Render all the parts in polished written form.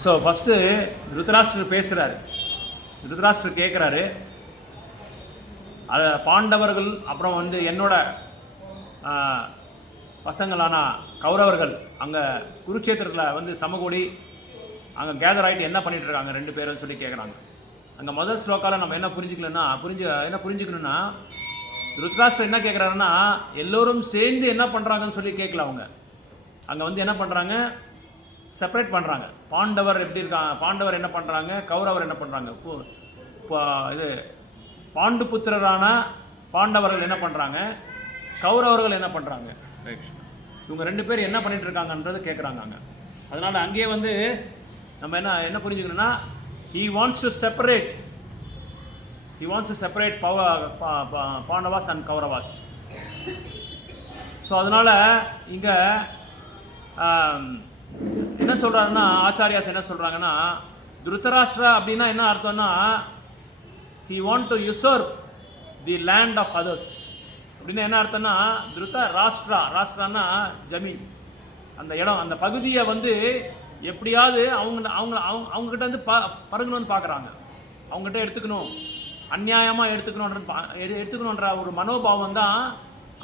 So first Dhritarashtra பேசுகிறாரு. திருதராஷ்டிரர் கேட்குறாரு, பாண்டவர்கள் அப்புறம் வந்து என்னோட பசங்களான கௌரவர்கள் அங்கே குருட்சேத்திரத்தில் வந்து சமகூடி அங்கே கேதர் ஆகிட்டு என்ன பண்ணிகிட்டு இருக்காங்க ரெண்டு பேரும் சொல்லி கேட்குறாங்க. அங்கே முதல் ஸ்லோக்காவில் நம்ம என்ன புரிஞ்சுக்கணுன்னா திருதராஷ்டிரர் என்ன கேட்குறாருன்னா, எல்லோரும் சேர்ந்து என்ன பண்ணுறாங்கன்னு சொல்லி கேட்கல. அவங்க அங்கே வந்து என்ன பண்ணுறாங்க, செப்பரேட் பண்ணுறாங்க. பாண்டவர் எப்படி இருக்காங்க, பாண்டவர் என்ன பண்ணுறாங்க, கௌரவர் என்ன பண்ணுறாங்க. இது பாண்டு புத்திரரான பாண்டவர்கள் என்ன பண்ணுறாங்க, கௌரவர்கள் என்ன பண்ணுறாங்க, இவங்க ரெண்டு பேர் என்ன பண்ணிட்டு இருக்காங்கன்றது கேட்குறாங்க அங்கே. அதனால் அங்கேயே வந்து நம்ம என்ன புரிஞ்சுக்கணும்னா, he wants to separate Pandavas and Kauravas. So அதனால் இங்கே என்ன சொல்கிறாருன்னா, ஆச்சாரியாஸ் என்ன சொல்கிறாங்கன்னா, திருதராஷ்டிரா அப்படின்னா என்ன அர்த்தம்னா, he want to usurp the land of others அப்படின்னா என்ன அர்த்தம்னா, ராஷ்டிரானா ஜமீன், அந்த இடம், அந்த பகுதியை வந்து எப்படியாவது அவங்ககிட்ட வந்து பருகணும்னு பார்க்குறாங்க. அவங்ககிட்ட எடுத்துக்கணும், அந்நியாயமாக எடுத்துக்கணுன்ற ஒரு மனோபாவம் தான்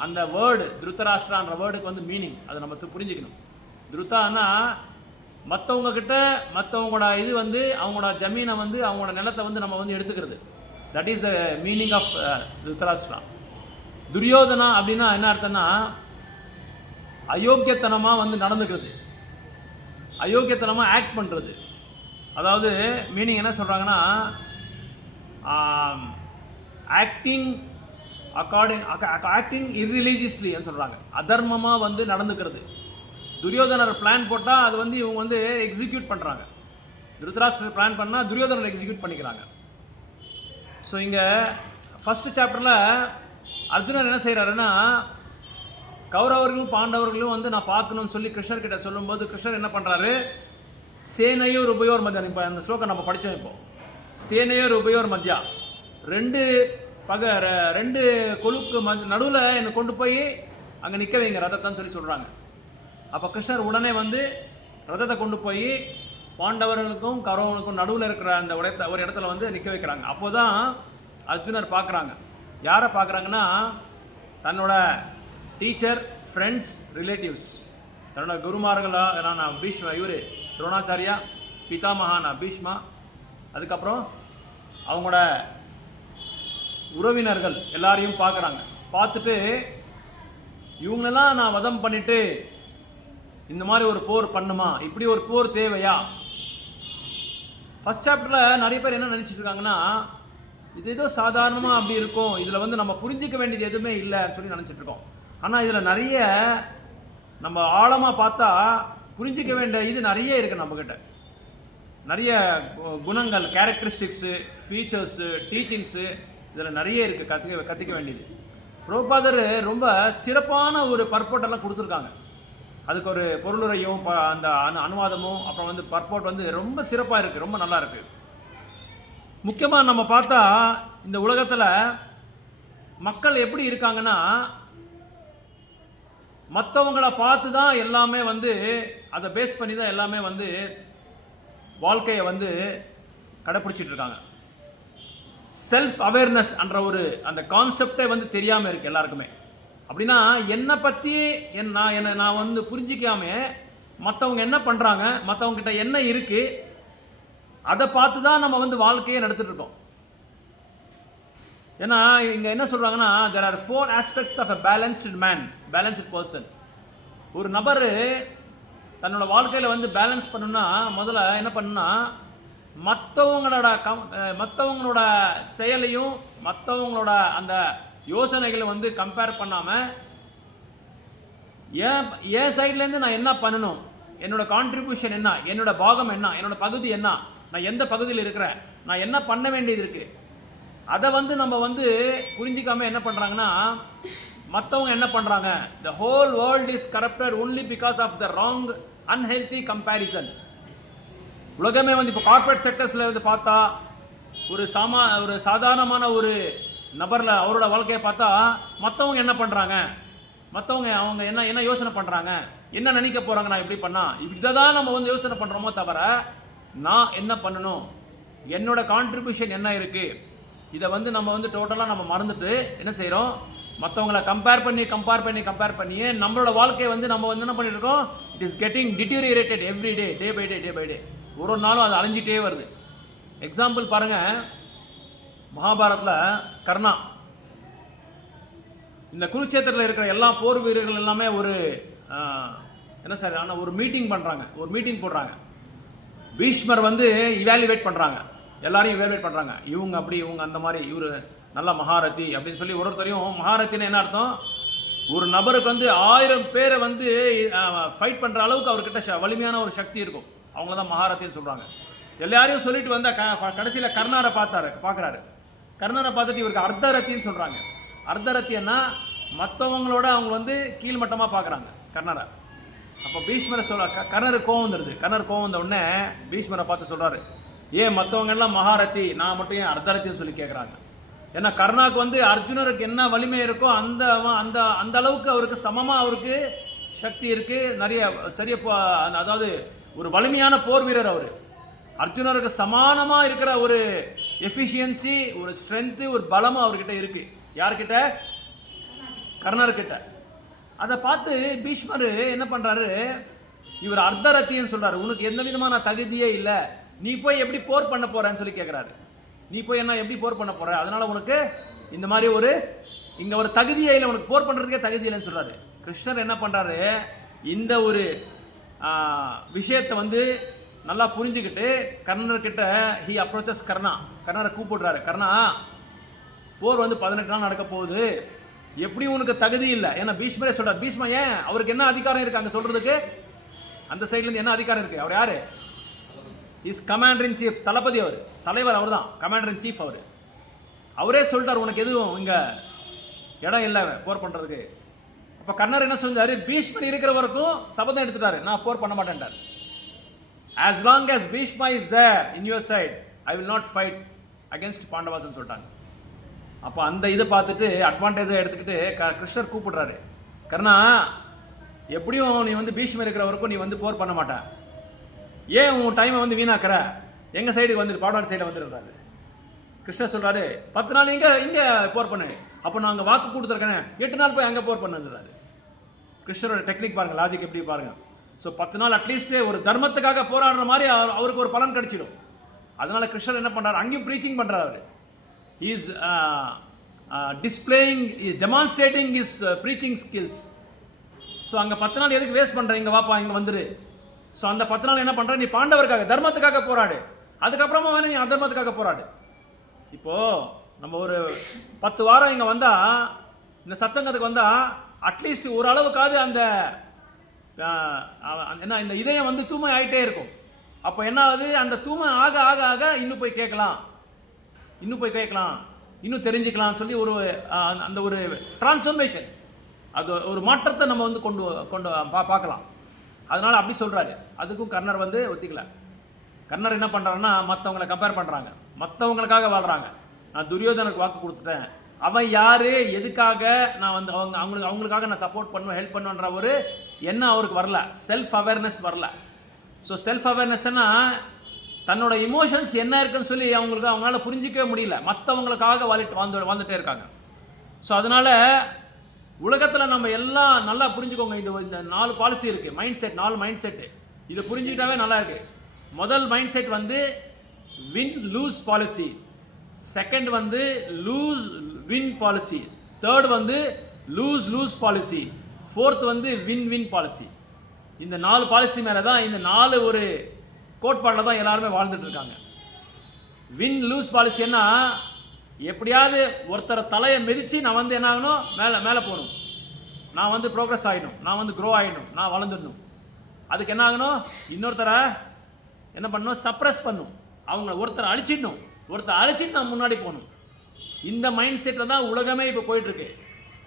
அந்த வேர்டு திருதராஷ்டிரான்ற வேர்டுக்கு வந்து மீனிங். அதை நம்ம புரிஞ்சுக்கணும். திருத்தானா மற்றவங்களோட இது வந்து அவங்களோட ஜமீனை வந்து அவங்களோட நிலத்தை வந்து நம்ம வந்து எடுத்துக்கிறது. That is the meaning of Dhritarashtra. Duryodhana அப்படின்னா என்ன அர்த்தம்னா, அயோக்கியத்தனமாக வந்து நடந்துக்கிறது, அயோக்கியத்தனமாக ஆக்ட் பண்ணுறது. அதாவது மீனிங் என்ன சொல்கிறாங்கன்னா, ஆக்டிங் இர்ரிலீஜியஸ்லி சொல்கிறாங்க, அதர்மமாக வந்து நடந்துக்கிறது. துரியோதனர் பிளான் போட்டால் அது வந்து இவங்க வந்து எக்ஸிக்யூட் பண்ணுறாங்க. திருதராஷ்டிரர் பிளான் பண்ணால் துரியோதனர் எக்ஸிக்யூட் பண்ணிக்கிறாங்க. ஸோ இங்கே ஃபஸ்ட்டு சாப்டரில் அர்ஜுனர் என்ன செய்கிறாருன்னா, கௌரவர்களும் பாண்டவர்களும் வந்து நான் பார்க்கணும்னு சொல்லி கிருஷ்ணர்கிட்ட சொல்லும்போது கிருஷ்ணர் என்ன பண்ணுறாரு, சேனையோர் உபயோர் மத்தியா, இப்போ அந்த ஸ்லோகம் நம்ம படித்தோம். இப்போ சேனையோர் உபயோர் மத்தியா, ரெண்டு கொழுக்கு நடுவில் என்னை கொண்டு போய் அங்கே நிற்க வைங்க ரதத்தான்னு சொல்லி சொல்கிறாங்க. அப்போ கிருஷ்ணர் உடனே வந்து ரதத்தை கொண்டு போய் பாண்டவர்களுக்கும் கௌரவனுக்கும் நடுவில் இருக்கிற அந்த ஒரு இடத்துல வந்து நிற்க வைக்கிறாங்க. அப்போ தான் அர்ஜுனர் பார்க்குறாங்க. யாரை பார்க்குறாங்கன்னா, தன்னோட டீச்சர், ஃப்ரெண்ட்ஸ், ரிலேட்டிவ்ஸ், தன்னோட குருமார்களான பீஷ்மா, இவர் துரோணாச்சாரியா, பிதாமகான பீஷ்மா, அதுக்கப்புறம் அவங்களோட உறவினர்கள் எல்லாரையும் பார்க்குறாங்க. பார்த்துட்டு இவங்களெல்லாம் நான் வதம் பண்ணிவிட்டு இந்த மாதிரி ஒரு போர் பண்ணுமா, இப்படி ஒரு போர் தேவையா? ஃபஸ்ட் சாப்டரில் நிறைய பேர் என்ன நினச்சிட்டு இருக்காங்கன்னா, இது ஏதோ சாதாரணமாக அப்படி இருக்கும், இதில் வந்து நம்ம புரிஞ்சிக்க வேண்டியது எதுவுமே இல்லைன்னு சொல்லி நினச்சிட்டு இருக்கோம். ஆனால் இதில் நிறைய நம்ம ஆழமாக பார்த்தா புரிஞ்சிக்க வேண்டிய இது நிறைய இருக்குது. நம்மக்கிட்ட நிறைய குணங்கள், கேரக்டரிஸ்டிக்ஸு, ஃபீச்சர்ஸு, டீச்சிங்ஸு இதில் நிறைய இருக்குது கற்றுக்க வேண்டியது. பிரபுபாதர் ரொம்ப சிறப்பான ஒரு பர்போட்டெல்லாம் கொடுத்துருக்காங்க. அதுக்கு ஒரு பொருளுரையும் அந்த அனுவாதமும் அப்புறம் வந்து பர்போட் வந்து ரொம்ப சிறப்பாக இருக்குது, ரொம்ப நல்லா இருக்குது. முக்கியமாக நம்ம பார்த்தா இந்த உலகத்தில் மக்கள் எப்படி இருக்காங்கன்னா, மற்றவங்களை பார்த்து தான் எல்லாமே வந்து அதை பேஸ் பண்ணி தான் எல்லாமே வந்து வாழ்க்கையை வந்து கடைப்பிடிச்சிட்டு இருக்காங்க. செல்ஃப் அவேர்னஸ் என்ற ஒரு அந்த கான்செப்டே வந்து தெரியாமல் இருக்குது எல்லாருக்குமே. அப்படின்னா என்னை பற்றி நான் வந்து புரிஞ்சிக்காம மற்றவங்க என்ன பண்ணுறாங்க, மற்றவங்ககிட்ட என்ன இருக்குது, அதை பார்த்து தான் நம்ம வந்து வாழ்க்கையை நடத்திட்டு இருக்கோம். ஏன்னா இங்கே என்ன சொல்கிறாங்கன்னா, there are 4 aspects of a balanced person. ஒரு நபர் தன்னோட வாழ்க்கையில் வந்து பேலன்ஸ் பண்ணுன்னா முதல்ல என்ன பண்ணுன்னா, மற்றவங்களோட செயலையும் மற்றவங்களோட அந்த யோசனைகளை வந்து கம்பேர் பண்ணாமல் என் சைட்லேருந்து நான் என்ன பண்ணணும், என்னோட கான்ட்ரிபியூஷன் என்ன, என்னோட பாகம் என்ன, என்னோட பகுதி என்ன, நான் எந்த பகுதியில் இருக்கிறேன், நான் என்ன பண்ண வேண்டியது இருக்குது, அதை வந்து நம்ம வந்து புரிஞ்சிக்காம என்ன பண்ணுறாங்கன்னா, மற்றவங்க என்ன பண்ணுறாங்க, the whole world is corrupted only because of the wrong unhealthy comparison. உலகமே வந்து இப்போ கார்ப்பரேட் செக்டர்ஸில் வந்து பார்த்தா ஒரு சாதாரணமான ஒரு நபரில் அவரோட வாழ்க்கையை பார்த்தா மற்றவங்க என்ன பண்ணுறாங்க, மற்றவங்க அவங்க என்ன யோசனை பண்ணுறாங்க, என்ன நினைக்க போகிறாங்க, நான் இப்படி பண்ணால் இதை தான் நம்ம வந்து யோசனை பண்ணுறோமோ தவிர நான் என்ன பண்ணணும், என்னோட கான்ட்ரிபியூஷன் என்ன இருக்குது, இதை வந்து நம்ம வந்து டோட்டலாக நம்ம மறந்துட்டு என்ன செய்கிறோம், மற்றவங்களை கம்பேர் பண்ணியே நம்மளோட வாழ்க்கையை வந்து நம்ம வந்து என்ன பண்ணிட்டுருக்கோம், it is getting deteriorated every day by day. ஒரு நாளும் அது அழிஞ்சிட்டே வருது. எக்ஸாம்பிள் பாருங்கள், மகாபாரத்தில் கர்ணா, இந்த குருட்சேத்திரத்தில் இருக்கிற எல்லா போர் வீரர்கள் எல்லாமே ஒரு என்ன சார் ஆனால் ஒரு மீட்டிங் பண்ணுறாங்க, ஒரு மீட்டிங் போடுறாங்க. பீஷ்மர் வந்து இவாலுவேட் பண்ணுறாங்க, எல்லாரையும் இவாலுவேட் பண்ணுறாங்க. இவங்க அப்படி, இவங்க அந்த மாதிரி, இவர் நல்ல மகாரதி அப்படின்னு சொல்லி ஒருத்தரையும். மகாரத்தின்னு என்ன அர்த்தம், ஒரு நபருக்கு வந்து 1000 பேரை வந்து ஃபைட் பண்ணுற அளவுக்கு அவர்கிட்ட வலிமையான ஒரு சக்தி இருக்கும். அவங்க தான் மகாரத்தின்னு சொல்கிறாங்க. எல்லாரையும் சொல்லிட்டு வந்தால் கடைசியில் கர்ணரை பார்க்குறாரு. கர்ணரை பார்த்துட்டு இவருக்கு அர்த்தரத்தின்னு சொல்கிறாங்க. அர்த்தரத்தியன்னா மற்றவங்களோட அவங்க வந்து கீழ்மட்டமாக பார்க்குறாங்க கர்ணரை. அப்போ பீஷ்மரை கர்ணருக்கு கோவம் வந்துடுது. கோவம் வந்த உடனே பீஷ்மரை பார்த்து சொல்கிறாரு, ஏன் மற்றவங்க எல்லாம் மகாரதி, நான் மட்டும் ஏன் அர்த்தரத்தின்னு சொல்லி கேட்குறாங்க. ஏன்னா கர்ணாவுக்கு வந்து அர்ஜுனருக்கு என்ன வலிமை இருக்கோ அந்த அந்த அந்த அளவுக்கு அவருக்கு சமமாக அவருக்கு சக்தி இருக்குது. நிறைய அதாவது ஒரு வலிமையான போர் வீரர் அவர். அர்ஜுனருக்கு சமானமாக இருக்கிற ஒரு எஃபிஷியன்சி, ஒரு ஸ்ட்ரென்த்து, ஒரு பலமும் அவர்கிட்ட இருக்குது. யார்கிட்ட? கர்ணர்கிட்ட. அதை பார்த்து பீஷ்மர் என்ன பண்ணுறாரு, இவர் அர்த்தரத்தின்னு சொல்கிறாரு. உனக்கு எந்த விதமான தகுதியே இல்லை, நீ போய் எப்படி போர் பண்ண போகிறேன்னு சொல்லி கேட்குறாரு. நீ போய் என்ன எப்படி போர் பண்ண போகிற, அதனால் உனக்கு இந்த மாதிரி இங்கே ஒரு தகுதியே இல்லை, உனக்கு போர் பண்ணுறதுக்கே தகுதி இல்லைன்னு சொல்கிறாரு. கிருஷ்ணர் என்ன பண்ணுறாரு, இந்த ஒரு விஷயத்தை வந்து நல்லா புரிஞ்சுக்கிட்டு கர்ணர்கிட்ட ஹி அப்ரோச்சஸ் கர்ணரை கூப்பிடுறாரு. கர்ணா, போர் வந்து 18 நாள் நடக்க போகுது, எப்படி உனக்கு தகுதி இல்லை. ஏன்னா பீஷ்மரே சொல்கிறார். பீஷ்மா ஏன், அவருக்கு என்ன அதிகாரம் இருக்குது அங்கே சொல்கிறதுக்கு? அந்த சைட்லேருந்து என்ன அதிகாரம் இருக்குது? அவர் யார்? இஸ் கமாண்டர் இன் சீஃப், தளபதி. அவர் தலைவர், அவர் தான் கமாண்டர் இன் சீஃப். அவரே சொல்லிட்டார், உனக்கு எதுவும் இங்கே இடம் இல்லை போர் பண்ணுறதுக்கு. அப்போ கர்ணர் என்ன செஞ்சார், பீஷ்மர் இருக்கிற வரைக்கும் சபதம் எடுத்துட்டாரு, நான் போர் பண்ண மாட்டேன்டார். as long as Bhishma is there in your side, I will not fight against Pandavas ன்னு சொல்லிட்டாங்க. அப்போ அந்த இதை பார்த்துட்டு அட்வான்டேஜாக எடுத்துக்கிட்டு கிருஷ்ணர் கூப்பிடுறாரு, கர்ணா, எப்படியும் நீ வந்து பீஷ்மர் இருக்கிற வரைக்கும் நீ வந்து போர் பண்ண மாட்டேன், ஏன் உன் டைமை வந்து வீணாக்கிற, எங்கள் சைடுக்கு வந்துட்டு பாடவாடி சைடில் வந்துடுறாரு. கிருஷ்ணர் சொல்கிறாரு, 10 நாள் இங்கே போர் பண்ணு. அப்போ நான் அங்கே வாக்கு கொடுத்துருக்கேன், 8 நாள் போய் அங்கே போர் பண்ணுறாரு. கிருஷ்ணரோட டெக்னிக் பாருங்கள், லாஜிக் எப்படி பாருங்கள். ஸோ 10 நாள் அட்லீஸ்ட் ஒரு தர்மத்துக்காக போராடுற மாதிரி அவருக்கு ஒரு பலன் கிடைச்சிடும். அதனால கிருஷ்ணர் என்ன பண்ணுறாரு, அங்கேயும் ப்ரீச்சிங் பண்ணுறாரு. Is displaying, is demonstrating is preaching skills. So அங்கே 10 நாள் எதுக்கு வேஸ்ட் பண்ணுற, இங்கே வாப்பா, இங்கே வந்துரு. ஸோ அந்த 10 நாள் என்ன பண்ணுற, நீ பாண்டவருக்காக தர்மத்துக்காக போராடு, அதுக்கப்புறமா வேணும் நீ அதர்மத்துக்காக போராடு. இப்போது நம்ம ஒரு 10 வாரம் இங்கே வந்தால், இந்த சத்சங்கத்துக்கு வந்தால் அட்லீஸ்ட் ஓரளவுக்காவது அந்த என்ன இந்த இதயம் வந்து தூய்மை ஆகிட்டே இருக்கும். அப்போ என்ன ஆகுது, அந்த தூய்மை ஆக ஆக ஆக இன்னும் போய் கேட்கலாம், இன்னும் தெரிஞ்சுக்கலாம் சொல்லி ஒரு அந்த ஒரு டிரான்ஸ்ஃபர்மேஷன், அது ஒரு மாற்றத்தை நம்ம வந்து கொண்டு பார்க்கலாம். அதனால அப்படி சொல்கிறாரு. அதுக்கும் கர்ணர் வந்து ஒத்திக்கல. கர்ணர் என்ன பண்ணுறாருன்னா, மற்றவங்களை கம்பேர் பண்ணுறாங்க, மற்றவங்களுக்காக வாழ்கிறாங்க. நான் துரியோதனுக்கு வாக்கு கொடுத்துட்டேன், அவன் யார், எதுக்காக நான் வந்து அவங்களுக்காக நான் சப்போர்ட் பண்ணுவேன், ஹெல்ப் பண்ணுன்ற ஒரு எண்ணம் அவருக்கு வரல, செல்ஃப் அவேர்னஸ் வரல. ஸோ செல்ஃப் அவேர்னஸ்னா தன்னோட இமோஷன்ஸ் என்ன இருக்குன்னு சொல்லி அவங்களால புரிஞ்சிக்கவே முடியல, மற்றவங்களுக்காக வாழ்ந்துட்டே இருக்காங்க. ஸோ அதனால் உலகத்தில் நம்ம எல்லாம் நல்லா புரிஞ்சுக்கோங்க. இந்த 4 பாலிசி இருக்குது, மைண்ட் செட், 4 மைண்ட் செட்டு. இதை புரிஞ்சுக்கிட்டாவே நல்லா இருக்குது. முதல் மைண்ட் செட் வந்து வின் லூஸ் பாலிசி, செகண்ட் வந்து லூஸ் வின் பாலிசி, தேர்ட் வந்து லூஸ் பாலிசி, ஃபோர்த் வந்து வின் பாலிசி. இந்த 4 பாலிசி மேலே தான், இந்த 4 ஒரு கோட்பாட்டில் தான் எல்லாருமே வாழ்ந்துட்டு இருக்காங்க. வின் லூஸ் பாலிசின்னா, எப்படியாவது ஒருத்தரை தலையை மிதித்து நான் வந்து என்ன ஆகணும், மேலே போகணும், நான் வந்து ப்ரோக்ரஸ் ஆகிடணும், நான் வந்து க்ரோ ஆகிடணும், நான் வளர்ந்துடணும். அதுக்கு என்ன ஆகணும், இன்னொருத்தரை என்ன பண்ணணும், சப்ரஸ் பண்ணணும், அவங்க ஒருத்தரை அழிச்சிடணும், நான் முன்னாடி போகணும். இந்த மைண்ட் செட்டில் தான் உலகமே இப்போ போயிட்டுருக்கு.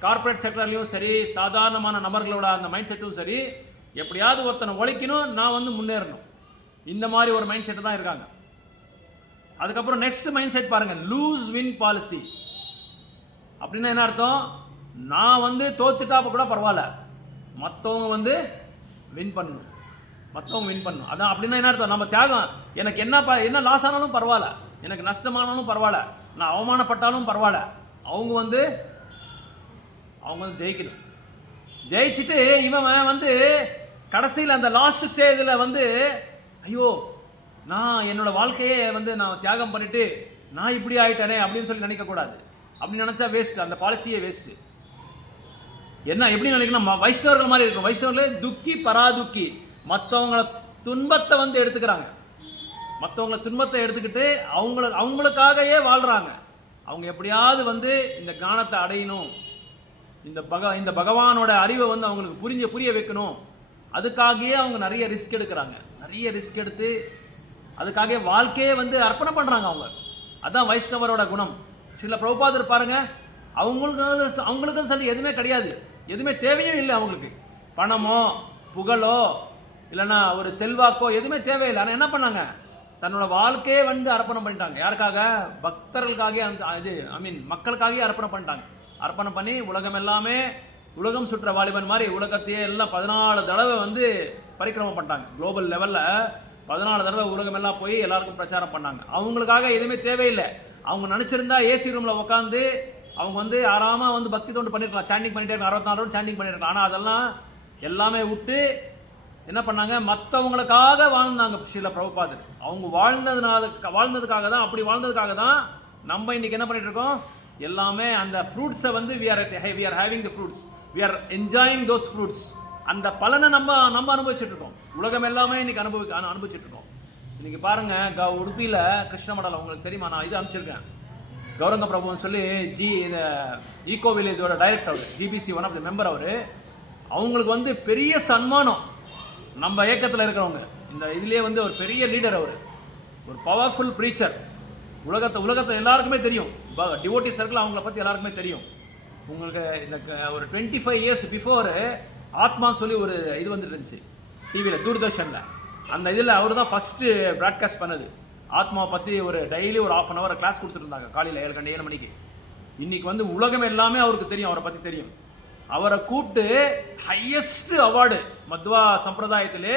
கார்ப்பரேட் செக்டர்லையும் சரி, சாதாரணமான நபர்களோட அந்த மைண்ட் செட்டும் சரி, எப்படியாவது ஒருத்தனை உழைக்கணும், நான் வந்து முன்னேறணும், இந்த மாதிரி ஒரு மைண்ட் செட்டு தான் இருக்காங்க. அதுக்கப்புறம் நெக்ஸ்ட் மைண்ட் செட் பாருங்கள், லூஸ் வின் பாலிசி. அப்படின்னா என்ன அர்த்தம், நான் வந்து தோத்துட்டா கூட பரவாயில்ல, மற்றவங்க வந்து வின் பண்ணணும். அதான் அப்படின்னா என்ன அர்த்தம், நம்ம தியாகம் எனக்கு என்ன லாஸ் ஆனாலும் பரவாயில்ல, எனக்கு நஷ்டமானாலும் பரவாயில்ல, நான் அவமானப்பட்டாலும் பரவாயில்ல, அவங்க வந்து ஜெயிக்கணும். ஜெயிச்சுட்டு இவன் வந்து கடைசியில் அந்த லாஸ்ட் ஸ்டேஜில் வந்து ஐயோ நான் என்னோட வாழ்க்கையே வந்து நான் தியாகம் பண்ணிட்டு நான் இப்படி ஆயிட்டேனே அப்படின்னு சொல்லி நினைக்கக்கூடாது. அப்படி நினச்சா வேஸ்ட்டு, அந்த பாலிசியே வேஸ்ட்டு. என்ன எப்படி நினைக்கணும், வைஷ்ணவர்கள் மாதிரி இருக்கும். வைஷ்ணவர்களே துக்கி பராதுக்கி, மற்றவங்கள துன்பத்தை வந்து எடுத்துக்கிறாங்க, மற்றவங்கள துன்பத்தை எடுத்துக்கிட்டு அவங்களுக்காகவே வாழ்கிறாங்க. அவங்க எப்படியாவது வந்து இந்த ஞானத்தை அடையணும், இந்த பகவானோட அறிவை வந்து அவங்களுக்கு புரிய வைக்கணும், அதுக்காகவே அவங்க நிறைய ரிஸ்க் எடுக்கிறாங்க. நிறைய ரிஸ்க் எடுத்து அதுக்காக வாழ்க்கையே வந்து அர்ப்பணம் பண்ணுறாங்க அவங்க. அதுதான் வைஷ்ணவரோட குணம். ஸ்ரீல பிரபுபாதர் பாருங்க, அவங்களுக்கும் சரி எதுவுமே கிடையாது, எதுவுமே தேவையும் இல்லை அவங்களுக்கு. பணமோ புகழோ இல்லைன்னா ஒரு செல்வாக்கோ எதுவுமே தேவையில்லை. ஆனால் என்ன பண்ணாங்க, தன்னோட வாழ்க்கையே வந்து அர்ப்பணம் பண்ணிட்டாங்க. யாருக்காக? பக்தர்களுக்காக, மக்களுக்காகவே அர்ப்பணம் பண்ணிட்டாங்க. அர்ப்பணம் பண்ணி உலகம் சுற்ற வாலிபன் மாதிரி உலகத்தையே எல்லாம் 14 தடவை வந்து பரிக்கிரமம் பண்ணிட்டாங்க. குளோபல் லெவலில் 14 தடவை உலகமெல்லாம் போய் எல்லாருக்கும் பிரச்சாரம் பண்ணாங்க. அவங்களுக்காக எதுவுமே தேவையில்லை. அவங்க நினச்சிருந்தா ஏசி ரூமில் உட்காந்து அவங்க வந்து ஆறாமல் வந்து பக்தி தொண்டு பண்ணியிருக்கலாம், சாண்டிங் பண்ணிட்டே இருக்கலாம், 64 ரவுண்ட் சாண்டிங் பண்ணியிருக்கலாம். ஆனால் அதெல்லாம் எல்லாமே விட்டு என்ன பண்ணாங்க, மற்றவங்களுக்காக வாழ்ந்தாங்க. ஸ்ரீல பிரபுபாதர் அவங்க வாழ்ந்ததுக்காக தான், அப்படி வாழ்ந்ததுக்காக தான் நம்ம இன்னைக்கு என்ன பண்ணிட்டு இருக்கோம், எல்லாமே அந்த ஃப்ரூட்ஸை வந்து we are having the fruits, we are enjoying those fruits. அந்த பலனை நம்ம அனுபவிச்சுட்டு இருக்கோம். உலகம் எல்லாமே இன்னைக்கு அனுபவிச்சுட்டு இருக்கோம். இன்னைக்கு பாருங்க, உடுப்பியில் கிருஷ்ண மடல் உங்களுக்கு தெரியுமா, நான் இது அனுப்பிச்சிருக்கேன். கௌரங்க பிரபுன்னு சொல்லி இந்த ஈகோ வில்லேஜோட டைரக்டர் அவர், GBC one of the member அவர். அவங்களுக்கு வந்து பெரிய சன்மானம். நம்ம இயக்கத்தில் இருக்கிறவங்க இந்த இதுலேயே வந்து ஒரு பெரிய லீடர் அவர், ஒரு பவர்ஃபுல் ப்ரீச்சர். உலகத்தை எல்லாருக்குமே தெரியும், டிவோட்டி சர்க்கிள் அவங்கள பற்றி எல்லாருக்குமே தெரியும். உங்களுக்கு இந்த ஒரு 25 இயர்ஸ் பிஃபோர் ஆத்மா சொல்லி ஒரு இது வந்துட்டு இருந்துச்சு டிவியில், தூர்தர்ஷனில். அந்த இதில் அவர் தான் ஃபஸ்ட்டு ப்ராட்காஸ்ட் பண்ணது. ஆத்மாவை பற்றி ஒரு டெய்லி ஒரு 1/2 hour கிளாஸ் கொடுத்துருந்தாங்க காலையில் 7 மணிக்கு. இன்றைக்கி வந்து உலகம் எல்லாமே அவருக்கு தெரியும், அவரை பற்றி தெரியும். அவரை கூப்பிட்டு ஹையஸ்ட் அவார்டு மத்வா சம்பிரதாயத்திலே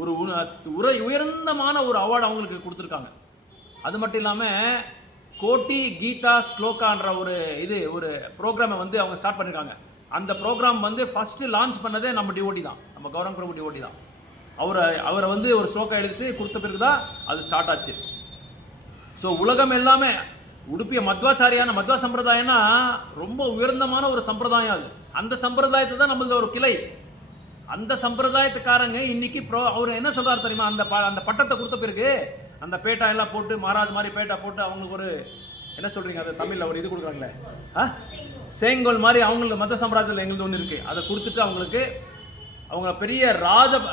ஒரு உயர்ந்தமான ஒரு அவார்டு அவங்களுக்கு கொடுத்துருக்காங்க. அது மட்டும் இல்லாமல் கோட்டி கீதா ஸ்லோகான்ற ஒரு ப்ரோக்ராமை வந்து அவங்க ஸ்டார்ட் பண்ணியிருக்காங்க. அந்த ப்ரோக்ராம் வந்து ஃபஸ்ட்டு லான்ச் பண்ணதே நம்ம டிவோட்டி தான், நம்ம கௌரங் பிரபு டிவோட்டி தான். அவரை வந்து ஒரு ஸ்லோகா எழுதிட்டு கொடுத்த பிறகு தான் அது ஸ்டார்ட் ஆச்சு. ஸோ உலகம் எல்லாமே உடுப்பிய மத்வா சம்பிரதாயம்னா ரொம்ப உயர்ந்தமான ஒரு சம்பிரதாயம் அது. அந்த சம்பிரதாயத்தை தான் நம்மளது ஒரு கிளை. அந்த சம்பிரதாயத்துக்காரங்க இன்னைக்கு அவர் என்ன சொல்றாரு தெரியுமா, அந்த பட்டத்தை கொடுத்த பிறகு அந்த பேட்டா எல்லாம் போட்டு, மகாராஜ் மாதிரி பேட்டா போட்டு அவங்களுக்கு ஒரு என்ன சொல்றீங்க, அது தமிழில் ஒரு இது கொடுக்குறாங்களே, சேங்கோல் மாதிரி அவங்களுக்கு மத சம்பிரதாயத்தில் எங்களுக்கு ஒன்று இருக்குது. அதை கொடுத்துட்டு அவங்க பெரிய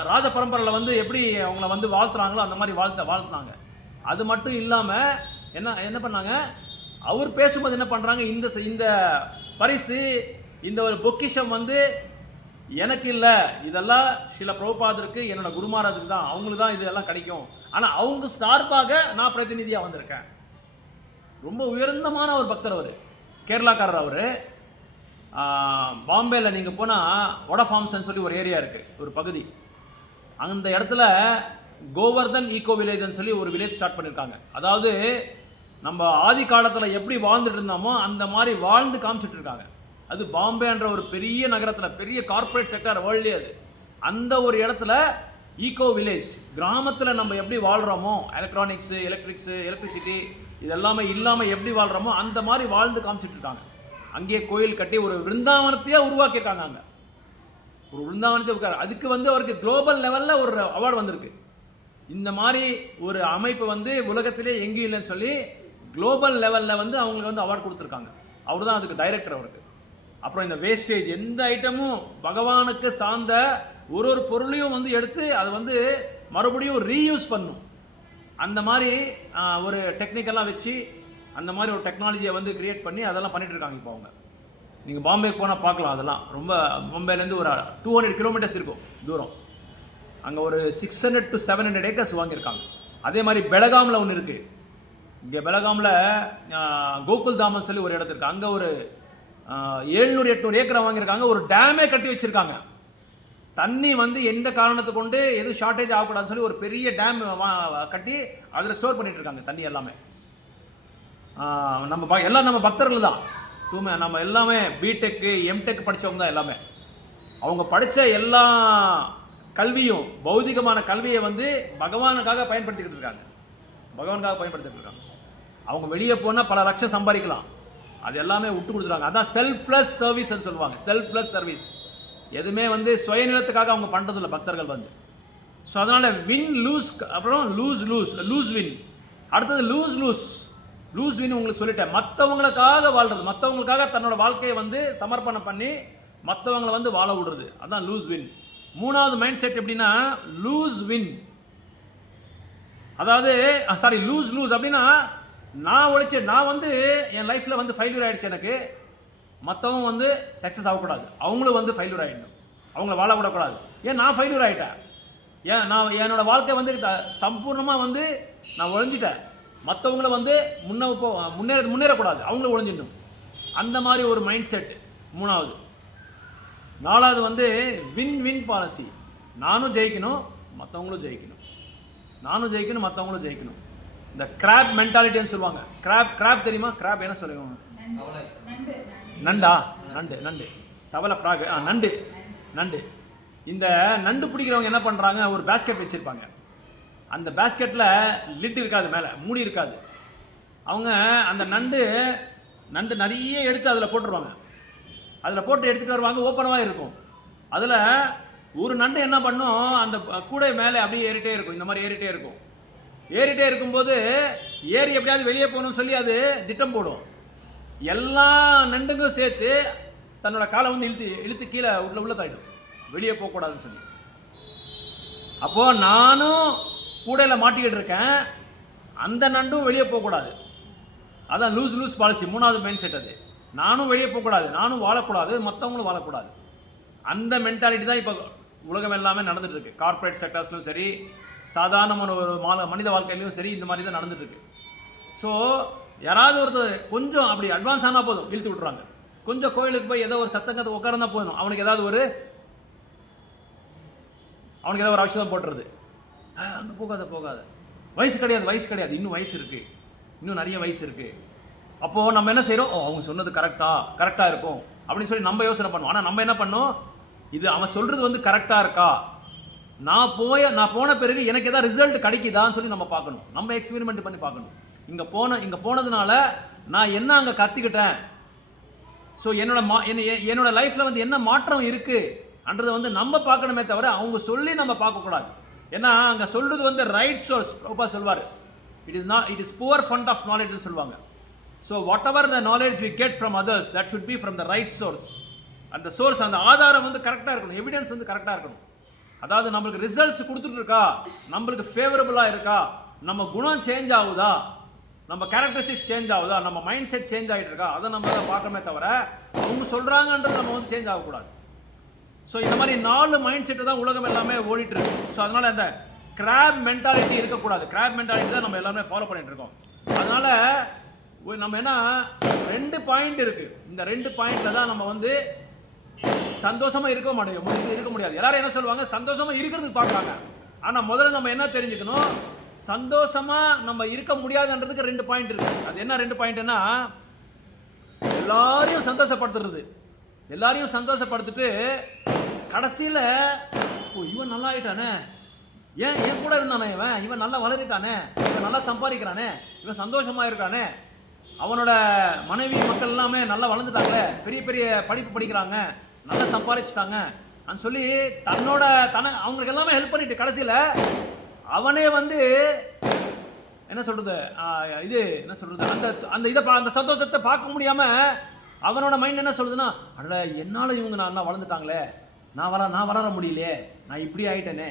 ராஜ பரம்பரையில் வந்து எப்படி அவங்கள வந்து வாழ்த்துறாங்களோ அந்த மாதிரி வாழ்த்துனாங்க. அது மட்டும் இல்லாமல் என்ன பண்ணாங்க, அவர் பேசும்போது என்ன பண்ணுறாங்க, இந்த பரிசு, இந்த ஒரு பொக்கிஷம் வந்து எனக்கு இல்லை, இதெல்லாம் சில பிரபுபாதருக்கு, என்னோட குரு மகாராஜுக்கு தான், அவங்களுக்கு தான் இதெல்லாம் கிடைக்கும். ஆனால் அவங்க சார்பாக நான் பிரதிநிதியாக வந்திருக்கேன். ரொம்ப உயர்ந்தமான ஒரு பக்தர் அவர், கேரளாக்காரர் அவர். பாம்பேயில் நீங்கள் போனால் வடஃபார்ம்ஸ்ன்னு சொல்லி ஒரு ஏரியா இருக்குது, ஒரு பகுதி. அந்த இடத்துல கோவர்தன் ஈகோ வில்லேஜ்னு சொல்லி ஒரு வில்லேஜ் ஸ்டார்ட் பண்ணியிருக்காங்க. அதாவது நம்ம ஆதி காலத்தில் எப்படி வாழ்ந்துட்டு இருந்தோமோ அந்த மாதிரி வாழ்ந்து காமிச்சிட்டு இருக்காங்க. அது பாம்பேன்ற ஒரு பெரிய நகரத்தில், பெரிய கார்ப்பரேட் செக்டர் வேர்ல்ட்லேயே அது. அந்த ஒரு இடத்துல ஈகோ வில்லேஜ், கிராமத்தில் நம்ம எப்படி வாழ்கிறோமோ, எலக்ட்ரானிக்ஸு, எலக்ட்ரிசிட்டி இதெல்லாமே இல்லாமல் எப்படி வாழ்கிறோமோ அந்த மாதிரி வாழ்ந்து காமிச்சிட்டு இருக்காங்க. அங்கேயே கோயில் கட்டி ஒரு விருந்தாவனத்தையே உருவாக்கியிருக்காங்க. அங்கே ஒரு விருந்தாவனத்தை இருக்காரு. அதுக்கு வந்து அவருக்கு குளோபல் லெவலில் ஒரு அவார்டு வந்திருக்கு. இந்த மாதிரி ஒரு அமைப்பு வந்து உலகத்திலே எங்கேயும் இல்லைன்னு சொல்லி குளோபல் லெவலில் வந்து அவங்களுக்கு வந்து அவார்டு கொடுத்துருக்காங்க. அவர் தான் அதுக்கு டைரக்டர் அவருக்கு. அப்புறம் இந்த வேஸ்டேஜ், எந்த ஐட்டமும் பகவானுக்கு சார்ந்த ஒரு பொருளையும் வந்து எடுத்து அதை வந்து மறுபடியும் ரீயூஸ் பண்ணும். அந்த மாதிரி ஒரு டெக்னிக்கெல்லாம் வச்சு அந்த மாதிரி ஒரு டெக்னாலஜியை வந்து கிரியேட் பண்ணி அதெல்லாம் பண்ணிட்டு இருக்காங்க. இப்போ அவங்க நீங்கள் பாம்பேக்கு போனால் பார்க்கலாம். அதெல்லாம் ரொம்ப பாம்பேலேருந்து ஒரு 200 கிலோமீட்டர்ஸ் இருக்கும் தூரம். அங்கே ஒரு 600 to 700 ஏக்கர்ஸ் வாங்கியிருக்காங்க. அதே மாதிரி பெலகாமில் ஒன்று இருக்குது. இங்கே பெலகாமில் கோகுல் தாமன் சொல்லி ஒரு இடத்துல இருக்குது. அங்கே ஒரு 700-800 ஏக்கரை வாங்கியிருக்காங்க. ஒரு டேமே கட்டி வச்சுருக்காங்க. தண்ணி வந்து எந்த காரணத்தை கொண்டு எதுவும் ஷார்ட்டேஜ் ஆகக்கூடாதுன்னு சொல்லி ஒரு பெரிய டேம் கட்டி அதில் ஸ்டோர் பண்ணிட்டு இருக்காங்க தண்ணி எல்லாமே. எல்லாம் நம்ம பக்தர்கள் தான், நம்ம எல்லாமே பிடெக்கு எம்டெக் படித்தவங்க தான் எல்லாமே. அவங்க படித்த எல்லா கல்வியும் பௌதிகமான கல்வியை வந்து பகவானுக்காக பயன்படுத்திக்கிட்டு இருக்காங்க, அவங்க வெளியே போனால் பல லட்சம் சம்பாதிக்கலாம், அது எல்லாமே விட்டு கொடுத்துருவாங்க. அதான் செல்ஃப்லெஸ் சர்வீஸ்ன்னு சொல்லுவாங்க. செல்ஃப்லெஸ் சர்வீஸ் எதுவுமே வந்து சுயநிலத்துக்காக அவங்க பண்ணுறதில்ல பக்தர்கள் வந்து. ஸோ அதனால் வின் லூஸ், அப்புறம் லூஸ் வின், அடுத்தது லூஸ் வின் உங்களுக்கு சொல்லிட்டேன். மற்றவங்களுக்காக வாழ்றது, மற்றவங்களுக்காக தன்னோட வாழ்க்கையை வந்து சமர்ப்பணம் பண்ணி மற்றவங்களை வந்து வாழ விடுறது, அதான் லூஸ் வின். மூணாவது மைண்ட் செட் எப்படின்னா லூஸ் வின், அதாவது லூஸ் அப்படின்னா நான் வந்து என் லைஃப்பில் வந்து ஃபெயிலியர் ஆகிடுச்சு, எனக்கு மற்றவங்க வந்து சக்ஸஸ் ஆகக்கூடாது, அவங்களும் வந்து ஃபெயிலியர் ஆகிடணும், அவங்கள வாழ விடக்கூடாது. ஏன் நான் ஃபெயிலியர் ஆகிட்டேன், ஏன் நான் என்னோட வாழ்க்கை வந்து சம்பூர்ணமாக வந்து நான் ஒழிஞ்சிட்டேன், மற்றவங்கள வந்து முன்னேறக்கூடாது, அவங்களும் ஒழிஞ்சிடணும். அந்த மாதிரி ஒரு மைண்ட் செட் மூணாவது. நாலாவது வந்து வின் வின் பாலிசி, நானும் ஜெயிக்கணும் மற்றவங்களும் ஜெயிக்கணும், மற்றவங்களும் ஜெயிக்கணும். இந்த கிராப் மென்டாலிட்டின்னு சொல்லுவாங்க. கிராப் தெரியுமா? கிராப் என்ன சொல்லுவாங்க? நண்டு தவளை ஃப்ராக், நண்டு. இந்த நண்டு பிடிக்கிறவங்க என்ன பண்ணுறாங்க, ஒரு பேஸ்கெட் வச்சுருப்பாங்க, அந்த பேஸ்கெட்டில் லிட் இருக்காது, மேலே மூடி இருக்காது. அவங்க அந்த நண்டு நிறைய எடுத்து அதில் போட்டுருவாங்க, அதில் போட்டு எடுத்துகிட்டு வருவாங்க, ஓப்பனாக இருக்கும். அதில் ஒரு நண்டு என்ன பண்ணும், அந்த கூடை மேலே அப்படியே ஏறிட்டே இருக்கும், இந்த மாதிரி ஏறிட்டே இருக்கும்போது ஏறி எப்படியாவது வெளியே போகணும்னு சொல்லி அது திட்டம் போடும். எல்லா நண்டுக்கும் சேர்த்து தன்னோட காலை வந்து இழுத்து கீழே உள்ள தள்ளிடும், வெளியே போகக்கூடாதுன்னு சொல்லி. அப்போது நானும் கூடையில் மாட்டிக்கிட்டு இருக்கேன், அந்த நண்டும் வெளியே போகக்கூடாது. அதான் லூஸ் பாலிசி, மூணாவது மைண்ட் செட். அது நானும் வெளியே போகக்கூடாது, நானும் வாழக்கூடாது, மற்றவங்களும் வாழக்கூடாது. அந்த மென்டாலிட்டி தான் இப்போ உலகம் எல்லாமே நடந்துட்டு இருக்கு. கார்பரேட் செக்டர்ஸ்லையும் சரி, சாதாரணமான ஒரு மனித வாழ்க்கையிலையும் சரி, இந்த மாதிரி தான் நடந்துட்டு இருக்கு. ஸோ யாராவது ஒருத்தர் கொஞ்சம் அப்படி அட்வான்ஸ் ஆனால் போதும், இழுத்து விட்டுறாங்க. கொஞ்சம் கோயிலுக்கு போய் ஏதோ ஒரு சத்சங்கத்தை உட்கார்ந்தா போதும், அவனுக்கு ஏதாவது ஒரு ஔஷதம் போட்டுறது. அங்கே போகாத, வயசு கிடையாது, இன்னும் வயசு இருக்குது, இன்னும் நிறைய வயசு இருக்குது. அப்போது நம்ம என்ன செய்கிறோம், அவங்க சொன்னது கரெக்டாக இருக்கும் அப்படின்னு சொல்லி நம்ம யோசனை பண்ணுவோம். ஆனால் நம்ம என்ன பண்ணோம், இது அவன் சொல்கிறது வந்து கரெக்டாக இருக்கா, நான் போன பிறகு எனக்கு எதாவது ரிசல்ட் கிடைக்குதான்னு சொல்லி நம்ம பார்க்கணும், நம்ம எக்ஸ்பெரிமெண்ட் பண்ணி பார்க்கணும். இங்கே போனதுனால நான் என்ன அங்கே கற்றுக்கிட்டேன், ஸோ என்னோட லைஃப்பில் வந்து என்ன மாற்றம் இருக்குன்றதை வந்து நம்ம பார்க்கணுமே தவிர அவங்க சொல்லி நம்ம பார்க்கக்கூடாது. ஏன்னா அங்கே சொல்கிறது வந்து ரைட் சோர்ஸ். பிரபுபாத் சொல்வார், it is poor fund of நாலேஜ்னு சொல்லுவாங்க. So whatever the knowledge we get from others, that should be from the right source. அந்த சோர்ஸ், அந்த ஆதாரம் வந்து கரெக்டாக இருக்கணும், எவிடன்ஸ் வந்து கரெக்டாக இருக்கணும். அதாவது நம்மளுக்கு ரிசல்ட்ஸ் கொடுத்துட்டு இருக்கா, நம்மளுக்கு ஃபேவரபுளாக இருக்கா, நம்ம குணம் சேஞ்ச் ஆகுதா, நம்ம கேரக்டரிஸ்டிக்ஸ் சேஞ்ச் ஆகுதா, நம்ம மைண்ட் செட் சேஞ்ச் ஆகிட்டு இருக்கா, அதை நம்ம தான் பார்க்கணுமே தவிர அவங்க சொல்கிறாங்கன்றது நம்ம வந்து சேஞ்ச் ஆகக்கூடாது. ஸோ இந்த மாதிரி 4 மைண்ட் செட்டு தான் உலகம் எல்லாமே ஓடிட்டு இருக்கு. ஸோ அதனால் அந்த கிராப் மென்டாலிட்டி இருக்கக்கூடாது. கிராப் மென்டாலிட்டி தான் நம்ம எல்லாமே ஃபாலோ பண்ணிட்டு இருக்கோம். அதனால் நம்ம என்ன 2 பாயிண்ட் இருக்குது, இந்த 2 பாயிண்டில் தான் நம்ம வந்து சந்தோஷமாக இருக்க முடியாது. எல்லாரும் என்ன சொல்லுவாங்க, சந்தோஷமாக இருக்கிறதுக்கு பார்க்குறாங்க. ஆனால் முதல்ல நம்ம என்ன தெரிஞ்சுக்கணும், சந்தோஷமாக நம்ம இருக்க முடியாதுன்றதுக்கு 2 பாயிண்ட் இருக்குது. அது என்ன 2 பாயிண்ட்னா, எல்லாரையும் சந்தோஷப்படுத்திட்டு கடைசியில் இவன் நல்லா ஆகிட்டானே, ஏன் கூட இருந்தானே, இவன் நல்லா வளர்ந்துட்டானே, இவன் நல்லா சம்பாதிக்கிறானே, இவன் சந்தோஷமாக இருக்கானே, அவனோட மனைவி மக்கள் எல்லாமே நல்லா வளர்ந்துட்டாங்களே, பெரிய பெரிய படிப்பு படிக்கிறாங்க, நல்லா சம்பாதிச்சிட்டாங்க அப்படின்னு சொல்லி அவங்களுக்கு எல்லாமே ஹெல்ப் பண்ணிட்டு கடைசியில் அவனே வந்து என்ன சொல்கிறது, அந்த சந்தோஷத்தை பார்க்க முடியாமல் அவனோட மைண்ட் என்ன சொல்லுதுன்னா, அட என்னால் இவங்க நான் வளர்ந்துட்டாங்களே, நான் வளர முடியலையே, நான் இப்படி ஆகிட்டேனே,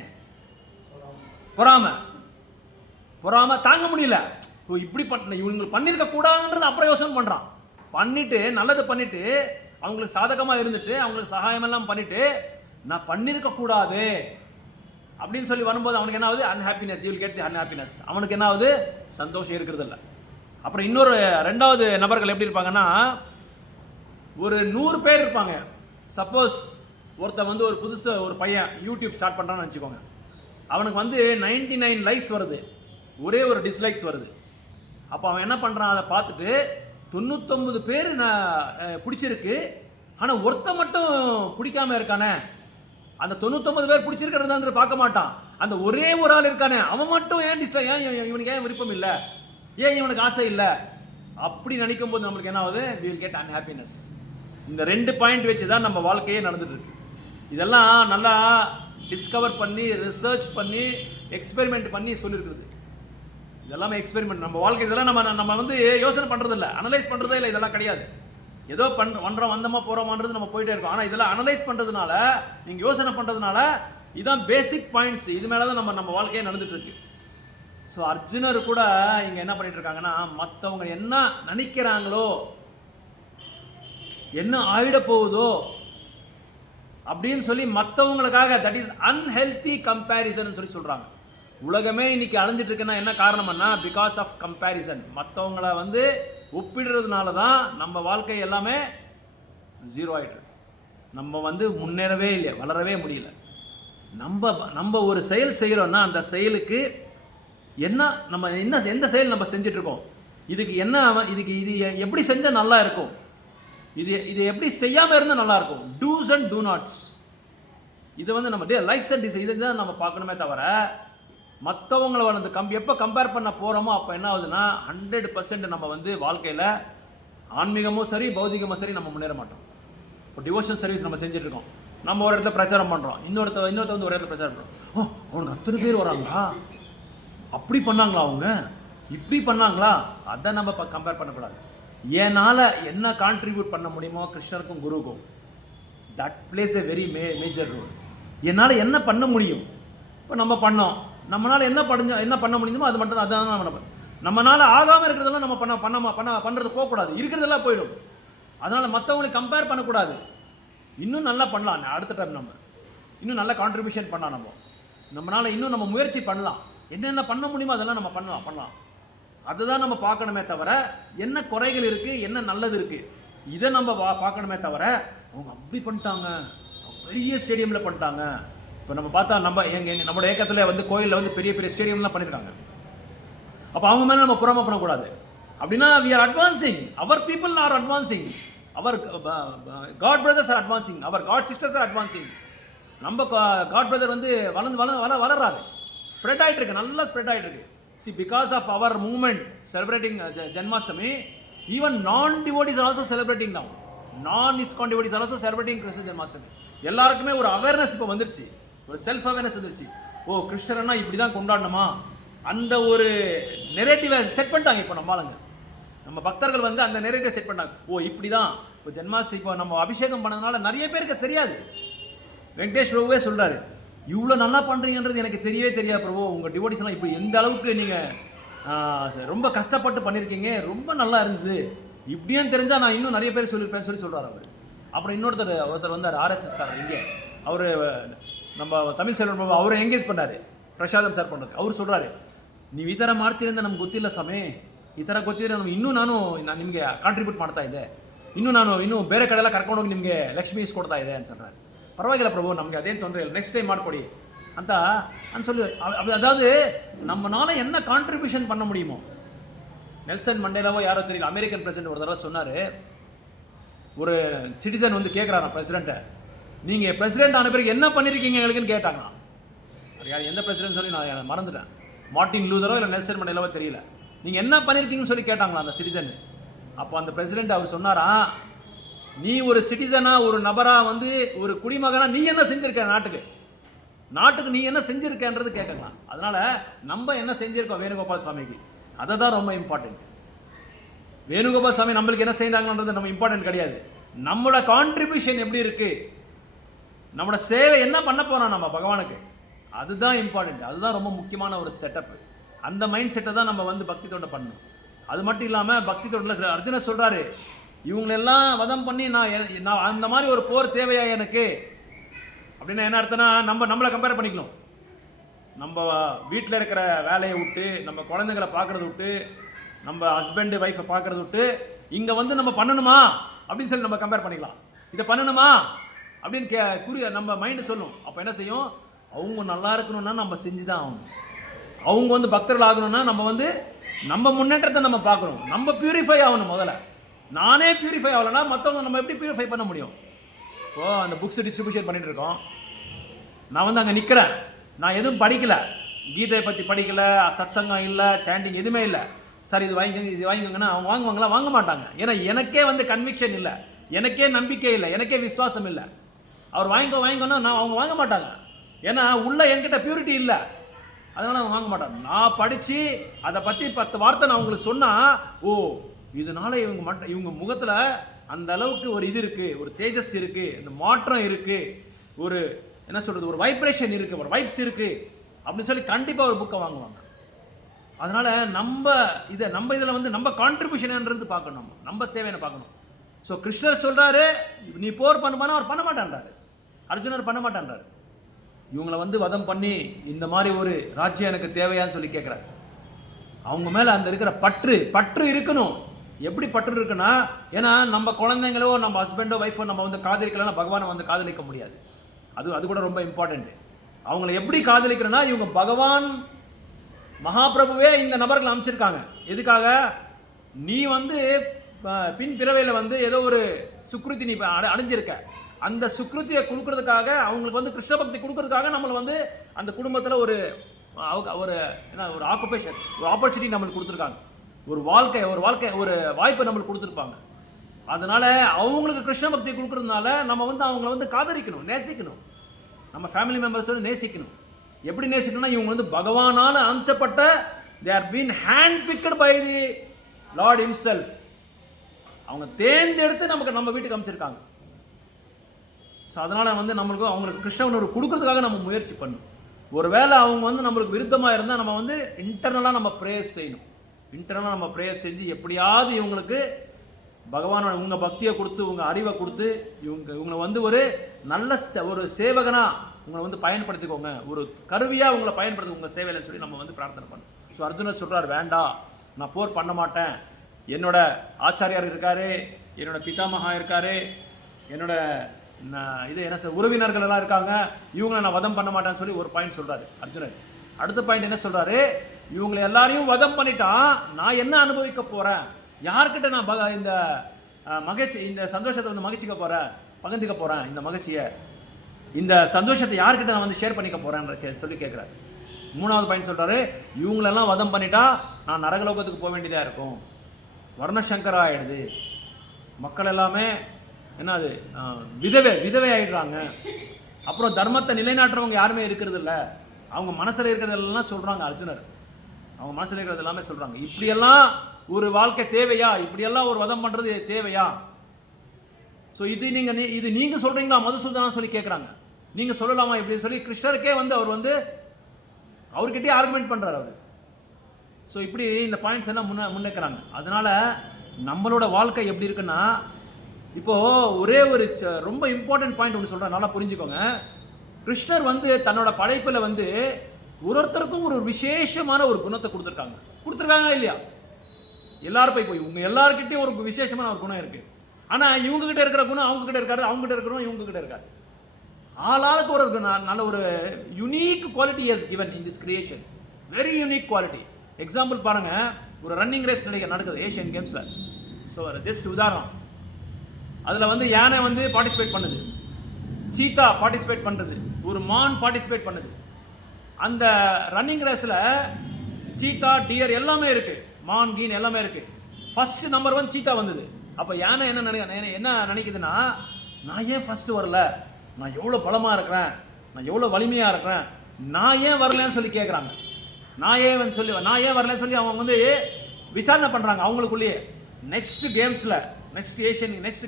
பொறாம தாங்க முடியல, இப்படி இவங்க பண்ணியிருக்க கூடாதுன்றது அப்புறம் யோசனை பண்ணுறான். பண்ணிட்டு நல்லது பண்ணிட்டு அவங்களுக்கு சாதகமாக இருந்துட்டு அவங்களுக்கு சகாயமெல்லாம் பண்ணிட்டு நான் பண்ணியிருக்க கூடாது அப்படின்னு சொல்லி வரும்போது அவனுக்கு என்ன ஆகுது, unhappiness. You will get the unhappiness. அவனுக்கு என்ன ஆகுது, சந்தோஷம் இருக்கிறது இல்லை. அப்புறம் இன்னொரு 2வது நபர்கள் எப்படி இருப்பாங்கன்னா, ஒரு 100 பேர் இருப்பாங்க. சப்போஸ் ஒருத்தன் வந்து ஒரு புதுசு ஒரு பையன் யூடியூப் ஸ்டார்ட் பண்ணுறான்னு வச்சுக்கோங்க. அவனுக்கு வந்து 99 லைக்ஸ் வருது, ஒரே ஒரு டிஸ்லைக்ஸ் வருது. அப்போ அவன் என்ன பண்ணுறான், அதை பார்த்துட்டு 99 பேர் பிடிச்சிருக்கு, ஆனால் ஒருத்தன் மட்டும் பிடிக்காம இருக்கானே, அந்த 99 பேர் பிடிச்சிருக்கிறத பார்க்க மாட்டான். அந்த ஒரே ஒரு ஆள் இருக்கானே, அவன் மட்டும் ஏன் டிஸ்லைக், ஏன் இவனுக்கு ஏன் விருப்பம் இல்லை, ஏன் இவனுக்கு ஆசை இல்லை, அப்படி நினைக்கும் போது நம்மளுக்கு என்ன ஆகுது, we will get unhappiness. இந்த 2 பாயிண்ட் வச்சு தான் நம்ம வாழ்க்கையே நடந்துட்டு இருக்கு. இதெல்லாம் நல்லா டிஸ்கவர் பண்ணி ரிசர்ச் பண்ணி எக்ஸ்பெரிமெண்ட் பண்ணி சொல்லியிருக்குது. இதெல்லாமே எக்ஸ்பெரிமெண்ட். நம்ம வாழ்க்கை இதெல்லாம் நம்ம வந்து யோசனை பண்ணுறதில்ல, அனலைஸ் பண்ணுறதே இல்லை. இதெல்லாம் கிடையாது. ஏதோ பண்ணுறோம், வந்தோமா போகிறோமான்றது நம்ம போயிட்டே இருக்கோம். ஆனால் இதெல்லாம் அனலைஸ் பண்ணுறதுனால, நீங்கள் யோசனை பண்ணுறதுனால, இதுதான் பேசிக் பாயிண்ட்ஸ். இது மேலே தான் நம்ம வாழ்க்கையே நடந்துட்டு இருக்கு. ஸோ அர்ஜுனர் கூட இங்கே என்ன பண்ணிட்டு இருக்காங்கன்னா, மற்றவங்க என்ன நினைக்கிறாங்களோ, என்ன ஆயிட போகுதோ அப்படின்னு சொல்லி மற்றவங்களுக்காக, தட் இஸ் அன்ஹெல்தி கம்பேரிசன் சொல்லி சொல்கிறாங்க. உலகமே இன்னைக்கு அழிஞ்சிட்டு இருக்குன்னா என்ன காரணம்னா, பிகாஸ் ஆஃப் கம்பேரிசன். மற்றவங்கள வந்து ஒப்பிடுறதுனால தான் நம்ம வாழ்க்கை எல்லாமே ஜீரோ ஆகிட்டு. நம்ம வந்து முன்னேறவே இல்லை, வளரவே முடியல. நம்ம ஒரு செயல் செய்கிறோன்னா அந்த செயலுக்கு என்ன, நம்ம எந்த செயல் நம்ம செஞ்சுட்டு இருக்கோம், இதுக்கு என்ன, இது எப்படி செஞ்சால் நல்லா இருக்கும், இது எப்படி செய்யாமல் இருந்தால் நல்லா இருக்கும், டூஸ் அண்ட் டூ நாட்ஸ். இதை வந்து நம்ம லைக்ஸ் அண்ட் டிஸ், இதை தான் நம்ம பார்க்கணுமே தவிர, மற்றவங்களை வந்து எப்போ கம்பேர் பண்ண போகிறோமோ அப்போ என்ன ஆகுதுன்னா 100% நம்ம வந்து வாழ்க்கையில் ஆன்மீகமும் சரி பௌதிகமும் சரி நம்ம முன்னேற மாட்டோம். இப்போ டிவோஷன் சர்வீஸ் நம்ம செஞ்சுட்டு இருக்கோம், நம்ம ஒரு இடத்துல பிரச்சாரம் பண்ணுறோம், இன்னொருத்த வந்து ஒரு இடத்துல பிரச்சாரம் பண்ணுறோம். அவனுக்கு அத்தனை பேர் வராங்களா, அப்படி பண்ணாங்களா, அவங்க இப்படி பண்ணாங்களா, அதை நம்ம கம்பேர் பண்ணக்கூடாது. என்னால் என்ன கான்ட்ரிபியூட் பண்ண முடியுமோ கிருஷ்ணருக்கும் குருவுக்கும், that plays a very major role. என்னால் என்ன பண்ண முடியும், இப்போ நம்ம பண்ணோம், நம்மளால் என்ன பண்ண முடியுமோ அது மட்டும், அதான் நம்ம நம்மளால் ஆகாமல் இருக்கிறதெல்லாம் நம்ம பண்ணுறது போகக்கூடாது, இருக்கிறதெல்லாம் போயிடும். அதனால் மற்றவங்களுக்கு கம்பேர் பண்ணக்கூடாது. இன்னும் நல்லா பண்ணலாம், அடுத்த டைம் நம்ம இன்னும் நல்ல கான்ட்ரிபியூஷன் பண்ணலாம், நம்மளால் இன்னும் நம்ம முயற்சி பண்ணலாம், என்னென்ன பண்ண முடியுமோ அதெல்லாம் நம்ம பண்ணலாம். அதுதான் நம்ம பார்க்கணுமே தவிர, என்ன குறைகள் இருக்குது, என்ன நல்லது இருக்குது, இதை நம்ம பார்க்கணுமே தவிர, அவங்க அப்படி பண்ணிட்டாங்க, பெரிய ஸ்டேடியமில் பண்ணிட்டாங்க. இப்போ நம்ம பார்த்தா நம்மளோட இயக்கத்தில் வந்து கோயிலில் வந்து பெரிய பெரிய ஸ்டேடியம்லாம் பண்ணியிருக்காங்க. அப்போ அவங்க மேலே நம்ம புறமா பண்ணக்கூடாது. அப்படின்னா we are advancing, our people are advancing, our God brothers are advancing, our God sisters are advancing. நம்ம God brother வந்து வளர்றாரு, ஸ்ப்ரெட் ஆகிட்டு இருக்கு, நல்லா ஸ்ப்ரெட் ஆகிட்டு இருக்கு. See, because of our movement celebrating Janmashtami, even non-devotees are also celebrating now. Non-ISKCON devotees are also celebrating Krishna Janmashtami. எல்லாருக்குமே ஒரு awareness இப்போ வந்துருச்சு, ஒரு செல்ஃப் அவேர்னஸ் வந்துருச்சு. ஓ, கிருஷ்ணர்னா இப்படி தான் கொண்டாடணுமா, அந்த ஒரு நெரேட்டிவை செட் பண்ணிட்டாங்க. இப்போ நம்ம பக்தர்கள் வந்து அந்த நெரேட்டிவை செட் பண்ணாங்க. ஓ, இப்படி தான் இப்போ ஜென்மாஷ்டமி, இப்போ நம்ம அபிஷேகம் பண்ணதுனால நிறைய பேருக்கு தெரியாது. வெங்கடேஷ் பிரபுவே சொல்கிறாரு, இவ்வளோ நல்லா பண்ணுறீங்கன்றது எனக்கு தெரியவே தெரியாது பிரபு, உங்கள் டிவோட்டிஸ்லாம் இப்போ எந்த அளவுக்கு நீங்கள் ரொம்ப கஷ்டப்பட்டு பண்ணியிருக்கீங்க, ரொம்ப நல்லா இருந்தது, இப்படியும் தெரிஞ்சால் நான் இன்னும் நிறைய பேர் சொல்லியிருப்பேன் சொல்லி சொல்கிறார் அவர். அப்புறம் ஒருத்தர் வந்தார், RSSகாரர் இங்கே, அவர் நம்ம தமிழ் செல்வன் பிரபு, அவரை என்கேஜ் பண்ணார் பிரசாதம் சார் பண்ணுறது. அவர் சொல்கிறாரு, ನೀವು ಈ ಥರ ಮಾಡ್ತೀರಿಂದ ನಮ್ಗೆ ಗೊತ್ತಿಲ್ಲ ಸ್ವಾಮಿ, ಈ ಥರ ಗೊತ್ತಿದ್ರೆ ನಮ್ಗೆ ಇನ್ನೂ ನಾನು ನಿಮಗೆ ಕಾಂಟ್ರಿಬ್ಯೂಟ್ ಮಾಡ್ತಾ ಇದ್ದೆ, ಇನ್ನೂ ಬೇರೆ ಕಡೆ ಎಲ್ಲ ಕರ್ಕೊಂಡೋಗಿ ನಿಮಗೆ ಲಕ್ಷ್ಮಿ ಇಸ್ಕೊಡ್ತಾ ಇದೆ ಅಂತ சொல்கிறாரு. பரவாயில்ல பிரபு, நமக்கு அதே தொந்தரவு இல்லை, நெக்ஸ்ட் டைம் மாட்பொடி அந்த சொல்லி. அதாவது நம்மளால என்ன கான்ட்ரிபியூஷன் பண்ண முடியுமோ. நெல்சன் மண்டேலாவோ யாரோ தெரியல, அமெரிக்கன் பிரசிடென்ட் ஒரு தடவை சொன்னார், ஒரு சிட்டிசன் வந்து கேட்குறாங்க பிரசிடெண்ட்டை, நீங்கள் பிரசிடென்ட் ஆன பிறகு என்ன பண்ணியிருக்கீங்க எங்களுக்குன்னு கேட்டாங்க. யார் எந்த பிரசிடென்ட் சொல்லி நான் மறந்துட்டேன், மார்ட்டின் லூதரோ இல்லை நெல்சன் மண்டேலாவோ தெரியல. நீங்கள் என்ன பண்ணியிருக்கீங்கன்னு சொல்லி கேட்டாங்களா அந்த சிட்டிசன். அப்போ அந்த பிரசிடென்ட் அவர் சொன்னாரா, நீ ஒரு சிட்டிசனாக, ஒரு நபராக வந்து ஒரு குடிமகனாக நீ என்ன செஞ்சுருக்க, நாட்டுக்கு நீ என்ன செஞ்சுருக்கன்றது கேட்கலாம். அதனால் நம்ம என்ன செஞ்சுருக்கோம் வேணுகோபால் சுவாமிக்கு, அதை தான் ரொம்ப இம்பார்ட்டன்ட். வேணுகோபால் சுவாமி நம்மளுக்கு என்ன செய்கிறாங்கன்றது நம்ம இம்பார்ட்டன்ட் கிடையாது, நம்மளோட கான்ட்ரிபியூஷன் எப்படி இருக்குது, நம்மளோட சேவை என்ன பண்ண போகிறோம் நம்ம பகவானுக்கு, அதுதான் இம்பார்ட்டன்ட். அதுதான் ரொம்ப முக்கியமான ஒரு செட்டப். அந்த மைண்ட் செட்டை தான் நம்ம வந்து பக்தி தொண்டை பண்ணணும். அது மட்டும் இல்லாமல் பக்தி தொண்டில் அர்ஜுனர் சொல்கிறாரு, இவங்களெல்லாம் வதம் பண்ணி நான் அந்த மாதிரி ஒரு போர் தேவையா எனக்கு அப்படின்னா என்ன அர்த்தம்னா, நம்மளை கம்பேர் பண்ணிக்கணும். நம்ம வீட்டில் இருக்கிற வேலையை விட்டு, நம்ம குழந்தைங்களை பார்க்குறத விட்டு, நம்ம ஹஸ்பண்டு ஒய்ஃபை பார்க்குறத விட்டு, இங்கே வந்து நம்ம பண்ணணுமா அப்படின்னு சொல்லி நம்ம கம்பேர் பண்ணிக்கலாம். இதை பண்ணணுமா அப்படின்னு நம்ம மைண்டு சொல்லும். அப்போ என்ன செய்யும், அவங்க நல்லா இருக்கணும்னா நம்ம செஞ்சு தான் ஆகணும். அவங்க வந்து பக்தர்கள் ஆகணும்னா நம்ம வந்து நம்ம முன்னேற்றத்தை நம்ம பார்க்கணும். நம்ம பியூரிஃபை ஆகணும். முதல்ல நானே பியூரிஃபை ஆகலைன்னா மற்றவங்க நம்ம எப்படி பியூரிஃபை பண்ண முடியும்? இப்போ அந்த புக்ஸ் டிஸ்ட்ரிபியூஷன் பண்ணிட்டு இருக்கோம். நான் வந்து அங்கே நிற்கிறேன். நான் எதுவும் படிக்கலை, கீதையை பற்றி படிக்கலை, சத்சங்கம் இல்லை, சாண்டிங் எதுவுமே இல்லை. சார் இது வாங்கிக்கோங்க இது வாங்கிக்கோங்கன்னா அவங்க வாங்குவாங்களா? வாங்க மாட்டாங்க. ஏன்னா எனக்கே வந்து கன்விக்ஷன் இல்லை, எனக்கே நம்பிக்கை இல்லை, எனக்கே விசுவாசம் இல்லை. அவர் வாங்கிக்கோன்னா நான் அவங்க வாங்க மாட்டாங்க. ஏன்னா உள்ள என்கிட்ட பியூரிட்டி இல்லை, அதனால் அவங்க வாங்க மாட்டாங்க. நான் படித்து அதை பற்றி 10 வார்த்தை நான் உங்களுக்கு சொன்னால், ஓ இதனால் இவங்க முகத்தில் அந்த அளவுக்கு ஒரு இது இருக்குது, ஒரு தேஜஸ் இருக்குது, இந்த மாற்றம் இருக்குது, ஒரு என்ன சொல்கிறது, ஒரு வைப்ரேஷன் இருக்குது, ஒரு வைப்ஸ் இருக்குது அப்படின்னு சொல்லி கண்டிப்பாக ஒரு புக்கை வாங்குவாங்க. அதனால் நம்ம இதில் வந்து நம்ம கான்ட்ரிபியூஷன்ன்றது பார்க்கணும், நம்ம சேவையை பார்க்கணும். ஸோ கிருஷ்ணர் சொல்கிறாரு, நீ போர் பண்ண அவர் பண்ண மாட்டான்றாரு, அர்ஜுனர் பண்ண மாட்டான்றாரு. இவங்களை வந்து வதம் பண்ணி இந்த மாதிரி ஒரு ராஜ்யம் எனக்கு தேவையான்னு சொல்லி கேட்குறாரு. அவங்க மேலே அந்த இருக்கிற பற்று இருக்கணும். எப்படி பற்று இருக்குன்னா, ஏன்னா நம்ம குழந்தைங்களோ நம்ம ஹஸ்பண்டோ ஒய்ஃபோ நம்ம வந்து காதலிக்கலாம், பகவானை வந்து காதலிக்க முடியாது. அது கூட ரொம்ப இம்பார்ட்டண்ட்டு. அவங்கள எப்படி காதலிக்கிறேன்னா, இவங்க பகவான் மகாபிரபுவே இந்த நபர்களை அமைச்சிருக்காங்க. எதுக்காக? நீ வந்து பின் பிறவையில் வந்து ஏதோ ஒரு சுக்ருதி நீ அடைஞ்சிருக்க, அந்த சுக்ருத்தியை கொடுக்கறதுக்காக, அவங்களுக்கு வந்து கிருஷ்ண பக்தி கொடுக்கறதுக்காக நம்மளை வந்து அந்த குடும்பத்தில் ஒரு என்ன ஒரு ஆக்குபேஷன், ஒரு ஆப்பர்ச்சுனிட்டி நம்மளுக்கு கொடுத்துருக்காங்க, ஒரு வாய்ப்பை நம்மளுக்கு கொடுத்துருப்பாங்க. அதனால அவங்களுக்கு கிருஷ்ண பக்தி கொடுக்கறதுனால நம்ம வந்து அவங்கள வந்து காதலிக்கணும், நேசிக்கணும், நம்ம ஃபேமிலி மெம்பர்ஸோட நேசிக்கணும். எப்படி நேசிக்கணும்னா, இவங்க வந்து பகவானால் அனுப்பிச்சப்பட்ட, they are being hand picked by the Lord himself. அவங்க தேர்ந்தெடுத்து நம்ம வீட்டுக்கு அமைச்சிருக்காங்க. ஸோ அதனால் வந்து அவங்களுக்கு கிருஷ்ணன் கொடுக்கறதுக்காக நம்ம முயற்சி பண்ணணும். ஒருவேளை அவங்க வந்து நம்மளுக்கு விருத்தமாக இருந்தால் நம்ம வந்து இன்டர்னலாக நம்ம ப்ரேயர் செய்யணும். இன்டர்னலாக நம்ம ப்ரேயர் செஞ்சு எப்படியாவது இவங்களுக்கு பகவானோட உங்கள் பக்தியை கொடுத்து, உங்கள் அறிவை கொடுத்து, இவங்களை வந்து ஒரு நல்ல ஒரு சேவகனாக உங்களை வந்து பயன்படுத்திக்கோங்க, ஒரு கருவியாக உங்களை பயன்படுத்தி உங்கள் சேவையில்னு சொல்லி நம்ம வந்து பிரார்த்தனை பண்ணணும். ஸோ அர்ஜுனர் சொல்கிறார், வேண்டாம், நான் போர் பண்ண மாட்டேன், என்னோட ஆச்சாரியார் இருக்காரு, என்னோட பிதாமகா இருக்காரு, என்னோட உறவினர்கள் எல்லாம் இருக்காங்க, இவங்களை நான் வதம் பண்ண மாட்டேன்னு சொல்லி ஒரு பாயிண்ட் சொல்கிறாரு அர்ஜுனர். அடுத்த பாயிண்ட் என்ன சொல்கிறாரு, இவங்களை எல்லாரையும் வதம் பண்ணிட்டான், நான் என்ன அனுபவிக்க போகிறேன், யார்கிட்ட நான் இந்த மகிழ்ச்சி, இந்த சந்தோஷத்தை வந்து பகிர்ந்துக்க போகிறேன், இந்த மகிழ்ச்சியை, இந்த சந்தோஷத்தை யார்கிட்ட நான் வந்து ஷேர் பண்ணிக்க போகிறேன்ற சொல்லி கேட்குறாரு. 3வது பாயிண்ட் சொல்கிறாரு, இவங்களெல்லாம் வதம் பண்ணிட்டா நான் நரகலோகத்துக்கு போக வேண்டியதாக இருக்கும், வர்ணசங்கரா ஆகிடுது, மக்கள் எல்லாமே என்னது விதவை ஆகிடுறாங்க, அப்புறம் தர்மத்தை நிலைநாட்டுறவங்க யாருமே இருக்கிறது இல்லை, அவங்க மனசில் இருக்கிறதெல்லாம் சொல்கிறாங்க அர்ஜுனர், அவங்க மனசில் இருக்கிறது எல்லாமே சொல்கிறாங்க. இப்படியெல்லாம் ஒரு வாழ்க்கை தேவையா? இப்படியெல்லாம் ஒரு வதம் பண்ணுறது தேவையா? ஸோ இது நீங்கள் சொல்கிறீங்களா மதுசூதனா சொல்லி கேட்குறாங்க. நீங்கள் சொல்லலாமா இப்படின்னு சொல்லி கிருஷ்ணருக்கே வந்து அவர் வந்து அவர்கிட்டயே ஆர்குமெண்ட் பண்ணுறாரு அவர். ஸோ இப்படி இந்த பாயிண்ட்ஸ் எல்லாம் முன்னேற்கிறாங்க. அதனால் நம்மளோட வாழ்க்கை எப்படி இருக்குன்னா, இப்போது ஒரே ஒரு ரொம்ப இம்பார்ட்டன்ட் பாயிண்ட் ஒன்று சொல்கிறேன், நல்லா புரிஞ்சுக்கோங்க. கிருஷ்ணர் வந்து தன்னோட படைப்பில் வந்து ஒருத்தருக்கும் ஒரு விசேஷமான ஒரு குணத்தை கொடுத்துருக்காங்க இல்லையா? எல்லாரும் போய் இவங்க எல்லாருக்கிட்டையும் ஒரு விசேஷமான ஒரு குணம் இருக்குது. ஆனால் இவங்ககிட்ட இருக்கிற குணம் அவங்ககிட்ட இருக்காது, அவங்ககிட்ட இருக்கிற இவங்ககிட்ட இருக்காது. ஆளாளுக்கு ஒரு நல்ல ஒரு unique quality has given in this creation, very unique quality. Example பாருங்கள், ஒரு ரன்னிங் ரேஸ் நடக்குது ஏஷியன் கேம்ஸில். ஸோ ஜஸ்ட் உதாரணம், அதில் வந்து யானை வந்து பார்ட்டிசிபேட் பண்ணுது, சீத்தா பார்ட்டிசிபேட் பண்ணுறது, ஒரு மான் பார்ட்டிசிபேட் பண்ணுது. அந்த ரன்னிங் ரேஸில் சீத்தா, டியர் எல்லாமே இருக்குது, மான், கீன் எல்லாமே இருக்குது. ஃபஸ்ட்டு நம்பர் 1 சீத்தா வந்தது. அப்போ யானை என்ன நினைக்குதுன்னா, நான் ஏன் ஃபஸ்ட்டு வரல, நான் எவ்வளோ பலமாக இருக்கிறேன், நான் எவ்வளோ வலிமையாக இருக்கிறேன், நான் ஏன் வரலன்னு சொல்லி கேட்குறாங்க. நான் ஏன் வரலன்னு சொல்லி அவங்க வந்து விசாரணை பண்ணுறாங்க அவங்களுக்குள்ளேயே. நெக்ஸ்ட்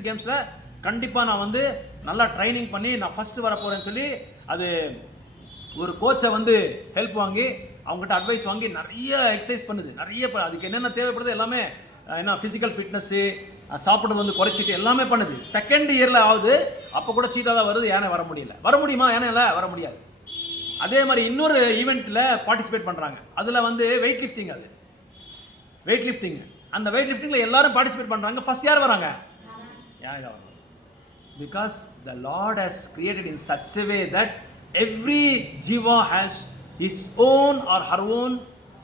கேம்ஸில் கண்டிப்பாக நான் வந்து நல்லா ட்ரைனிங் பண்ணி நான் ஃபஸ்ட்டு வர போகிறேன்னு சொல்லி அது ஒரு கோச்சை வந்து ஹெல்ப் வாங்கி அவங்ககிட்ட அட்வைஸ் வாங்கி நிறைய எக்ஸசைஸ் பண்ணுது, அதுக்கு என்னென்ன தேவைப்படுது எல்லாமே, என்ன ஃபிசிக்கல் ஃபிட்னஸ்ஸு, சாப்பிட்றது வந்து குறைச்சிட்டு எல்லாமே பண்ணுது. செகண்ட் இயரில் ஆகுது, அப்போ கூட சீதா தான் வருது, யானை வர முடியுமா? யானையில் வர முடியாது. அதே மாதிரி இன்னொரு ஈவெண்ட்டில் பார்ட்டிசிபேட் பண்ணுறாங்க, அதில் வந்து வெயிட் லிஃப்டிங். அந்த வெயிட் லிஃப்டிங்கில் எல்லாரும் பார்ட்டிசிபேட் பண்ணுறாங்க. ஃபஸ்ட் யார் வராங்க? யானை தான் வராங்க. Because the Lord has created in such a way that every jiva has his own or her own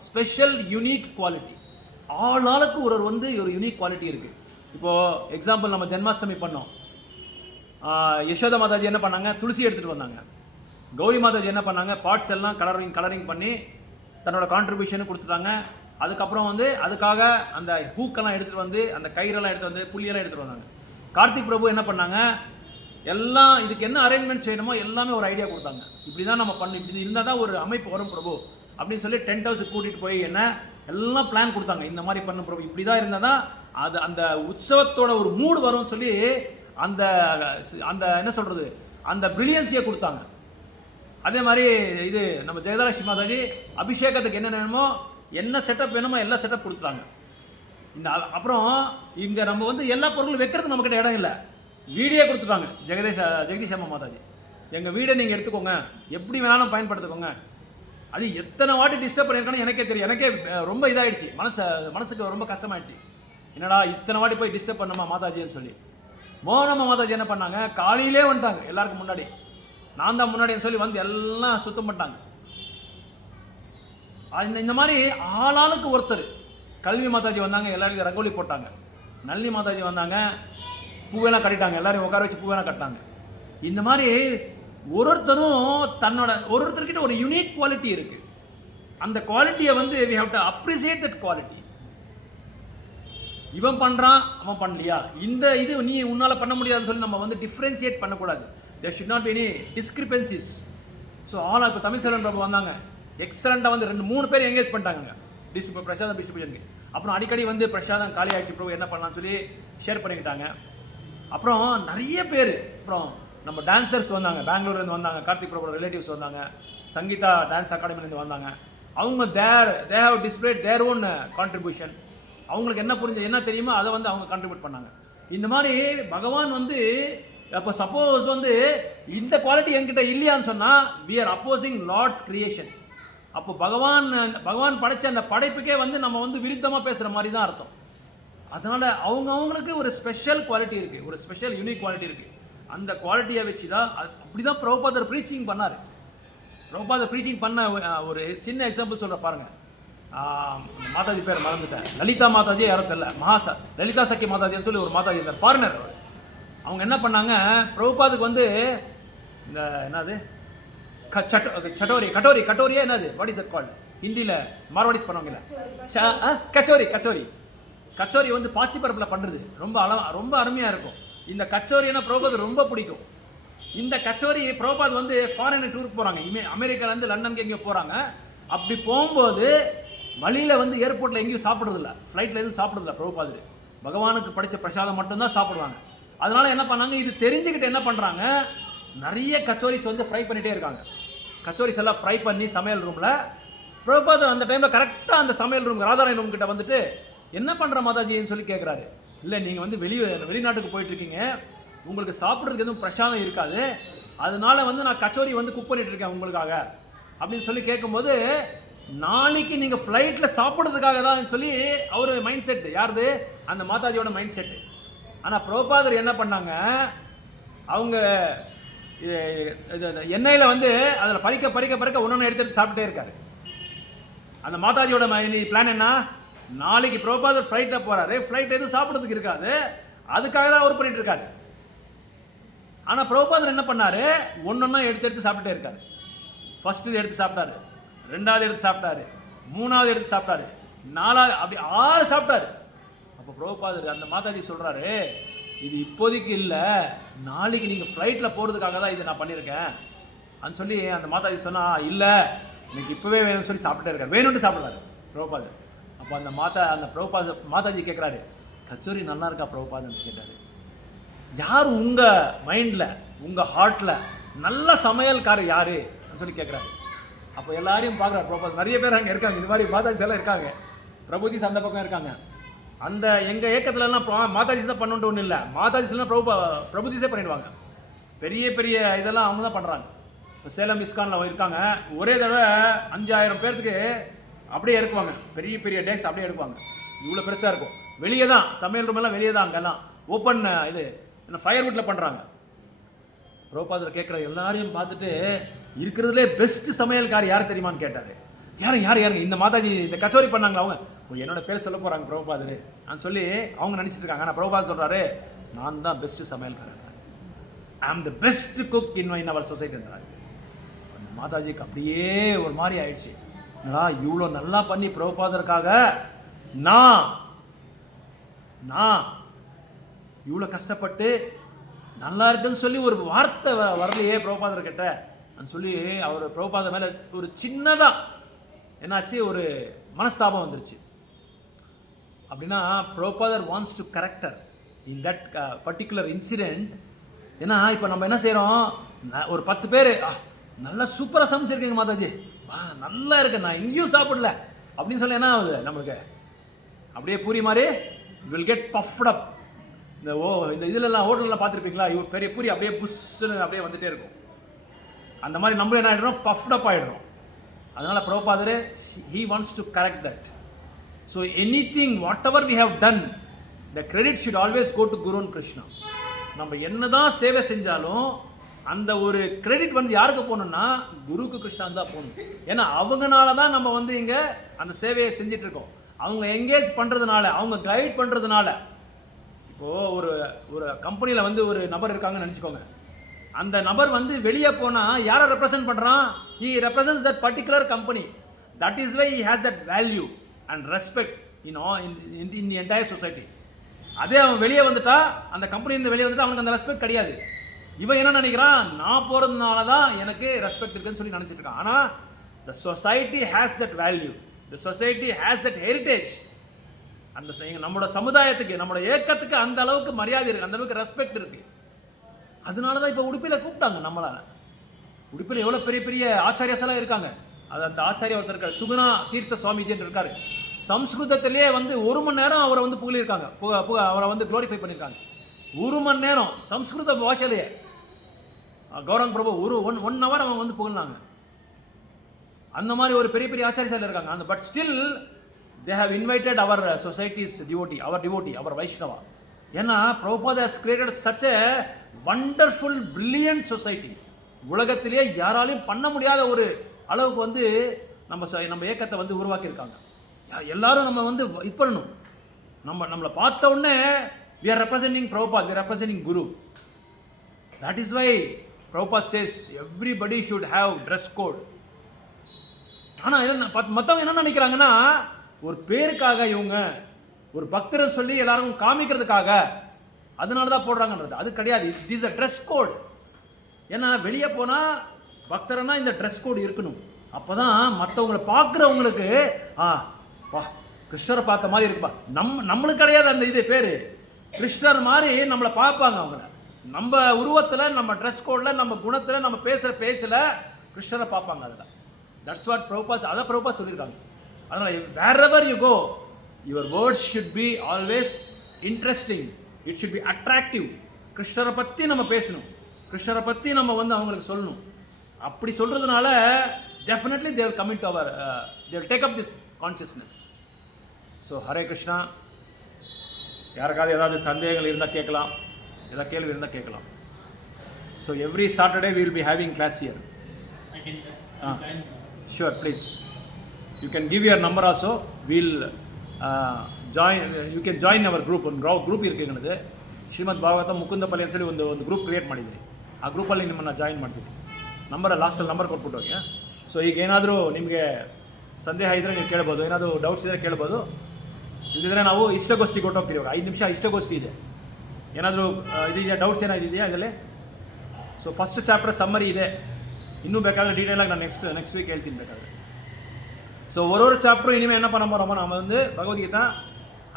special unique quality. ஆளாளுக்கு ஒரு வந்து ஒரு யூனிக் குவாலிட்டி இருக்குது. இப்போது எக்ஸாம்பிள் நம்ம ஜென்மாஷ்டமி பண்ணோம். யசோதா மாதாஜி என்ன பண்ணாங்க, துளசி எடுத்துகிட்டு வந்தாங்க. கௌரி மாதாஜி என்ன பண்ணாங்க, பார்ட்ஸ் எல்லாம் கலரிங் பண்ணி தன்னோட கான்ட்ரிபியூஷனை கொடுத்துட்டாங்க. அதுக்கப்புறம் வந்து அதுக்காக அந்த ஹூக்கெல்லாம் எடுத்துகிட்டு வந்து அந்த கயிறெல்லாம் எடுத்துகிட்டு வந்து புள்ளியெல்லாம் எடுத்துகிட்டு வந்தாங்க. கார்த்திக் பிரபு என்ன பண்ணாங்க, எல்லாம் இதுக்கு என்ன அரேஞ்ச்மெண்ட்ஸ் வேணுமோ எல்லாமே ஒரு ஐடியா கொடுத்தாங்க. இப்படி தான் நம்ம பண்ணி இப்படி இருந்தால் தான் ஒரு அமைப்பு வரும் பிரபு அப்படின்னு சொல்லி டென்ட் ஹவுஸுக்கு கூட்டிகிட்டு போய் என்ன எல்லாம் பிளான் கொடுத்தாங்க. இந்த மாதிரி பண்ண பிரபு இப்படி தான் இருந்தால் தான் அது அந்த உற்சவத்தோட ஒரு மூடு வரும்னு சொல்லி அந்த அந்த என்ன சொல்கிறது அந்த பிரில்லியன்ஸியை கொடுத்தாங்க. அதே மாதிரி இது நம்ம ஜெயதலட்சுமி மாதாஜி அபிஷேகத்துக்கு என்ன வேணுமோ என்ன செட்டப் வேணுமோ எல்லா செட்டப் கொடுத்துட்டாங்க. இந்த அப்புறம் இங்கே நம்ம வந்து எல்லா பொருளும் வைக்கிறது நம்மக்கிட்ட இடம் இல்லை, வீடியோ கொடுத்துட்டாங்க. ஜெகதீஷ் அம்மா மாதாஜி எங்கள் வீடை நீங்கள் எடுத்துக்கோங்க, எப்படி வேணாலும் பயன்படுத்திக்கோங்க. அது எத்தனை வாட்டி டிஸ்டர்ப் பண்ணியிருக்கானு எனக்கே தெரியும். எனக்கே ரொம்ப இதாகிடுச்சு, மனசுக்கு ரொம்ப கஷ்டமாயிடுச்சு. என்னடா இத்தனை வாட்டி போய் டிஸ்டர்ப் பண்ணமா மாதாஜின்னு சொல்லி. மோகனம்மா மாதாஜி என்ன பண்ணாங்க, காலையிலே வந்துட்டாங்க எல்லாருக்கும் முன்னாடி, நான் தான் முன்னாடின்னு சொல்லி வந்து எல்லாம் சுத்தம் பண்ணிட்டாங்க. இந்த மாதிரி ஆளாளுக்கு ஒருத்தர். கல்வி மாதாஜி வந்தாங்க, எல்லாருக்கும் ரங்கோலி போட்டாங்க. நல்லி மாதாஜி வந்தாங்க, பூவெல்லாம் கட்டிட்டாங்க, எல்லாரையும் உட்கார வச்சு பூவெல்லாம் கட்டிட்டாங்க. இந்த மாதிரி ஒருத்தரும் தன்னோட ஒருத்தர்கிட்ட ஒரு யூனிக் குவாலிட்டி இருக்குது. அந்த குவாலிட்டியை வந்து we have to appreciate that quality. இவன் பண்ணுறான் அவன் பண்ணலையா, இந்த இது நீ உன்னால் பண்ண முடியாதுன்னு சொல்லி நம்ம வந்து டிஃப்ரென்சியேட் பண்ணக்கூடாது. there should not be any discrepancies. So all இப்போ தமிழ் செல்வன் பிரபு வந்தாங்க, எக்ஸலண்ட்டாக வந்து 2-3 பேர் எங்கேஜ் பண்ணிட்டாங்க பிரசாதம் டிஸ்ட்ரிபியூஷனுக்கு. அப்புறம் அடிக்கடி வந்து பிரசாதம் காலி ஆகிடுச்சு பிரபு என்ன பண்ணலாம்னு சொல்லி ஷேர் பண்ணிக்கிட்டாங்க. அப்புறம் நிறைய பேர், அப்புறம் நம்ம டான்சர்ஸ் வந்தாங்க, பெங்களூர்லேருந்து வந்தாங்க, கார்த்திக் பிரபுவோட ரிலேட்டிவ்ஸ் வந்தாங்க, சங்கீதா டான்ஸ் அகாடமிலேருந்து வந்தாங்க. அவங்க they have displayed their own contribution. அவங்களுக்கு என்ன தெரியுமோ அதை வந்து அவங்க கான்ட்ரிபியூட் பண்ணாங்க. இந்த மாதிரி பகவான் வந்து அப்போ சப்போஸ் வந்து இந்த குவாலிட்டி என்கிட்ட இல்லையான்னு சொன்னால் we are opposing Lord's creation. அப்போ பகவான் படைச்ச அந்த படைப்புக்கே வந்து நம்ம வந்து விருத்தமாக பேசுகிற மாதிரி தான் அர்த்தம். அதனால் அவங்களுக்கு ஒரு ஸ்பெஷல் குவாலிட்டி இருக்குது, ஒரு ஸ்பெஷல் யூனிக் குவாலிட்டி இருக்குது. அந்த குவாலிட்டியை வச்சு தான் அப்படி தான் பிரபுபாதர் ப்ரீச்சிங் பண்ணார். பிரபுபாதர் ப்ரீச்சிங் பண்ண ஒரு சின்ன எக்ஸாம்பிள் சொல்கிற பாருங்கள். மாதாஜி பேர் மறந்துட்டேன், லலிதா மாதாஜி யாரும் தெரியல, லலிதா சக்கி மாதாஜின்னு சொல்லி ஒரு மாதாஜி இருந்தார், ஃபாரினர். அவங்க என்ன பண்ணாங்க, பிரபுபாதுக்கு வந்து இந்த என்னது கட்டோரியா என்னது வாட் இஸ் இட் கால்ட் ஹிந்தியில் மார்வாடிஸ் பண்ணுவாங்கல்ல, கச்சோரி வந்து பாசி பருப்பில் பண்ணுறது ரொம்ப அருமையாக இருக்கும். இந்த கச்சோரினா பிரபுபாது ரொம்ப பிடிக்கும். இந்த கச்சோரி பிரபுபாது வந்து ஃபாரின் டூருக்கு போகிறாங்க, அமெரிக்காலேருந்து லண்டனுக்கு எங்கேயோ போகிறாங்க. அப்படி போகும்போது வழியில் வந்து ஏர்போர்ட்டில் எங்கேயும் சாப்பிட்றதில்ல, ஃப்ளைட்டில் எதுவும் சாப்பிட்றதில்ல. பிரபுபாது பகவானுக்கு படித்த பிரசாதம் மட்டும்தான் சாப்பிடுவாங்க. அதனால் என்ன பண்ணாங்க, இது தெரிஞ்சுக்கிட்டு என்ன பண்ணுறாங்க, நிறைய கச்சோரிஸ் வந்து ஃப்ரை பண்ணிகிட்டே இருக்காங்க. கச்சோரிஸ் எல்லாம் ஃப்ரை பண்ணி சமையல் ரூமில் பிரபுபாதர் அந்த டைமில் கரெக்டாக அந்த சமையல் ரூம் ராதாராயண் ரூம் கிட்ட வந்துட்டு என்ன பண்ணுற மாதாஜின்னு சொல்லி கேட்குறாரு. இல்லை நீங்கள் வந்து வெளிநாட்டுக்கு போயிட்டுருக்கீங்க, உங்களுக்கு சாப்பிட்றதுக்கு எதுவும் பிரசாதம் இருக்காது, அதனால வந்து நான் கச்சோரி வந்து குக் பண்ணிகிட்டு இருக்கேன் உங்களுக்காக அப்படின்னு சொல்லி கேட்கும்போது, நாளைக்கு நீங்கள் ஃப்ளைட்டில் சாப்பிட்றதுக்காக தான் சொல்லி அவர் மைண்ட் செட்டு, யாருது அந்த மாதாஜியோட மைண்ட் செட்டு. ஆனால் பிரபுபாதர் என்ன பண்ணாங்க, அவங்க எண்ணெயில் வந்து அதில் பறிக்க ஒன்று எடுத்துகிட்டு சாப்பிட்டே இருக்காரு. அந்த மாதாஜியோட பிளான் என்ன, நாளைக்கு பிரபுபாதர் ஃப்ளைட்டில் போகிறாரு, ஃப்ளைட் எதுவும் சாப்பிட்றதுக்கு இருக்காது, அதுக்காக தான் அவர் பண்ணிட்டு இருக்காரு. ஆனால் பிரபுபாதர் என்ன பண்ணார், ஒன்றொன்னா எடுத்து சாப்பிட்டே இருக்காரு. ஃபஸ்ட்டு எடுத்து சாப்பிட்டாரு, 2வது எடுத்து சாப்பிட்டாரு, 3வது எடுத்து சாப்பிட்டாரு, 4வது, அப்படி 6 சாப்பிட்டாரு. அப்போ பிரபுபாதர் அந்த மாதாஜி சொல்கிறாரு, இது இப்போதைக்கு இல்லை, நாளைக்கு நீங்கள் ஃப்ளைட்டில் போகிறதுக்காக தான் இதை நான் பண்ணியிருக்கேன் அப்படின்னு சொல்லி அந்த மாதாஜி சொன்னால், இல்லை எனக்கு இப்போவே வேணும்னு சொல்லி சாப்பிட்டே இருக்காரு, வேணும்னு சாப்பிட்றாரு பிரபுபாதர். அப்போ அந்த மாதாஜி கேட்குறாரு, கச்சோரி நல்லா இருக்கா பிரபுபாதன்னு கேட்டார். யார் உங்கள் மைண்டில் உங்கள் ஹார்ட்டில் நல்ல சமையல்காரர் யார் சொல்லி கேட்குறாரு. அப்போ எல்லாரையும் பார்க்குறாரு பிரபுபாதர். நிறைய பேர் அங்கே இருக்காங்க, இந்த மாதிரி மாதாஜி எல்லாம் இருக்காங்க, பிரபுஜிஸ் அந்த பக்கம் இருக்காங்க. அந்த எங்கள் ஏக்கத்துலலாம் மாதாஜி தான் பண்ணுன்ட்டு ஒன்றும் இல்லை, மாதாஜிஸ்லாம் பிரபுஜிஸே பண்ணிடுவாங்க. பெரிய இதெல்லாம் அவங்க தான் பண்ணுறாங்க. இப்போ சேலம் இஸ்கானில் இருக்காங்க, ஒரே தடவை 5000 பேர்த்துக்கு அப்படியே எடுக்குவாங்க, பெரிய டேக்ஸ் அப்படியே எடுப்பாங்க, இவ்வளோ பெருசாக இருக்கும். வெளியே தான் சமையல் ரூம் எல்லாம் வெளியே தான், அங்கெல்லாம் ஓப்பன் இது ஃபயர் வுட்டில் பண்ணுறாங்க. பிரபுபாதர் கேட்குற எல்லாரையும் பார்த்துட்டு இருக்கிறதுலே பெஸ்ட் சமையல்கார் யார் தெரியுமான்னு கேட்டார். யாருங்க இந்த மாதாஜி இந்த கச்சோரி பண்ணாங்களா அவங்க, என்னோட பேர் சொல்ல போகிறாங்க பிரபுபாதர் நான் சொல்லி அவங்க நினச்சிட்டு இருக்காங்க. ஆனால் பிரபுபாதர் சொல்கிறாரு, நான் தான் பெஸ்ட் சமையல்காரன், ஐ ஆம் த பெஸ்ட் குக் இன் அவர் சொசைட்டின்றாங்க. அந்த மாதாஜிக்கு அப்படியே ஒரு மாதிரி ஆயிடுச்சு. இவ்வளோ நல்லா பண்ணி பிரபுபாதருக்காக நான் இவ்வளோ கஷ்டப்பட்டு நல்லா இருக்குன்னு சொல்லி ஒரு வார்த்தை வரலையே பிரபுபாதர் கிட்ட சொல்லி அவர் பிரபுபாதர் மேலே ஒரு சின்னதாக என்னாச்சு, ஒரு மனஸ்தாபம் வந்துருச்சு. அப்படின்னா பிரபுபாதர் wants to character in that particular incident. ஏன்னா இப்போ நம்ம என்ன செய்கிறோம், ஒரு 10 பேர் நல்லா சூப்பராக சமைச்சிருக்கீங்க மாதாஜி, நல்லா இருக்கு, நான் எங்கேயும் சாப்பிடல அப்படின்னு சொல்லி என்ன ஆகுது, நம்மளுக்கு அப்படியே பூரி மாதிரி வில் கெட் பஃப்ட் அப். இந்த இதுலலாம் ஹோட்டல்லாம் பார்த்துருப்பீங்களா, இவர் பெரிய பூரி அப்படியே புஷ்ஷுன்னு அப்படியே வந்துட்டே இருக்கும். அந்த மாதிரி நம்ம என்ன ஆகிடுறோம், பஃப்ட் அப் ஆகிடுறோம். அதனால் பிரபுபாதர் he wants to correct that. So anything whatever we have done, the credit should always go to Guru and Krishna. நம்ம என்னதான் சேவை செஞ்சாலும் அந்த ஒரு கிரெடிட் வந்து யாருக்கு போகணும்னா குருக்கு கிருஷ்ணா தான் போகணும். ஏன்னா அவங்கனால தான் நம்ம வந்து இங்கே அந்த சேவையை செஞ்சிட்டு இருக்கோம். அவங்க என்கேஜ் பண்ணுறதுனால, அவங்க கைட் பண்ணுறதுனால. இப்போது ஒரு கம்பெனியில் வந்து ஒரு நபர் இருக்காங்கன்னு நினச்சிக்கோங்க. அந்த நபர் வந்து வெளியே போனால் யாரை ரெப்ரசன்ட் பண்ணுறான், he represents that particular company. That is why he has that value and respect in the entire society. அதே அவன் வெளியே வந்துட்டா, அந்த கம்பெனிலேருந்து வெளியே வந்துட்டா அவனுக்கு அந்த ரெஸ்பெக்ட் கிடையாது. இவன் என்ன நினைக்கிறான், நான் போகிறதுனால தான் எனக்கு ரெஸ்பெக்ட் இருக்குன்னு சொல்லி நினச்சிட்டு இருக்கான். ஆனால் the society has that value, the society has that heritage. அந்த நம்மளோட சமுதாயத்துக்கு, நம்மளோட ஏக்கத்துக்கு அந்த அளவுக்கு மரியாதை இருக்குது, அந்த அளவுக்கு ரெஸ்பெக்ட் இருக்குது. அதனால தான் இப்போ உடுப்பியில் கூப்பிட்டாங்க நம்மளால். உடுப்பியில் எவ்வளோ பெரிய பெரிய ஆச்சாரியாஸெல்லாம் இருக்காங்க. அந்த ஆச்சாரியா ஒருத்தர் இருக்கார், சுகுணா தீர்த்த சுவாமிஜின்னு இருக்கார். சம்ஸ்கிருதத்திலேயே வந்து 1 மணி நேரம் அவரை வந்து புகழிருக்காங்க, அவரை வந்து க்ளோரிஃபை பண்ணியிருக்காங்க. 1 மணி நேரம் சம்ஸ்கிருத பாஷையிலேயே கௌரங் பிரபு ஒன் ஹவர் அவங்க வந்து புகழ்னாங்க. அந்த மாதிரி ஒரு பெரிய பெரிய ஆச்சாரியாஸில் இருக்காங்க. அந்த but still they have invited our society's devotee, our Vaishnava. ஏன்னா பிரபுபாதர் has created such a wonderful brilliant society. உலகத்திலேயே யாராலையும் பண்ண முடியாத ஒரு அளவுக்கு வந்து நம்ம ஏக்கத்தை வந்து உருவாக்கியிருக்காங்க. எல்லாரும் நம்ம வந்து இது பண்ணணும். நம்மளை பார்த்த உடனே we are representing Prabhupada, we are representing Guru. That is why Prabhupada says everybody should have dress code. ஆனால் மற்றவங்க என்ன நினைக்கிறாங்கன்னா, ஒரு பேருக்காக இவங்க ஒரு பக்தரை சொல்லி எல்லாரும் காமிக்கிறதுக்காக அதனால தான் போடுறாங்கன்றது அது கிடையாது. It is a dress code. ஏன்னா வெளியே போனால் பக்தர்னா இந்த ட்ரெஸ் கோடு இருக்கணும். அப்போ தான் மற்றவங்களை பார்க்குறவங்களுக்கு வா கிருஷ்ணரை பார்த்த மாதிரி இருக்குப்பா, நம்மளுக்கு கிடையாது அந்த இது பேர், கிருஷ்ணர் மாதிரி நம்மளை பார்ப்பாங்க. அவங்கள நம்ம உருவத்தில், நம்ம ட்ரெஸ் கோடில், நம்ம குணத்தில், நம்ம பேசுகிற பேச்சில் கிருஷ்ணரை பார்ப்பாங்க. அதில் தட்ஸ் வாட் பிரபுபாத், அதை பிரபுபாத் சொல்லியிருக்காங்க. அதனால் wherever you go, your words should be always interesting, it should be attractive. கிருஷ்ணரை பற்றி நம்ம பேசணும், கிருஷ்ணரை பற்றி நம்ம வந்து அவங்களுக்கு சொல்லணும். அப்படி சொல்கிறதுனால definitely they will come into our they will take up this consciousness. So Hare Krishna. யாருக்காவது ஏதாவது சந்தேகங்கள் இருந்தால் கேட்கலாம், ஏதாவது கேள்வி இருந்தால் கேட்கலாம். So every Saturday we will be having class here. I can join. Sure, please. You can give your number also. We'll join. You can join our group. ಒಂದು ಗ್ರೂಪ್ ಇರುತ್ತೆ ನನಗೆ, ಶ್ರೀಮದ್ ಭಾಗವತ ಮುಕುಂದಪಲ್ಲಿ ಅಂತೇಳಿ ಒಂದು ಗ್ರೂಪ್ ಕ್ರಿಯೇಟ್ ಮಾಡಿದ್ದೀನಿ. ಆ ಗ್ರೂಪಲ್ಲಿ ನಿಮ್ಮನ್ನು ಜಾಯಿನ್ ಮಾಡ್ತೀನಿ. ಲಾಸ್ಟಲ್ಲಿ ನಂಬರ್ ಕೊಟ್ಬಿಟ್ಟು ಹೋಗಿ. ಸೊ ಈಗ ಏನಾದರೂ ನಿಮಗೆ ಸಂದೇಹ ಇದ್ದರೆ ನೀವು ಕೇಳ್ಬೋದು, ಏನಾದರೂ ಡೌಟ್ಸ್ ಇದ್ದರೆ ಕೇಳ್ಬೋದು. ಇಲ್ಲದಿದ್ದರೆ ನಾವು ಇಷ್ಟಗೋಷ್ಠಿ ಕೊಟ್ಟೋಗ್ತೀವಿ. ಇವಾಗ 5 ನಿಮಿಷ ಇಷ್ಟಗೋಷ್ಠಿ ಇದೆ. ಏನಾದರೂ ಇದೆಯಾ, ಡೌಟ್ಸ್ ಏನಾದ್ರು ಇದೆಯಾ ಇದರಲ್ಲಿ? ಸೊ ಫಸ್ಟ್ ಚಾಪ್ಟರ್ ಸಮ್ಮರಿ ಇದೆ. ಇನ್ನೂ ಬೇಕಾದರೆ ಡೀಟೇಲಾಗಿ ನಾನು ನೆಕ್ಸ್ಟ್ ವೀಕ್ ಹೇಳ್ತೀನಿ ಬೇಕಾದರೆ. ஸோ ஒரு சாப்டரும் இனிமேல் என்ன பண்ண போகிறோமோ, நம்ம வந்து பகவத்கீதா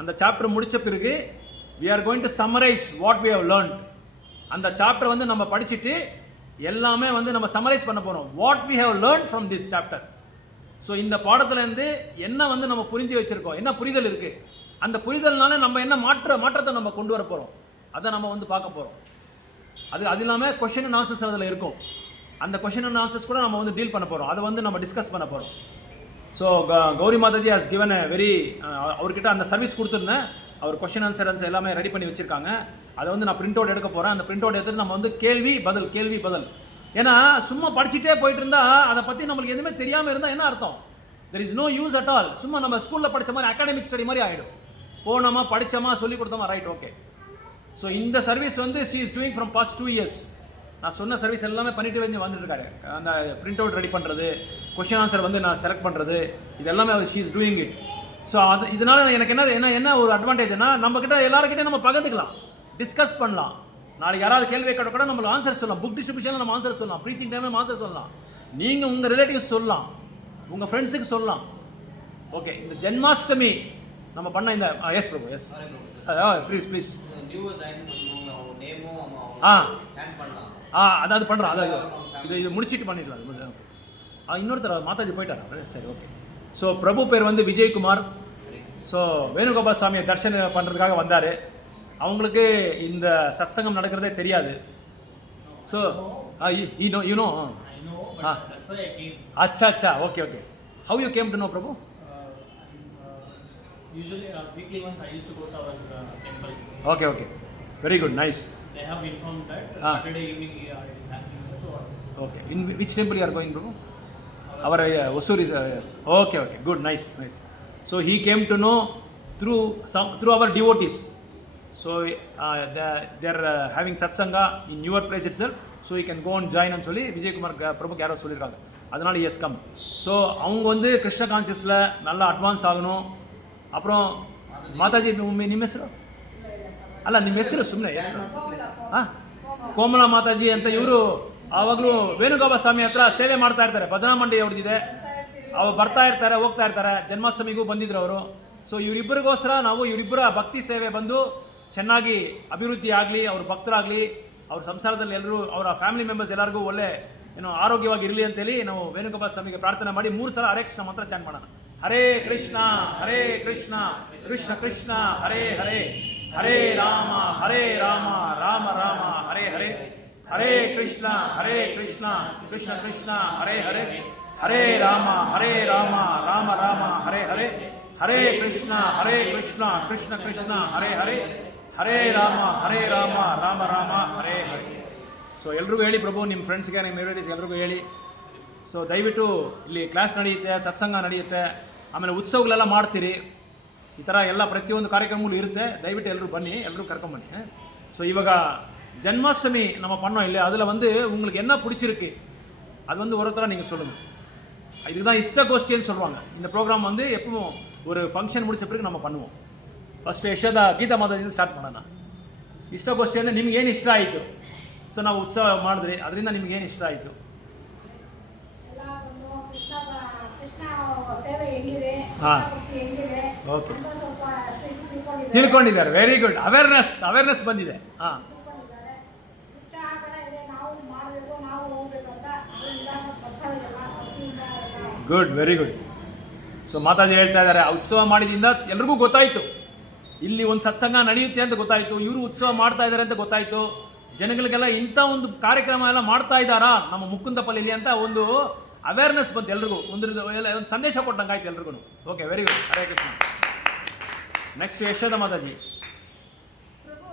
அந்த சாப்டர் முடித்த பிறகு we are going to summarize what we have learned. அந்த சாப்டர் வந்து நம்ம படிச்சுட்டு எல்லாமே வந்து நம்ம சம்மரைஸ் பண்ண போகிறோம், what we have learned from this chapter. So இந்த பாடத்துலேருந்து என்ன வந்து நம்ம புரிஞ்சு வச்சுருக்கோம், என்ன புரிதல் இருக்குது, அந்த புரிதல்னால நம்ம என்ன மாற்றத்தை நம்ம கொண்டு வர போகிறோம், அதை நம்ம வந்து பார்க்க போகிறோம். அது இல்லாமல் கொஷின் அண்ட் ஆன்சர்ஸ் அதில் இருக்கும். அந்த கொஷின் அண்ட் ஆன்சர்ஸ் கூட நம்ம வந்து டீல் பண்ண போகிறோம், அதை வந்து நம்ம டிஸ்கஸ் பண்ண போகிறோம். So Gauri Mataji has given a very அவர்கிட்ட அந்த சர்வீஸ் கொடுத்துருந்தேன். அவர் கொஷின் ஆன்சர்ஸ் எல்லாமே ரெடி பண்ணி வச்சுருக்காங்க. அதை வந்து நான் பிரிண்ட் அவுட் எடுக்க போகிறேன். அந்த பிரிண்ட் அவுட் எடுத்துட்டு நம்ம வந்து கேள்வி பதில். ஏன்னா சும்மா படிச்சுட்டே போயிட்டு இருந்தா அதை பற்றி நம்மளுக்கு எதுவுமே தெரியாமல் இருந்தால் என்ன அர்த்தம்? There is no use at all. சும்மா நம்ம ஸ்கூலில் படித்த மாதிரி அகாடமிக் ஸ்டடி மாதிரி ஆகிடும். போனோமா படித்தோமா சொல்லி கொடுத்தோமா, ரைட், ஓகே. ஸோ இந்த சர்வீஸ் வந்து she is doing from past 2 years. நான் சொன்ன சர்வீஸ் எல்லாமே பண்ணிட்டு வந்துட்டு இருக்காரு. அந்த பிரிண்ட் அவுட் ரெடி பண்ணுறது, கொஷின் ஆன்சர் வந்து நான் செலக்ட் பண்ணுறது, இது எல்லாமே she is doing it. So அது இதனால் எனக்கு என்ன ஒரு அட்வான்டேஜ்னா, நம்மக்கிட்ட எல்லாருக்கிட்டே நம்ம பகிர்ந்துக்கலாம், டிஸ்கஸ் பண்ணலாம். நாளைக்கு யாராவது கேள்வி கேட்ட கூட நம்ம ஆன்சர் சொல்லலாம். புக் டிஸ்ட்ரிபியூஷனில் நம்ம ஆன்சர் சொல்லலாம், ப்ரீச்சிங் டைமில் நம்ம ஆன்சர் சொல்லலாம், நீங்கள் உங்கள் ரிலேட்டிவ்ஸ் சொல்லலாம், உங்கள் ஃப்ரெண்ட்ஸுக்கு சொல்லலாம். ஓகே, இந்த ஜென்மாஷ்டமி நம்ம பண்ண இந்த எஸ் பிரபு, எஸ் ப்ளீஸ். அது பண்ணுறோம். அதாவது இது முடிச்சுட்டு பண்ணிடலாம். இன்னொருத்தர் மாதாஜி போயிட்டார். சரி, ஓகே. ஸோ பிரபு பேர் வந்து விஜயகுமார். ஸோ வேணுகோபால் சாமியை தரிசனம் பண்ணுறதுக்காக வந்தார். அவங்களுக்கு இந்த சத்சங்கம் நடக்கிறதே தெரியாது. So you know. I know, but that's why I came. அச்சா, okay. How you came to know Prabhu? Usually weekly once I used to go to our temple. Okay. Very good, nice. They have informed that Saturday evening it is happening. So Okay. In which temple you are going, Prabhu? Our Osuri. Okay. Good, nice. So he came to know through our devotees. So they are having satsanga in your place itself. So he can go and join and சொல்லி விஜயகுமார் பிரபு யாரோ சொல்லியிருக்காங்க. அதனால he has come. So அவங்க வந்து கிருஷ்ண கான்சியஸில் நல்லா advance ಆಗணும். ಅப்புறம் Mataji ನಿಮ್ಮ ಹೆಸರು ಅಲ್ಲ, ನಿಮ್ಮ ಹೆಸರು ಸುಮ್ಮನೆ ಹೆಸರು ಕೋಮಲ ಮಾತಾಜಿ ಅಂತ. ಇವರು ಆವಾಗಲೂ ವೇಣುಗೋಪಾಲ ಸ್ವಾಮಿ ಹತ್ರ ಸೇವೆ ಮಾಡ್ತಾ ಇರ್ತಾರೆ. ಭಜನಾ ಮಂಡಿ ಅವ್ರದ್ದಿದೆ, ಅವ್ರು ಬರ್ತಾ ಇರ್ತಾರೆ, ಹೋಗ್ತಾ ಇರ್ತಾರೆ. ಜನ್ಮಾಷ್ಟಮಿಗೂ ಬಂದಿದ್ರು ಅವರು. ಸೊ ಇವರಿಬ್ಬರಿಗೋಸ್ಕರ ನಾವು ಇವರಿಬ್ಬರ ಭಕ್ತಿ ಸೇವೆ ಬಂದು ಚೆನ್ನಾಗಿ ಅಭಿವೃದ್ಧಿ ಆಗಲಿ, ಅವ್ರ ಭಕ್ತರಾಗಲಿ, ಅವ್ರ ಸಂಸಾರದಲ್ಲಿ ಎಲ್ಲರೂ ಅವರ ಫ್ಯಾಮಿಲಿ ಮೆಂಬರ್ಸ್ ಎಲ್ಲರಿಗೂ ಒಳ್ಳೆ ಆರೋಗ್ಯವಾಗಿ ಇರಲಿ ಅಂತೇಳಿ ನಾವು ವೇಣುಗೋಪಾಲ ಸ್ವಾಮಿಗೆ ಪ್ರಾರ್ಥನೆ ಮಾಡಿ 3 ಸಲ ಹರೇ ಕೃಷ್ಣ ಮಂತ್ರ ಚಾನ್ ಮಾಡೋಣ. ಹರೇ ಕೃಷ್ಣ ಕೃಷ್ಣ ಕೃಷ್ಣ ಹರೇ ಹರೇ, ಹರೇ ರಾಮ ರಾಮ ರಾಮ ಹರೇ ಹರೇ, ಹರೇ ಕೃಷ್ಣ ಕೃಷ್ಣ ಕೃಷ್ಣ ಹರೇ ಹರೇ, ಹರೇ ರಾಮ ರಾಮ ರಾಮ ಹರೇ ಹರೇ, ಹರೇ ಕೃಷ್ಣ ಕೃಷ್ಣ ಕೃಷ್ಣ ಹರೇ ಹರೇ, ಹರೇ ರಾಮ ರಾಮ ರಾಮ ಹರೇ ಹರೇ. ಸೊ ಎಲ್ರಿಗೂ ಹೇಳಿ ಪ್ರಭು, ನಿಮ್ಮ ಫ್ರೆಂಡ್ಸ್ಗೆ, ನಿಮ್ಮ ರಿಲೇಟಿವ್ಸ್ಗೆ ಎಲ್ರಿಗೂ ಹೇಳಿ. ಸೊ ದಯವಿಟ್ಟು ಇಲ್ಲಿ ಕ್ಲಾಸ್ ನಡೆಯುತ್ತೆ, ಸತ್ಸಂಗ ನಡೆಯುತ್ತೆ, ಆಮೇಲೆ ಉತ್ಸವಗಳೆಲ್ಲ ಮಾಡ್ತೀರಿ. ಈ ಥರ ಎಲ್ಲ ಪ್ರತಿಯೊಂದು ಕಾರ್ಯಕ್ರಮಗಳು ಇರುತ್ತೆ. ದಯವಿಟ್ಟು ಎಲ್ಲರೂ ಬನ್ನಿ, ಎಲ್ಲರೂ ಕರ್ಕೊಂಬನ್ನಿ. ஸோ இவங்க ஜன்மாஷ்டமி நம்ம பண்ணோம் இல்லையா, அதில் வந்து உங்களுக்கு என்ன பிடிச்சிருக்கு அது வந்து ஒருத்தராக நீங்கள் சொல்லுங்கள். இதுதான் இஷ்ட கோஷ்டின்னு சொல்லுவாங்க. இந்த ப்ரோக்ராம் வந்து எப்பவும் ஒரு ஃபங்க்ஷன் முடிச்ச பிறகு நம்ம பண்ணுவோம். ಫಸ್ಟ್ ಯಶೋದ ಗೀತಾ ಮಾತಾಜಿಂದ ಸ್ಟಾರ್ಟ್ ಮಾಡೋಣ. ಇಷ್ಟಗೋಷ್ಠಿ ಅಂದರೆ ನಿಮ್ಗೆ ಏನು ಇಷ್ಟ ಆಯಿತು? ಸೊ ನಾವು ಉತ್ಸವ ಮಾಡಿದ್ರಿ, ಅದರಿಂದ ನಿಮ್ಗೆ ಏನು ಇಷ್ಟ ಆಯಿತು? ಓಕೆ, ತಿಳ್ಕೊಂಡಿದ್ದಾರೆ. Very good. ಅವೇರ್ನೆಸ್ ಬಂದಿದೆ. ಹಾಂ, good, very good. So Mataji ಹೇಳ್ತಾ ಇದ್ದಾರೆ, ಉತ್ಸವ ಮಾಡಿದಿಂದ ಎಲ್ರಿಗೂ ಗೊತ್ತಾಯಿತು, ಇಲ್ಲಿ ಒಂದು ಸತ್ಸಂಗ ನಡೆಯುತ್ತೆ ಅಂತ ಗೊತ್ತಾಯಿತು, ಇವರು ಉತ್ಸವ ಮಾಡ್ತಾ ಇದ್ದಾರೆ ಅಂತ ಗೊತ್ತಾಯಿತು, ಜನಗಳಿಗೆಲ್ಲ ಇಂಥ ಒಂದು ಕಾರ್ಯಕ್ರಮ ಎಲ್ಲ ಮಾಡ್ತಾ ಇದ್ದಾರಾ ನಮ್ಮ ಮುಕುಂದಪಲ್ಲಿಲಿ ಅಂತ ಒಂದು ಅವೇರ್ನೆಸ್ ಬಂತು ಎಲ್ರಿಗೂ. ಒಂದು ಸಂದೇಶ ಕೊಟ್ಟಂಗೆ ಆಯ್ತು ಎಲ್ರಿಗೂ. Okay, very good. Hare Krishna. Next Yashoda Mataji. Prabhu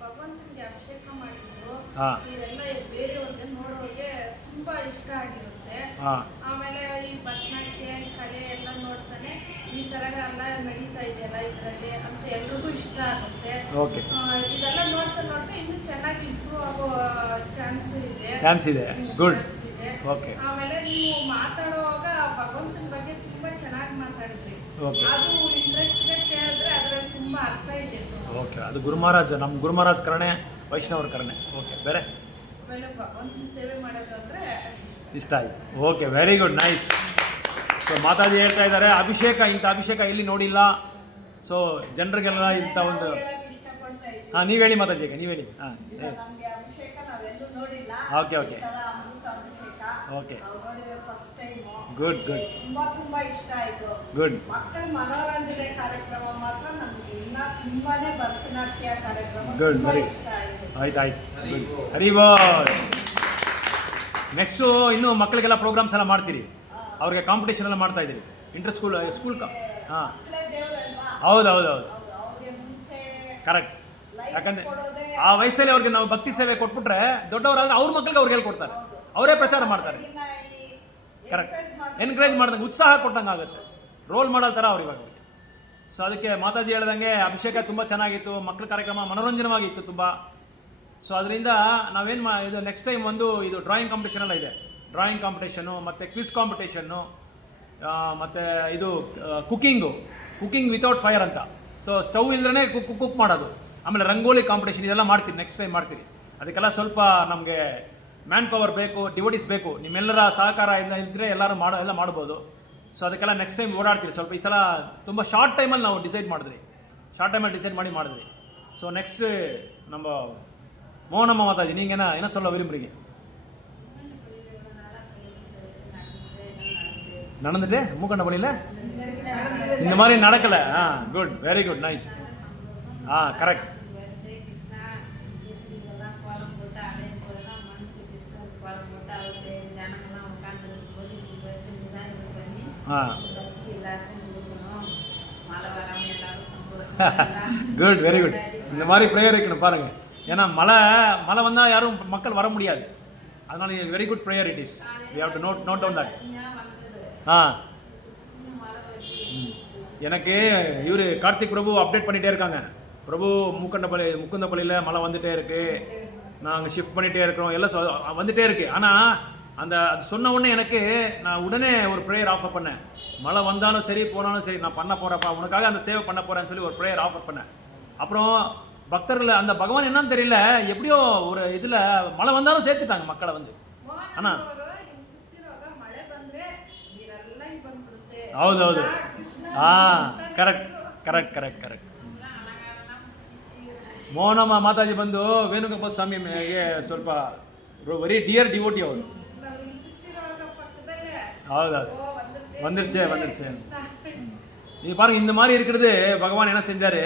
ಭಗವಂತನಿಗೆ ಅಭಿಷೇಕ ಮಾಡಿದ್ರು. ಹಾಂ, ಇದೆಲ್ಲ ಬೇರೆಯವ್ರಿಗೆ ನೋಡೋರಿಗೆ ತುಂಬಾ ಇಷ್ಟ ಆಗಿರುತ್ತೆ. ಹಾಂ, ಆಮೇಲೆ ಈ ಭರತನಾಟ್ಯ ಕಲೆ ಎಲ್ಲ ನೋಡ್ತಾನೆ ಈ ತರ ಎಲ್ಲ ನಡೀತಾ ಇದೆಯಲ್ಲ ಇದರಲ್ಲಿ ಅಂತ ಎಲ್ರಿಗೂ ಇಷ್ಟ ಆಗುತ್ತೆ. ಓಕೆ, ಇದೆಲ್ಲ ನೋಡ್ತಾ ಇನ್ನೂ ಚೆನ್ನಾಗಿ ಇಂಪ್ರೂವ್ ಆಗೋ ಚಾನ್ಸ್ ಇದೆ. ಗುಡ್. ಓಕೆ, ಆಮೇಲೆ ನೀವು ಮಾತಾಡುವಾಗ ಭಗವಂತನ ಬಗ್ಗೆ ತುಂಬಾ ಚೆನ್ನಾಗಿ ಮಾತಾಡಿದ್ರಿ. ಓಕೆ, ಅದು ಇಂಟ್ರೆಸ್ಟ್ ಕೇಳಿದ್ರೆ ಅದರಲ್ಲಿ ತುಂಬಾ ಅರ್ಥ ಇದೆ. ಓಕೆ, ಅದು ಗುರುಮಹಾರಾಜ್, ನಮ್ಮ ಗುರುಮಹಾರಾಜ್ ಕರಣೆ, ವೈಷ್ಣವರ ಕರಣೆ. ಓಕೆ, ಬೇರೆ ಆಮೇಲೆ ಭಗವಂತನ ಸೇವೆ ಮಾಡೋದಂದ್ರೆ ಇಷ್ಟ ಆಯಿತು. Okay, very good, nice. So Mataji ಹೇಳ್ತಾ ಇದ್ದಾರೆ, ಇಂಥ ಅಭಿಷೇಕ ಎಲ್ಲಿ ನೋಡಿಲ್ಲ. ಸೊ ಜನರಿಗೆಲ್ಲ ಇಂಥ ಒಂದು ಹಾಂ, ನೀವು ಹೇಳಿ ಮಾತಾಜಿ, ನೀವು ಹೇಳಿ. ಹಾಂ, ಓಕೆ, ಓಕೆ, ಓಕೆ, ಗುಡ್, ತುಂಬಾ ಇಷ್ಟ ಆಯ್ತು. ಗುಡ್. ಮಕ್ಕಳ ಮನೋರಂಜನೆ ಕಾರ್ಯಕ್ರಮ ಮಾತ್ರ ನಮ್ಗೆ ಇನ್ನ ತುಂಬಾನೇ ಭರತನಾಟ್ಯ ಕಾರ್ಯಕ್ರಮ ಗುಡ್, ತುಂಬಾ ವೆರಿ ಇಷ್ಟ ಆಯ್ತು. ಗುಡ್. ಹರಿ ಬೋಲ್. ನೆಕ್ಸ್ಟು ಇನ್ನು ಮಕ್ಕಳಿಗೆಲ್ಲ ಪ್ರೋಗ್ರಾಮ್ಸ್ ಎಲ್ಲ ಮಾಡ್ತೀರಿ, ಅವ್ರಿಗೆ ಕಾಂಪಿಟೇಷನ್ ಎಲ್ಲ ಮಾಡ್ತಾ ಇದ್ದೀರಿ, ಇಂಟರ್ ಸ್ಕೂಲ್ ಹಾಂ, ದೇವರಲ್ವಾ ಹೌದು. ಅವ್ರಿಗೆ ಮುಂಚೆ ಕರೆಕ್ಟ್. Life ಯಾಕಂದ್ರೆ ಕೊಡೋದೇ ಆ ವಯಸ್ಸಲ್ಲಿ ಅವ್ರಿಗೆ ನಾವು ಭಕ್ತಿ ಸೇವೆ ಕೊಟ್ಬಿಟ್ರೆ ದೊಡ್ಡವರಾದ್ರೆ ಅವ್ರ ಮಕ್ಕಳಿಗೆ ಅವ್ರು ಹೇಳ್ಕೊಡ್ತಾರೆ, ಅವರೇ ಪ್ರಚಾರ ಮಾಡ್ತಾರೆ. ಕರೆಕ್ಟ್, ಎನ್ಕರೇಜ್ ಮಾಡ್ದಂಗೆ, ಉತ್ಸಾಹ ಕೊಟ್ಟಂಗೆ ಆಗುತ್ತೆ, ರೋಲ್ ಮಾಡೋ ಥರ ಅವ್ರು ಇವಾಗ ಅವ್ರಿಗೆ. ಸೊ ಅದಕ್ಕೆ ಮಾತಾಜಿ ಹೇಳ್ದಂಗೆ ಅಭಿಷೇಕ ತುಂಬ ಚೆನ್ನಾಗಿತ್ತು, ಮಕ್ಕಳ ಕಾರ್ಯಕ್ರಮ ಮನೋರಂಜನವಾಗಿತ್ತು ತುಂಬ. ಸೊ ಅದರಿಂದ ನಾವೇನು ಇದು ನೆಕ್ಸ್ಟ್ ಟೈಮ್ ಒಂದು ಇದು ಡ್ರಾಯಿಂಗ್ ಕಾಂಪಿಟೇಷನ್ ಎಲ್ಲ ಇದೆ, ಡ್ರಾಯಿಂಗ್ ಕಾಂಪಿಟೇಷನ್ನು ಮತ್ತು ಕ್ವಿಜ್ ಕಾಂಪಿಟೇಷನ್ನು ಮತ್ತು ಇದು ಕುಕಿಂಗ್ ವಿತೌಟ್ ಫೈರ್ ಅಂತ. ಸೊ ಸ್ಟವ್ ಇಲ್ಲದೇ ಕುಕ್ ಮಾಡೋದು, ಆಮೇಲೆ ರಂಗೋಲಿ ಕಾಂಪಿಟೇಷನ್ ಇದೆಲ್ಲ ಮಾಡ್ತೀರಿ, ನೆಕ್ಸ್ಟ್ ಟೈಮ್ ಮಾಡ್ತೀರಿ. ಅದಕ್ಕೆಲ್ಲ ಸ್ವಲ್ಪ ನಮಗೆ ಮ್ಯಾನ್ ಪವರ್ ಬೇಕು, ಡಿವೋಟಿಸ್ ಬೇಕು, ನಿಮ್ಮೆಲ್ಲರ ಸಹಕಾರ ಇದ್ದರೆ ಎಲ್ಲರೂ ಎಲ್ಲ ಮಾಡ್ಬೋದು. ಸೊ ಅದಕ್ಕೆಲ್ಲ ನೆಕ್ಸ್ಟ್ ಟೈಮ್ ಓಡಾಡ್ತೀರಿ ಸ್ವಲ್ಪ. ಈ ಸಲ ತುಂಬ ಶಾರ್ಟ್ ಟೈಮಲ್ಲಿ ನಾವು ಡಿಸೈಡ್ ಮಾಡಿದ್ರಿ, ಮಾಡಿದ್ರಿ. ಸೊ ನೆಕ್ಸ್ಟ್ ನಮ್ಮ மோகனம்மா மாதாஜி, நீங்கள் என்ன சொல்ல விரும்புகிறீங்க? நடந்துட்டு மூக்கண்ட பள்ளியில் இந்த மாதிரி நடக்கலை. Good, very good, nice. Correct. Good, very good. இந்த மாதிரி ப்ரேயர் இருக்கணும் பாருங்கள். ஏன்னா மழை வந்தால் யாரும் மக்கள் வர முடியாது. அதனால் very good prayer it is. We have to note down that. எனக்கு இவர் கார்த்திக் பிரபு அப்டேட் பண்ணிகிட்டே இருக்காங்க. பிரபு முக்குந்தப்பள்ளியில் மழை வந்துகிட்டே இருக்குது, நாங்கள் ஷிஃப்ட் பண்ணிகிட்டே இருக்கிறோம், எல்லாம் வந்துகிட்டே இருக்குது. ஆனால் அது சொன்ன உடனே எனக்கு நான் உடனே ஒரு ப்ரேயர் ஆஃபர் பண்ணேன். மழை வந்தாலும் சரி போனாலும் சரி நான் பண்ண போகிறப்பா, உனக்காக அந்த சேவை பண்ண போகிறேன்னு சொல்லி ஒரு ப்ரேயர் ஆஃபர் பண்ணேன். அப்புறம் பக்தர்கள் அந்த பகவான் என்னன்னு தெரியல, எப்படியோ ஒரு இதில் மழை வந்தாலும் சேர்த்துட்டாங்க மக்களை வந்து. ஆனால் ಹೌದೌದು, ಕರೆಕ್ಟ್. ಮೋಹನಮ್ಮ ಮಾತಾಜಿ ಬಂದು ವೇಣುಗೋಪಾಲ ಸ್ವಾಮಿಗೆ ಸ್ವಲ್ಪ ವೆರಿ ಡಿಯರ್ ಡಿವೋಟಿ ಅವರು. ಹೌದೌದು, வந்துருச்சே. நீ பாருங்க, இந்த மாதிரி இருக்கிறது பகவான் என்ன செஞ்சாரு,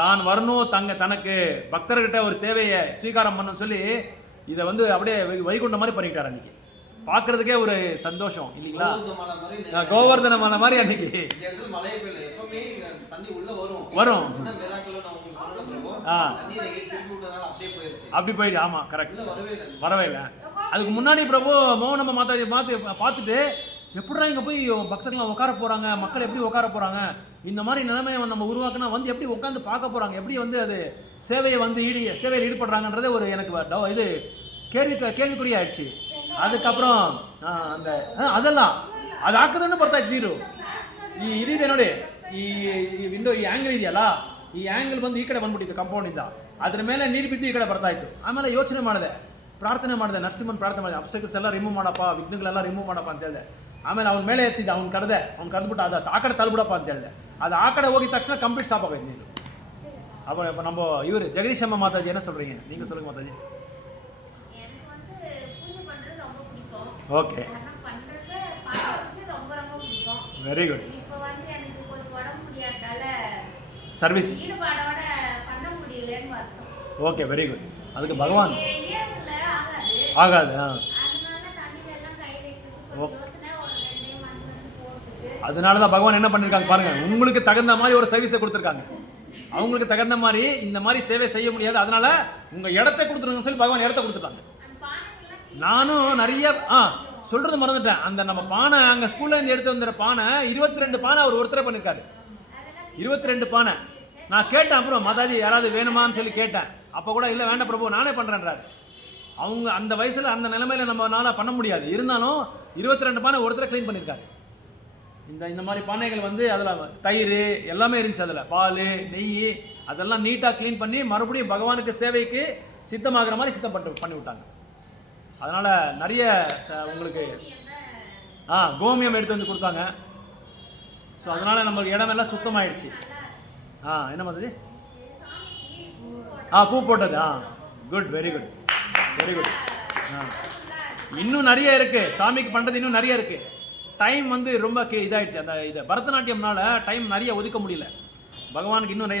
தான் வரணும் தனக்கு பக்தர்கிட்ட ஒரு சேவையை ஸ்வீகாரம் பண்ணணும்னு சொல்லி இதை வந்து அப்படியே வைகுண்ட மாதிரி பண்ணிக்கிட்டார். அன்னைக்கு பார்க்கறதுக்கே ஒரு சந்தோஷம் இல்லைங்களா? கோவர்தன மலை மாதிரி அன்னைக்கு வரும். அப்படி போயிடுச்சு. ஆமாம், கரெக்ட், வரவே இல்லை. அதுக்கு முன்னாடி பிரபு மோகனம்மா மாதாஜி பார்த்துட்டு எப்படிடா இங்கே போய் பக்தர்கள்லாம் உட்கார போகிறாங்க, மக்கள் எப்படி உட்கார போகிறாங்க, இந்த மாதிரி நிலைமையை நம்ம உருவாக்கினா வந்து எப்படி உட்காந்து பார்க்க போகிறாங்க, எப்படி வந்து அது சேவையை வந்து சேவையில் ஈடுபடுறாங்கன்றதே ஒரு எனக்கு இது ಕೇಳ್ವಿಕುರಿಯಾಯಿಸಿ. ಅದಕ್ಕப்புறம் அந்த ಅದೆಲ್ಲ ಅದು ಹಾಕೋದನ್ನು ಬರ್ತಾ ಇತ್ತು ನೀರು. ಇದಿದೆ ನೋಡಿ, ಈ ವಿಂಡೋ, ಈ ಆ್ಯಂಗಲ್ ಇದೆಯಲ್ಲ, ಈ ಆ್ಯಂಗಲ್ ಬಂದು ಈ ಕಡೆ ಬಂದ್ಬಿಟ್ಟಿತ್ತು ಕಾಂಪೌಂಡಿಂದ, ಅದ್ರ ಮೇಲೆ ನೀರು ಬಿದ್ದು ಈ ಕಡೆ ಬರ್ತಾ ಇತ್ತು. ಆಮೇಲೆ ಯೋಚನೆ ಮಾಡಿದೆ, ಪ್ರಾರ್ಥನೆ ಮಾಡಿದೆ, ನರಸಿಂಹನ್ ಪ್ರಾರ್ಥನೆ ಮಾಡಿದೆ, ಅಬ್ಸ್ಟಕಲ್ಸ್ ಎಲ್ಲ ರಿಮೂವ್ ಮಾಡಪ್ಪ, ವಿಘ್ನಗಳೆಲ್ಲ ರಿಮೂವ್ ಮಾಡಪ್ಪ ಅಂತ ಹೇಳಿದೆ. ಆಮೇಲೆ ಅವ್ನ ಮೇಲೆ ಎತ್ತಿದ್ದೆ, ಅವ್ನು ಕರೆದ್ಬಿಟ್ಟು ಅದು ಆ ಕಡೆ ತಳ್ಬಿಡಪ್ಪ ಅಂತ ಹೇಳಿದೆ. ಅದು ಆ ಕಡೆ ಹೋಗಿದ ತಕ್ಷಣ ಕಂಪ್ಲೀಟ್ ಸ್ಟಾಪ್ ಆಗೋಯ್ತು ನೀರು. அப்போ நம்ம இவர் ஜெகதீஷ் அம்மா மாதாஜி என்ன சொல்கிறீங்க? நீங்கள் சொல்லுங்கள் Mataji. Okay, very good. Service okay, very good. அதுக்கு பகவான் ஆகாது. அதனால தான் பகவான் என்ன பண்ணியிருக்காங்க பாருங்க, உங்களுக்கு தகுந்த மாதிரி ஒரு சர்வீஸை கொடுத்துருக்காங்க. அவங்களுக்கு தகுந்த மாதிரி இந்த மாதிரி சேவை செய்ய முடியாது, அதனால உங்கள் இடத்த கொடுத்துருங்கன்னு சொல்லி பகவான் இடத்த கொடுத்துட்டாங்க. நானும் நிறைய சொல்கிறது மறந்துட்டேன். அந்த நம்ம பானை அங்கே ஸ்கூல்லேருந்து எடுத்து வந்துடுற பானை 22 பானை அவர் ஒருத்தரை பண்ணியிருக்காரு. 22 பானை. நான் கேட்டேன், அப்புறம் மாதாஜி யாராவது வேணுமான்னு சொல்லி கேட்டேன். அப்போ கூட இல்லை வேண்டாம் பிரபு நானே பண்ணுறேன்றாரு. அவங்க அந்த வயசில் அந்த நிலைமையில் நம்மளால பண்ண முடியாது, இருந்தாலும் 22 பானை ஒருத்தரை க்ளீன் பண்ணியிருக்காரு. இந்த மாதிரி பானைகள் வந்து அதில் தயிர் எல்லாமே இருந்துச்சு, அதில் பால் நெய் அதெல்லாம் நீட்டாக க்ளீன் பண்ணி மறுபடியும் பகவானுக்கு சேவைக்கு சித்தமாகிற மாதிரி பண்ணி விட்டாங்க. அதனால் நிறைய உங்களுக்கு கோமியம் எடுத்து வந்து கொடுத்தாங்க. ஸோ அதனால் நம்மளுக்கு இடமெல்லாம் சுத்தமாகிடுச்சு. என்ன மாதிரி பூ போட்டது. Good, very good, very good. இன்னும் நிறைய இருக்குது சாமிக்கு பண்ணுறது, இன்னும் நிறைய இருக்குது. டைம் வந்து ரொம்ப இதாகிடுச்சு. அந்த இதை பரதநாட்டியம்னால டைம் நிறைய ஒதுக்க முடியல. பகவானுக்கு இன்னும்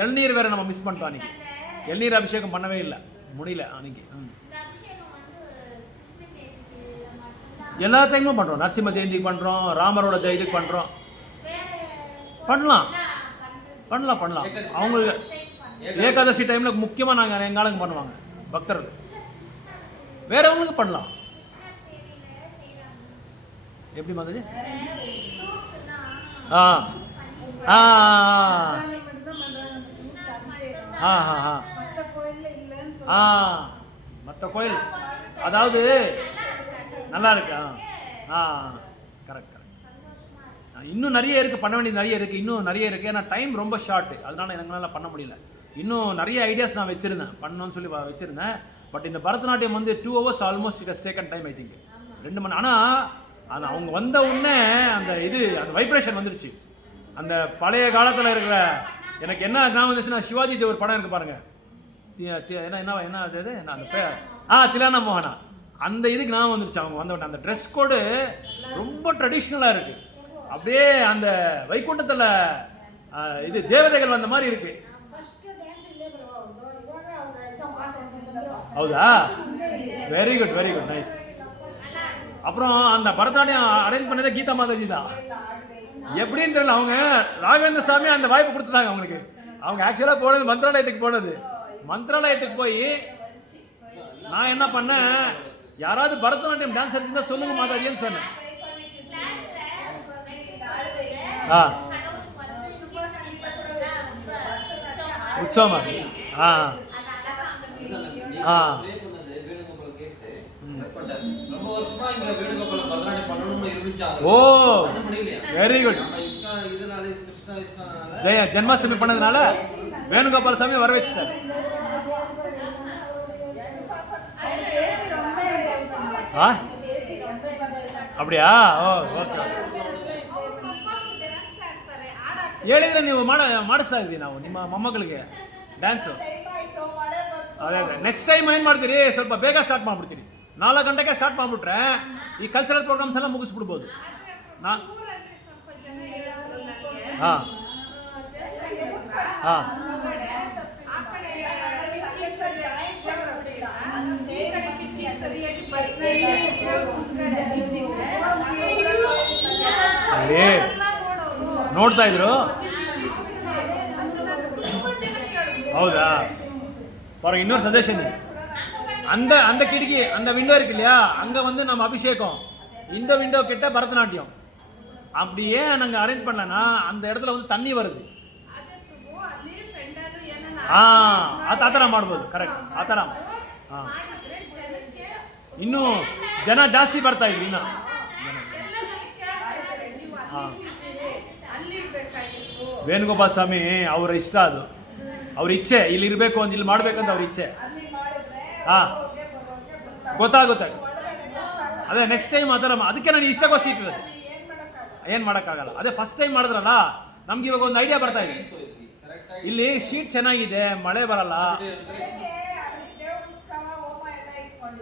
இளநீர் வேறு நம்ம மிஸ் பண்ணிட்டோம். அன்றைக்கி இளநீர் அபிஷேகம் பண்ணவே இல்லை, முடியல அன்றைக்கி. எல்லா டைமும் பண்ணுறோம், நரசிம்ம ஜெயந்திக்கு பண்ணுறோம், ராமரோட ஜெயந்திக்கு பண்ணுறோம். பண்ணலாம் அவங்களுக்கு ஏகாதசி டைமில் முக்கியமாக நாங்கள் எங்கள் ஆளுங்க பண்ணுவாங்க பக்தர்கள். வேறவங்களுக்கு பண்ணலாம். எப்படி மாதிரி ஆ ஆ ஆ ஆ மற்ற கோயில்ல இல்லைன்னு சொல்லி ஆ மற்ற கோயில் அதாவது நல்லா இருக்கு. ஆ கரெக்ட் கரெக்ட். இன்னும் நிறைய இருக்குது, பண்ண வேண்டியது நிறைய இருக்குது, இன்னும் நிறைய இருக்குது. ஏன்னா டைம் ரொம்ப ஷார்ட்டு, அதனால எங்களால் பண்ண முடியல. இன்னும் நிறைய ஐடியாஸ் நான் வச்சுருந்தேன், பண்ணணும்னு சொல்லி வச்சுருந்தேன். பட் இந்த பரதநாட்டியம் வந்து 2 hours almost it has taken time. I think 2 மணி. ஆனால் அந்த அவங்க வந்த உடனே அந்த அந்த வைப்ரேஷன் வந்துருச்சு. அந்த பழைய காலத்தில் இருக்கிற எனக்கு என்ன ஞாபகம் வந்துச்சுன்னா, சிவாஜி தேவர் படம் இருக்குது பாருங்கள், என்ன அது என்ன அந்த திலானா மோகனா, அந்த இதுக்கு ஞாபகம் வந்துருச்சு. அவங்க வந்த உடனே அந்த ட்ரெஸ் கோடு ரொம்ப ட்ரெடிஷ்னலாக இருக்குது. அப்படியே அந்த வைகுண்டத்தில் இது தேவதைகள் வந்த மாதிரி இருக்குது. ಹೌದಾ? Very good very good, nice. அப்புறம் அந்த பரதநாட்டியம் அரேஞ்ச் பண்ணதே கீதா மாதாஜி தான். எப்படின்னு தெரியல, அவங்க ராகவேந்திர சாமி அந்த வாய்ப்பு கொடுத்துட்டாங்க அவங்களுக்கு. அவங்க ஆக்சுவலாக போனது மந்திராலயத்துக்கு போனது. மந்திராலயத்துக்கு போய் நான் என்ன பண்ணேன், யாராவது பரதநாட்டியம் டான்ஸ் அடிச்சிருந்தா சொல்லுங்க மாதாஜின்னு சொன்னேன். ஆ உற்சவமா? ஆ ஆ ஓ வெரி குட். ஜென்மாஷ்டமி பண்ணதுனால வேணுகோபால சாமி வர வச்சுட்டாரு. ಆ அப்படியா? ಓ ಓಕೆ. ಹೇಳಿದ್ರೆ ನೀವು ಮಾಡಿಸ್ತಾ ಇದ್ವಿ ನಾವು ನಿಮ್ಮ ಮೊಮ್ಮಗಳಿಗೆ ಡ್ಯಾನ್ಸು. ಅದೇ ಅದೇ ನೆಕ್ಸ್ಟ್ ಟೈಮ್ ಏನು ಮಾಡ್ತೀರಿ, ಸ್ವಲ್ಪ ಬೇಗ ಸ್ಟಾರ್ಟ್ ಮಾಡಿಬಿಡ್ತೀರಿ. 4 ಗಂಟೆಗೆ ಸ್ಟಾರ್ಟ್ ಮಾಡಿಬಿಟ್ರೆ ಈ ಕಲ್ಚರಲ್ ಪ್ರೋಗ್ರಾಮ್ಸ್ ಎಲ್ಲ ಮುಗಿಸ್ಬಿಡ್ಬೋದು. ಹಾಂ ಹಾಂ ಹಾಂ ನೋಡ್ತಾ ಇದ್ರು. ಹೌದா? பாருங்க, இன்னொரு சஜஷன். அந்த அந்த கிடுக்கி அந்த விண்டோ இருக்கு இல்லையா, அங்கே வந்து நம்ம அபிஷேகம், இந்த விண்டோ கிட்ட பரதநாட்டியம். அப்படியே நாங்கள் அரேஞ்ச் பண்ணலன்னா அந்த இடத்துல வந்து தண்ணி வருது. ಆ ಥರ ಮಾಡ್ಬೋದು. ಕರೆಕ್ಟ್, ಆ ಥರ. ಹಾಂ, ಇನ್ನೂ ಜನ ಜಾಸ್ತಿ ಬರ್ತಾ ಇದ್ರು ಇನ್ನು. ಹಾಂ, ವೇಣುಗೋಪಾಲ ಸ್ವಾಮಿ ಅವರ ಇಷ್ಟ, ಅದು ಅವ್ರ ಇಚ್ಛೆ. ಇಲ್ಲಿ ಇರಬೇಕು ಅಂತ, ಇಲ್ಲಿ ಮಾಡಬೇಕಂತ ಅವ್ರ ಇಚ್ಛೆ. ಹಾಂ, ಗೊತ್ತಾಗುತ್ತೆ. ಅದೇ ನೆಕ್ಸ್ಟ್ ಟೈಮ್ ಆ ಥರ. ಅದಕ್ಕೆ ನಾನು ಇಷ್ಟಕ್ಕೋಸ್ಕರ ಇಟ್ಟಿರೋದು. ಏನು ಮಾಡೋಕ್ಕಾಗಲ್ಲ. ಅದೇ ಫಸ್ಟ್ ಟೈಮ್ ಮಾಡಿದ್ರಲ್ಲ, ನಮ್ಗೆ ಇವಾಗ ಒಂದು ಐಡಿಯಾ ಬರ್ತಾ ಇದೆ. ಇಲ್ಲಿ ಶೀಟ್ ಚೆನ್ನಾಗಿದೆ, ಮಳೆ ಬರಲ್ಲ.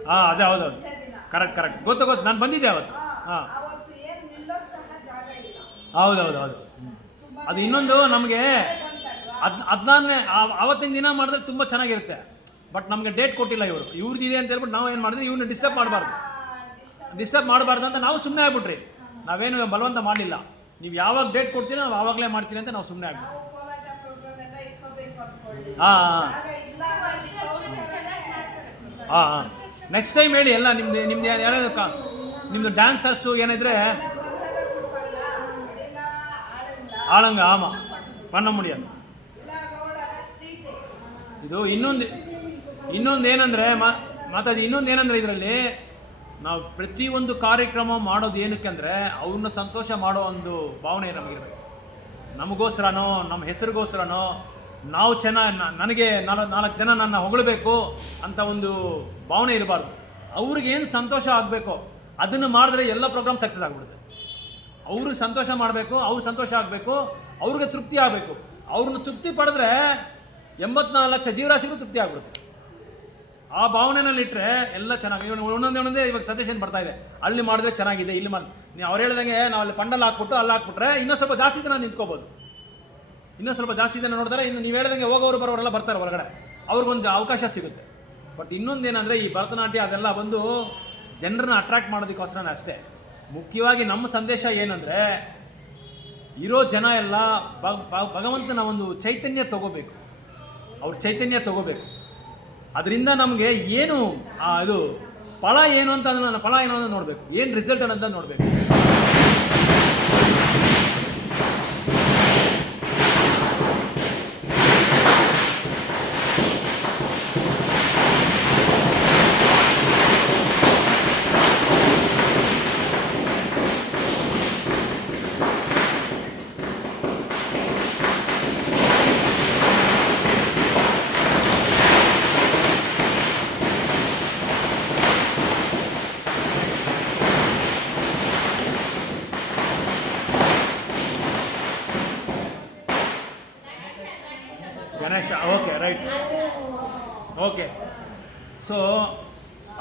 ಹಾಂ, ಅದೇ ಹೌದೌದು, ಕರೆಕ್ಟ್ ಕರೆಕ್ಟ್. ಗೊತ್ತು, ನಾನು ಬಂದಿದ್ದೆ ಅವತ್ತು. ಹಾಂ, ಹೌದೌದು ಹೌದು. ಅದು ಇನ್ನೊಂದು ನಮಗೆ 14ನೇ ಆವತ್ತಿನ ದಿನ ಮಾಡಿದ್ರೆ ತುಂಬ ಚೆನ್ನಾಗಿರುತ್ತೆ. ಬಟ್ ನಮಗೆ ಡೇಟ್ ಕೊಟ್ಟಿಲ್ಲ ಇವರು. ಇವ್ರದ್ದಿದೆ ಅಂತ ಹೇಳ್ಬಿಟ್ಟು ನಾವು ಏನು ಮಾಡಿದ್ವಿ, ಇವ್ರನ್ನ ಡಿಸ್ಟರ್ಬ್ ಮಾಡಬಾರ್ದು ಅಂತ ನಾವು ಸುಮ್ಮನೆ ಆಗ್ಬಿಟ್ರಿ. ನಾವೇನು ಬಲವಂತ ಮಾಡಲಿಲ್ಲ. ನೀವು ಯಾವಾಗ ಡೇಟ್ ಕೊಡ್ತೀರಿ ನಾವು ಆವಾಗಲೇ ಮಾಡ್ತೀನಿ ಅಂತ ನಾವು ಸುಮ್ಮನೆ ಆಗ್ಬಿಟ್ಟು. ಹಾಂ ಹಾಂ ಹಾಂ. ನೆಕ್ಸ್ಟ್ ಟೈಮ್ ಹೇಳಿ ಎಲ್ಲ ನಿಮ್ದು ಯಾರು ನಿಮ್ಮದು ಡ್ಯಾನ್ಸರ್ಸು ಏನಿದ್ರೆ ஆளுங்க. ஆமாம், பண்ண முடியாது. ಇದು ಇನ್ನೊಂದು ಏನಂದರೆ ಮಾತಾಜಿ, ಇನ್ನೊಂದು ಏನಂದರೆ ಇದರಲ್ಲಿ ನಾವು ಪ್ರತಿಯೊಂದು ಕಾರ್ಯಕ್ರಮ ಮಾಡೋದು ಏನಕ್ಕೆ ಅಂದರೆ ಅವ್ರನ್ನ ಸಂತೋಷ ಮಾಡೋ ಒಂದು ಭಾವನೆ ನಮಗಿರಬೇಕು. ನಮಗೋಸ್ಕರನೋ ನಮ್ಮ ಹೆಸರಿಗೋಸ್ಕರನೋ ನಾವು ನನಗೆ 4 ಜನ ನನ್ನ ಹೊಗಳಬೇಕು ಅಂತ ಒಂದು ಭಾವನೆ ಇರಬಾರ್ದು. ಅವ್ರಿಗೆ ಏನು ಸಂತೋಷ ಆಗಬೇಕೋ ಅದನ್ನು ಮಾಡಿದ್ರೆ ಎಲ್ಲ ಪ್ರೋಗ್ರಾಮ್ ಸಕ್ಸಸ್ ಆಗಿಬಿಡುತ್ತೆ. ಅವ್ರಿಗೆ ಸಂತೋಷ ಮಾಡಬೇಕು, ಅವ್ರಿಗೆ ಸಂತೋಷ ಆಗಬೇಕು, ಅವ್ರಿಗೆ ತೃಪ್ತಿ ಆಗಬೇಕು. ಅವ್ರನ್ನ ತೃಪ್ತಿ ಪಡೆದ್ರೆ 84 ಲಕ್ಷ ಜೀವರಾಶಿಗೂ ತೃಪ್ತಿ ಆಗ್ಬಿಡುತ್ತೆ. ಆ ಭಾವನೆನಲ್ಲಿಟ್ಟರೆ ಎಲ್ಲ ಚೆನ್ನಾಗಿ. ಒಂದೊಂದೇ ಇವಾಗ ಸಜೆಷನ್ ಬರ್ತಾ ಇದೆ, ಅಲ್ಲಿ ಮಾಡಿದ್ರೆ ಚೆನ್ನಾಗಿದೆ, ಇಲ್ಲಿ ನೀವು ಅವ್ರು ಹೇಳ್ದಂಗೆ ನಾವು ಅಲ್ಲಿ ಪಂಡಲ್ ಹಾಕ್ಬಿಟ್ಟು ಅಲ್ಲಿ ಹಾಕ್ಬಿಟ್ರೆ ಇನ್ನೂ ಸ್ವಲ್ಪ ಜಾಸ್ತಿ ಜನ ನಿಂತ್ಕೋಬೋದು. ಇನ್ನೂ ಸ್ವಲ್ಪ ಜಾಸ್ತಿ ಜನ ನೋಡ್ತಾರೆ. ಇನ್ನು ನೀವು ಹೇಳ್ದಂಗೆ ಹೋಗೋರು ಬರೋರೆಲ್ಲ ಬರ್ತಾರೆ ಹೊರಗಡೆ, ಅವ್ರಿಗೊಂದು ಅವಕಾಶ ಸಿಗುತ್ತೆ. ಬಟ್ ಇನ್ನೊಂದೇನೆಂದರೆ ಈ ಭರತನಾಟ್ಯ ಅದೆಲ್ಲ ಬಂದು ಜನರನ್ನ ಅಟ್ರಾಕ್ಟ್ ಮಾಡೋದಕ್ಕೋಸ್ಕರ ಅಷ್ಟೇ. ಮುಖ್ಯವಾಗಿ ನಮ್ಮ ಸಂದೇಶ ಏನಂದರೆ, ಇರೋ ಜನ ಎಲ್ಲ ಭಗವಂತನ ಒಂದು ಚೈತನ್ಯ ತಗೋಬೇಕು. ಅವ್ರ ಚೈತನ್ಯ ತಗೋಬೇಕು. ಅದರಿಂದ ನಮಗೆ ಏನು ಇದು ಫಲ ಏನು ಅಂತ ಅದನ್ನು ಫಲ ಏನು ಅಂತ ನೋಡಬೇಕು, ಏನು ರಿಸಲ್ಟ್ ಅನ್ನೋದನ್ನ ನೋಡಬೇಕು. Ganesha, okay, right, okay. So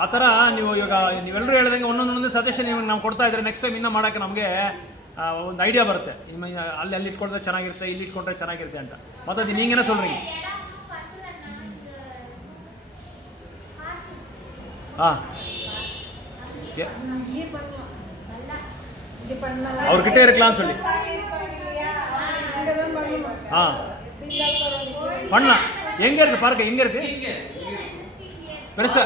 ಆ ಥರ ನೀವು ಇವಾಗ ನೀವೆಲ್ಲರೂ ಹೇಳ್ದಂಗೆ ಒಂದೊಂದೊಂದು ಸಜೆಷನ್ ನೀವು ನಾವು ಕೊಡ್ತಾ ಇದ್ರೆ ನೆಕ್ಸ್ಟ್ ಟೈಮ್ ಇನ್ನೂ ಮಾಡೋಕ್ಕೆ ನಮಗೆ ಒಂದು ಐಡಿಯಾ ಬರುತ್ತೆ. ಅಲ್ಲಿ ಇಟ್ಕೊಂಡ್ರೆ ಚೆನ್ನಾಗಿರುತ್ತೆ, ಇಲ್ಲಿ ಇಟ್ಕೊಂಡ್ರೆ ಚೆನ್ನಾಗಿರುತ್ತೆ ಅಂತ. ಮತ್ತು ಅದು ನೀಂಗೇನೋ சொல்கிறீங்க? ಹಾಂ, அவர்கிட்ட இருக்கலாம்னு சொல்லி பண்ணலாம். எங்கே இருக்குது பாருங்க, எங்கே இருக்குது பெருசா?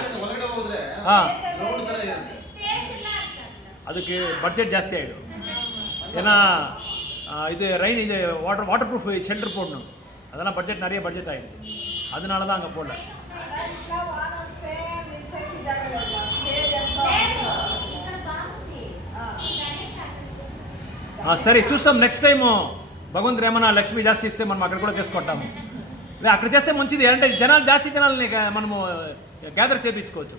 அதுக்கு பட்ஜெட் ஜாஸ்தி ஆகிடும். ஏன்னா இது ரெயின், இது வாட்டர் ப்ரூஃப் ஷெல்டர் போடணும், அதெல்லாம் பட்ஜெட் நிறைய பட்ஜெட் ஆகிடுது. அதனால தான் அங்கே போடல. సరే చూస్తాం నెక్స్ట్ టైము. భగవంతుడు ఏమన్నా లక్ష్మి జాస్తి ఇస్తే మనం అక్కడ కూడా చేసుకుంటాము. అక్కడ చేస్తే మంచిది, అంటే జనాల్ని మనము గ్యాదర్ చేయించుకోవచ్చు.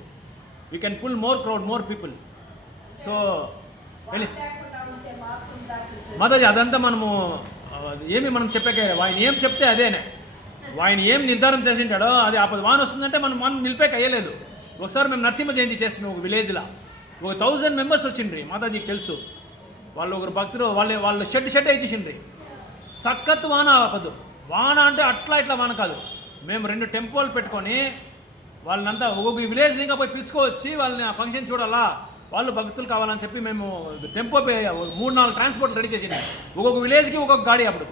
We can pull more crowd, more people. So వెళ్ళి మాతాజీ అదంతా మనము ఏమి మనం చెప్పాక ఆయన ఏం చెప్తే అదేనే. ఆయన ఏం నిర్ధారం చేసింటాడో అది వాన వస్తుందంటే మనం నిలిపేక అయ్యలేదు. ఒకసారి మేము నరసింహ జయంతి చేస్తున్నాం ఒక విలేజ్లో, ఒక 1000 మెంబర్స్ వచ్చిండ్రి. మాతాజీకి తెలుసు, వాళ్ళు ఒకరు భక్తులు వాళ్ళు షెడ్ వేయించిండ్రి. సక్కత్తు వాన ఆపదు. వాన అంటే అట్లా ఇట్లా వాన కాదు. మేము 2 టెంపోలు పెట్టుకొని వాళ్ళనంతా ఒక్కొక్క విలేజ్ ఇంకా పోయి పిలుచుకోవచ్చి వాళ్ళని ఆ ఫంక్షన్ చూడాలా, వాళ్ళు భక్తులు కావాలని చెప్పి మేము టెంపో 3-4 ట్రాన్స్పోర్ట్లు రెడీ చేసింది. ఒక్కొక్క విలేజ్కి ఒక్కొక్క గాడి. అప్పుడు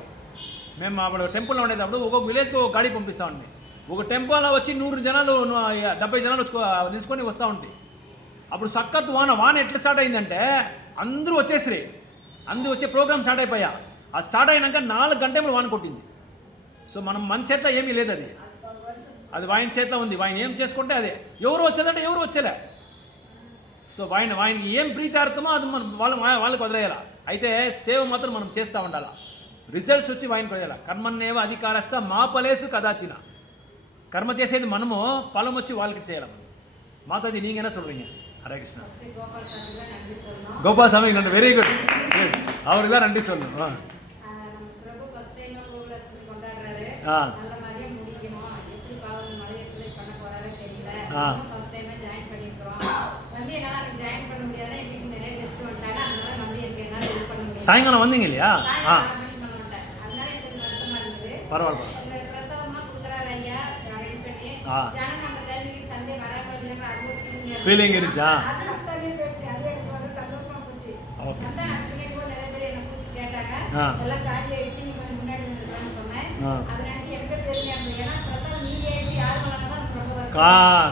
మేము అప్పుడు టెంపుల్లో ఉండేటప్పుడు ఒక్కొక్క విలేజ్కి ఒక గాడి పంపిస్తామండి. ఒక టెంపోలో వచ్చి 100 జనాలు 70 జనాలు నిలుచుకొని వస్తూ ఉంటాయి. అప్పుడు సక్కత్తు వాన ఎట్లా స్టార్ట్ అయిందంటే అందరూ వచ్చేసిరి, అందరూ వచ్చే ప్రోగ్రామ్ స్టార్ట్ అయిపోయా. ఆ స్టార్ట్ అయినాక 4 గంటలు వాన కొట్టింది. సో మనం మన చేత ఏమీ లేదు, అది వాయిన చేత ఉంది. వాయిన ఏం చేసుకుంటే అదే. ఎవరు వచ్చేదంటే ఎవరు వచ్చేలే. సో వాయినకి ఏం ప్రీతార్థమో అది మనం వాళ్ళకి వదిలేయాల. అయితే సేవ మాత్రం మనం చేస్తూ ఉండాలి. రిజల్ట్స్ వచ్చి వాయినకి వదిలేయాల. కర్మన్నేవ అధికారస్య మా ఫలేషు కదాచిన. కర్మ చేసేది మనము, ఫలం వచ్చి వాళ్ళకి చేయాలి. మాతాజీ நீங்க என்ன சொல்றீங்க? ஹரே கிருஷ்ணா. கோபால் சாமி நன்றி, வெரி குட். அவருக்கு தான் நன்றி சொல்லணும். சாயங்காலம் வந்தீங்க இல்லையா? பரவாயில்ல. ஃபீலிங் இருந்துச்சா?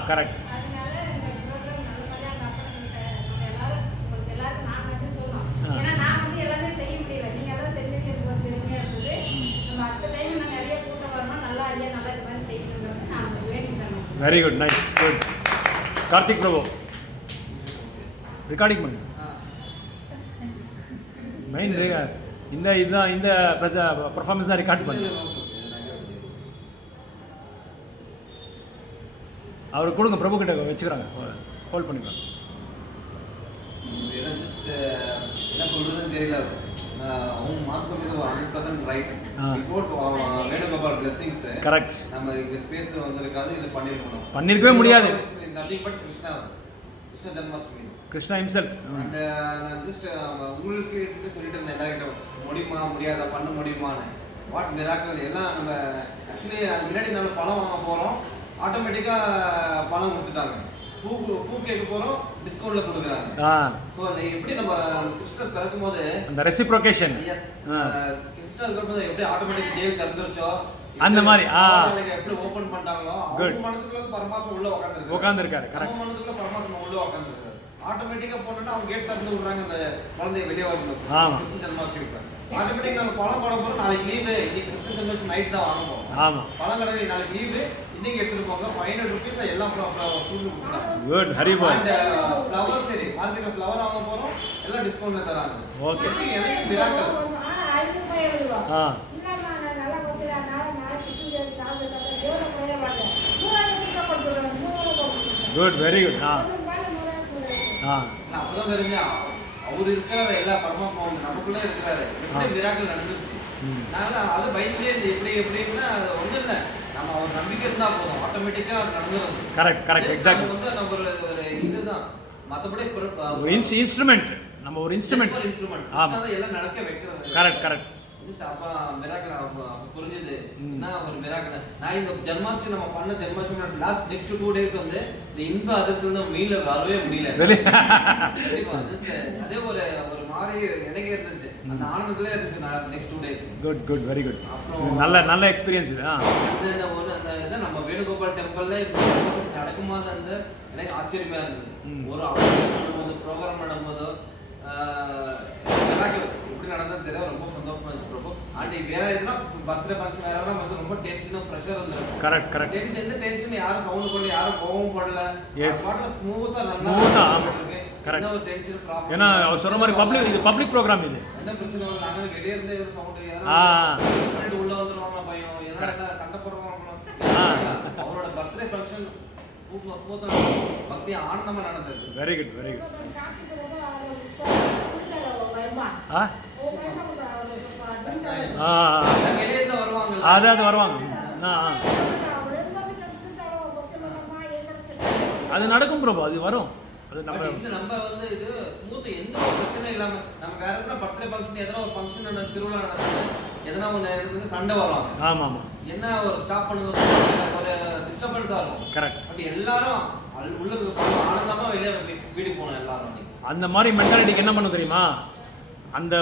Correct. Very good, nice, good. Karthik Prabhu recording பண்ணு. மெயின் இந்த பர்ஃபார்மன்ஸ் தான் ரெக்கார்ட் பண்ணு. அவர் கொடுங்க, பிரபு கிட்ட வச்சுக்கிறாங்க, ஹோல்ட் பண்ணிக்கலாம். என்ன சொல்றதுன்னு தெரியல. அவங்க மாத்த சொல்றது 100% right. Without Venugopal blessings correct நம்ம இந்த ஸ்பேஸ் வந்திருக்காது. இது பண்ணிருக்கவே முடியாது. Nothing but Krishna Janmashtami, Krishna himself. And நான் ஜஸ்ட் உங்களுக்கு சொல்லிட்டு இருந்தேன் எல்லார்கிட்ட, முடியுமா முடியாதா, பண்ண முடியுமான்னு. வாட் மிராக்கிள் எல்லாம் நம்ம ஆக்சுவலி அது முன்னாடி நம்ம பணம் வாங்க போகிறோம், ஆட்டோமேட்டிக்காக பணம் கொடுத்துட்டாங்க. பூ கேட்க போகிறோம், டிஸ்கவுண்ட்ல கொடுக்குறாங்க. ஸோ எப்படி நம்ம கிருஷ்ணர் பிறக்கும் போது அந்த ரெசிப்ரோகேஷன், எஸ், கிருஷ்ணா இருக்கிறப்ப எப்படி ஆட்டோமேட்டிக் ஜெயில் திறந்துருச்சோ அந்த மாதிரி, எப்படி ஓபன் பண்ணிட்டாங்களோ அவங்க மனதுக்குள்ள பரமாத்மா உள்ள உட்கார்ந்திருக்காரு. நம்ம மனதுக்குள்ள பரமாத்மா உள்ள உட்கார்ந்திருக்காரு. ஆட்டோமேட்டிக்கா போனோம்னா அவங்க கேட் திறந்து விடுறாங்க அந்த குழந்தைய வெளியே வரணும். கிருஷ்ண ஜென்மாஷ்டமி ஆட்டோமேட்டிக் நம்ம பழம் போட போறோம். நாளைக்கு லீவு, இன்னைக்கு கிருஷ்ண ஜென்மாஷ்டமி நைட் தான் வாங்குவோம். ஆமா, பழம் கடை நாளைக்கு லீவு, இன்னைக்கு எடுத்துட்டு போங்க. 500 rupees எல்லாம் ஃப்ரூட்ஸ் கொடுக்குறாங்க. Good Hari bye. And flower சரி மார்க்கெட்ல ஃப்ளவர் வாங்க போறோம், எல்லாம் டிஸ்கவுண்ட்ல தராங்க. ஓகே, எனக்கு மிராக்கல். Good, very good. அப்பதான் தெரிஞ்சா அவர் இருக்கிறாரு, எல்லா பரமாத்மா நமக்குள்ள இருக்கிறாரு. எப்படி மிராக்கல் நடந்துருச்சு. நாங்க அது பயந்துட்டே இருந்து எப்படி எப்படின்னா அது ஒண்ணும் இல்லை, நம்ம அவர் நம்பிக்கை இருந்தா போதும், ஆட்டோமேட்டிக்கா அது நடந்துரும். Correct exactly. வந்து நம்ம ஒரு இதுதான், மத்தபடி ஒரு இன்ஸ்ட்ருமெண்ட், நம்ம ஒரு இன்ஸ்ட்ருமெண்ட். ஆமா, எல்லாம் நடக்க வைக்கிறது. கரெக்ட். அப்பா மிராக்கல் புரிஞ்சது. என்ன ஒரு மிராக்கல். நான் இந்த ஜென்மாஷ்டமி நம்ம பண்ண ஜென்மாஷ்டமி லாஸ்ட் நெக்ஸ்ட் 2 days வந்து இந்த இன்ப அதிர்ச்சி வந்து மீள வரவே முடியல. அதே ஒரு ஒரு மாதிரி எனக்கு இருந்துச்சு, அந்த ஆனந்தத்திலே இருந்துச்சு நான் next 2 days. Good very good. நல்ல எக்ஸ்பீரியன்ஸ் இது. அந்த ஒரு அந்த இத நம்ம வேணுகோபால் டெம்பிள்ல நடக்கும்போது அந்த எனக்கு ஆச்சரியமா இருந்தது. ஒரு பண்ணும்போது ப்ரோக்ராம் பண்ணும்போது மிராக்கல் எப்படி நடந்தது தெரியல, ரொம்ப சந்தோஷமா இருந்துச்சு பிரபு. அண்ட் வேற எதுனா பர்த்டே ஃபங்க்ஷன் வேற எதுனா வந்து ரொம்ப டென்ஷன் பிரஷர் வந்துரும். கரெக்ட். டென்ஷன் யாரும் சவுண்ட் பண்ணல, யாரும் கோவம் படல. ஸ்மூத்தா இருக்கு. கரெக்ட். ஒரு டென்ஷன் ப்ராப்ளம். ஏன்னா அவர் சொல்ற மாதிரி இது பப்ளிக் ப்ரோகிராம். இது என்ன பிரச்சனை வரும், நாங்க வெளிய இருந்தே சவுண்ட் எதனா உள்ள வந்துருவாங்க பயம், எல்லாம் சண்டை போடுவாங்க. அவரோட பர்த்டே ஃபங்க்ஷன் ஸ்மூத்தா பக்தி ஆனந்தமா நடந்தது. Very good. அது வருவாங்க. அது நடக்கும் பிரபு, அது வரும். அது நம்ம வந்து இது ஸ்மூத், எந்த ஒரு பிரச்சனை இல்லாம நம்ம வேற எதனா பர்த்டே ஃபங்க்ஷன் எதனா ஒரு ஃபங்க்ஷன் நடந்து திருவிழா நடந்து எதனா ஒன்று சண்டை வருவாங்க. ஆமா என்ன ஒரு ஸ்டாப் பண்ணுங்க, ஒரு டிஸ்டர்பன்ஸ் ஆகும். கரெக்ட். பட் எல்லாரும் உள்ள ஆனந்தமா வெளியே வீட்டுக்கு போகணும் எல்லாரும். அந்த மாதிரி மென்டாலிட்டிக்கு என்ன பண்ண தெரியுமா, அந்த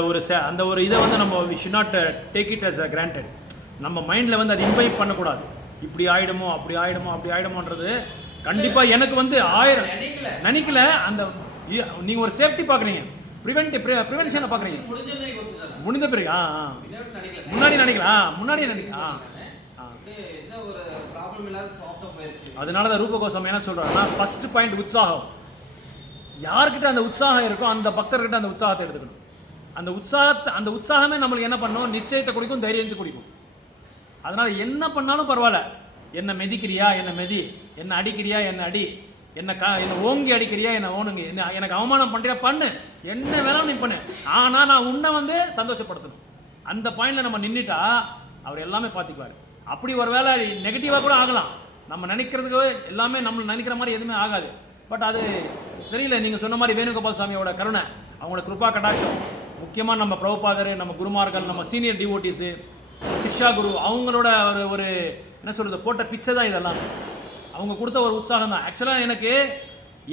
ஒரு இதை வந்து நம்ம we should not take it as a granted. நம்ம மைண்டில் வந்து அது இம்பைப் பண்ணக்கூடாது. இப்படி ஆகிடுமோ அப்படி ஆகிடுமோன்றது கண்டிப்பாக எனக்கு வந்து நினைக்கல. அந்த நீங்கள் ஒரு சேஃப்டி பார்க்குறீங்க, ப்ரிவென்ஷனை பார்க்குறீங்க. முடிந்த பிறகு முன்னாடி நினைக்கலாம். அதனால தான் ரூபகோஸ்வாமி என்ன சொல்கிறாருன்னா, ஃபர்ஸ்ட் பாயிண்ட் உற்சாகம். யார்கிட்ட அந்த உற்சாகம் இருக்கோ அந்த பக்தர்கிட்ட அந்த உற்சாகத்தை எடுத்துக்கணும். அந்த உற்சாகமே நம்மளுக்கு என்ன பண்ணும், நிச்சயத்தை கொடுக்கும், தைரியத்தை கொடுக்கும். அதனால் என்ன பண்ணாலும் பரவாயில்ல, என்ன மெதிக்கிறியா என்ன மெதி, என்ன அடிக்கிறியா என்ன அடி, என்ன ஓங்கி அடிக்கிறியா என்ன ஓணுங்க, எனக்கு அவமானம் பண்ணுறியா பண்ணு, என்ன வேணாலும் நீ பண்ணு, ஆனால் நான் உன்னை வந்து சந்தோஷப்படுத்தணும். அந்த பாயிண்டில் நம்ம நின்றுட்டா அவர் எல்லாமே பார்த்துக்குவார். அப்படி ஒரு வேலை நெகட்டிவாக கூட ஆகலாம், நம்ம நினைக்கிறதுக்கு எல்லாமே நம்ம நினைக்கிற மாதிரி எதுவுமே ஆகாது. பட் அது தெரியல. நீங்கள் சொன்ன மாதிரி வேணுகோபால் சாமியோட கருணை, அவங்களோட கிருபா கடாட்சம், முக்கியமாக நம்ம பிரபுபாதர், நம்ம குருமார்கள், நம்ம சீனியர் டிவோட்டிஸு, சிக்ஷா குரு, அவங்களோட ஒரு என்ன சொல்கிறது போட்ட பிச்சை தான் இதெல்லாம். அவங்க கொடுத்த ஒரு உற்சாகம் தான். ஆக்சுவலாக எனக்கு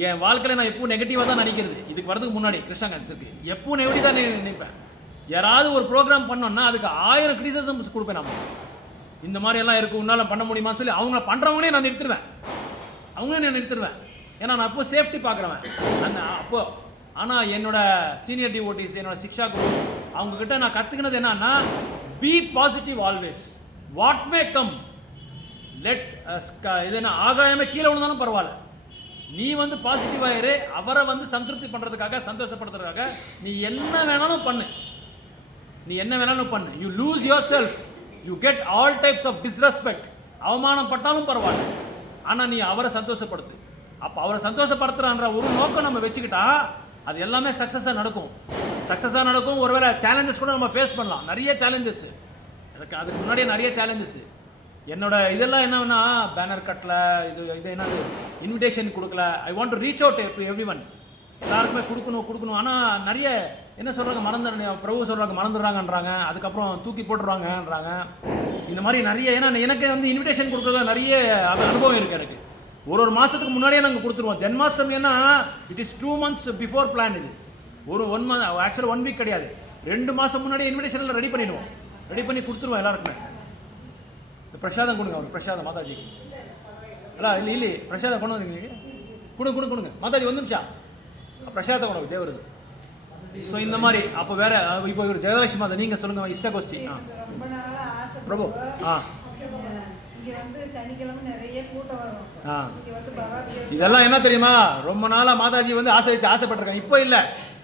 என் வாழ்க்கையில் நான் எப்பவும் நெகட்டிவாக தான் நினைக்கிறது. இதுக்கு வரதுக்கு முன்னாடி கிருஷ்ணா கன்சருக்கு எப்பவும் நெகட்டிவ் தான் நினைப்பேன். யாராவது ஒரு ப்ரோக்ராம் பண்ணோன்னா அதுக்கு 1000 கிரிட்டிசிசம்ஸ் கொடுப்பேன். நம்ம இந்த மாதிரி எல்லாம் இருக்குது, உன்னால் பண்ண முடியுமான்னு சொல்லி அவங்க பண்ணுறவங்களே நான் நிறுத்திடுவேன். ஏன்னா நான் அப்போ சேஃப்டி பார்க்குறவன் அப்போ. ஆனால் என்னோட சீனியர் டிவோட்டிஸ், என்னோட சிக்ஷா குரு, அவங்கக்கிட்ட நான் கற்றுக்கினது என்னன்னா, be positive always, what may come, let இது என்ன ஆகாயமே கீழே விழுந்தாலும் பரவாயில்ல, நீ வந்து பாசிட்டிவாக இரு. அவரை வந்து சந்திருப்தி பண்ணுறதுக்காக, சந்தோஷப்படுறதுக்காக நீ என்ன வேணாலும் பண்ணு. You lose yourself, you get all types of disrespect. அவமானம் பட்டாலும் பரவாயில்ல, ஆனால் நீ அவரை சந்தோஷப்படுத்து. அப்போ அவரை சந்தோஷப்படுத்துறான்ற ஒரு நோக்கம் நம்ம வச்சுக்கிட்டா அது எல்லாமே சக்ஸஸாக நடக்கும். ஒருவேளை சேலஞ்சஸ் கூட நம்ம ஃபேஸ் பண்ணலாம், நிறைய சேலஞ்சஸ். அதுக்கு முன்னாடியே நிறைய சேலஞ்சஸ். என்னோட இதெல்லாம் என்னன்னா, பேனர் கட்டல, இது என்னது இன்விடேஷன் கொடுக்கல. I want to reach out to every one, எல்லாருக்குமே கொடுக்கணும். ஆனால் நிறைய என்ன சொல்கிறாங்க, பிரபு சொல்கிறாங்க மறந்துடுறாங்கன்றாங்க, அதுக்கப்புறம் தூக்கி போட்டுருவாங்கன்றாங்க. இந்த மாதிரி நிறைய, ஏன்னா எனக்கு வந்து இன்விடேஷன் கொடுக்குறதுல நிறைய அனுபவம் இருக்குது எனக்கு. ஒரு மாதத்துக்கு முன்னாடியே நாங்கள் கொடுத்துருவோம். ஜென்மாஷ்டமின்னா it is 2 months before plan. இது ஒரு 1 month, ஆக்சுவலாக 1 week கிடையாது, 2 மாதம் முன்னாடியே இன்விடேஷனில் ரெடி பண்ணிடுவோம். ரெடி பண்ணி கொடுத்துருவோம் எல்லாருக்குமே. இந்த பிரசாதம் கொடுங்க அவருக்கு, பிரசாதம் மாதாஜிக்கு. இல்லை பிரசாதம் கொண்டு வந்துருக்கீங்க, கொடுங்க மாதாஜி வந்துருச்சா பிரசாதத்தை கொண்டு தேவருது. ஸோ இந்த மாதிரி அப்போ வேற இப்போ இவர் ஜெயலட்சுமி மாதா நீங்கள் சொல்லுங்கள் இஷ்ட கோஷ்டி. ரொம்ப நாளா ஆசை பிரபு. இங்க வந்து சனிக்கிழமை நிறைய கூட்டம் வரும். இங்க வந்து பகவத் இதெல்லாம் என்ன தெரியுமா, ரொம்ப நாளாக மாதாஜி வந்து ஆசைப்பட்டிருக்காங்க. இப்போ இல்லை,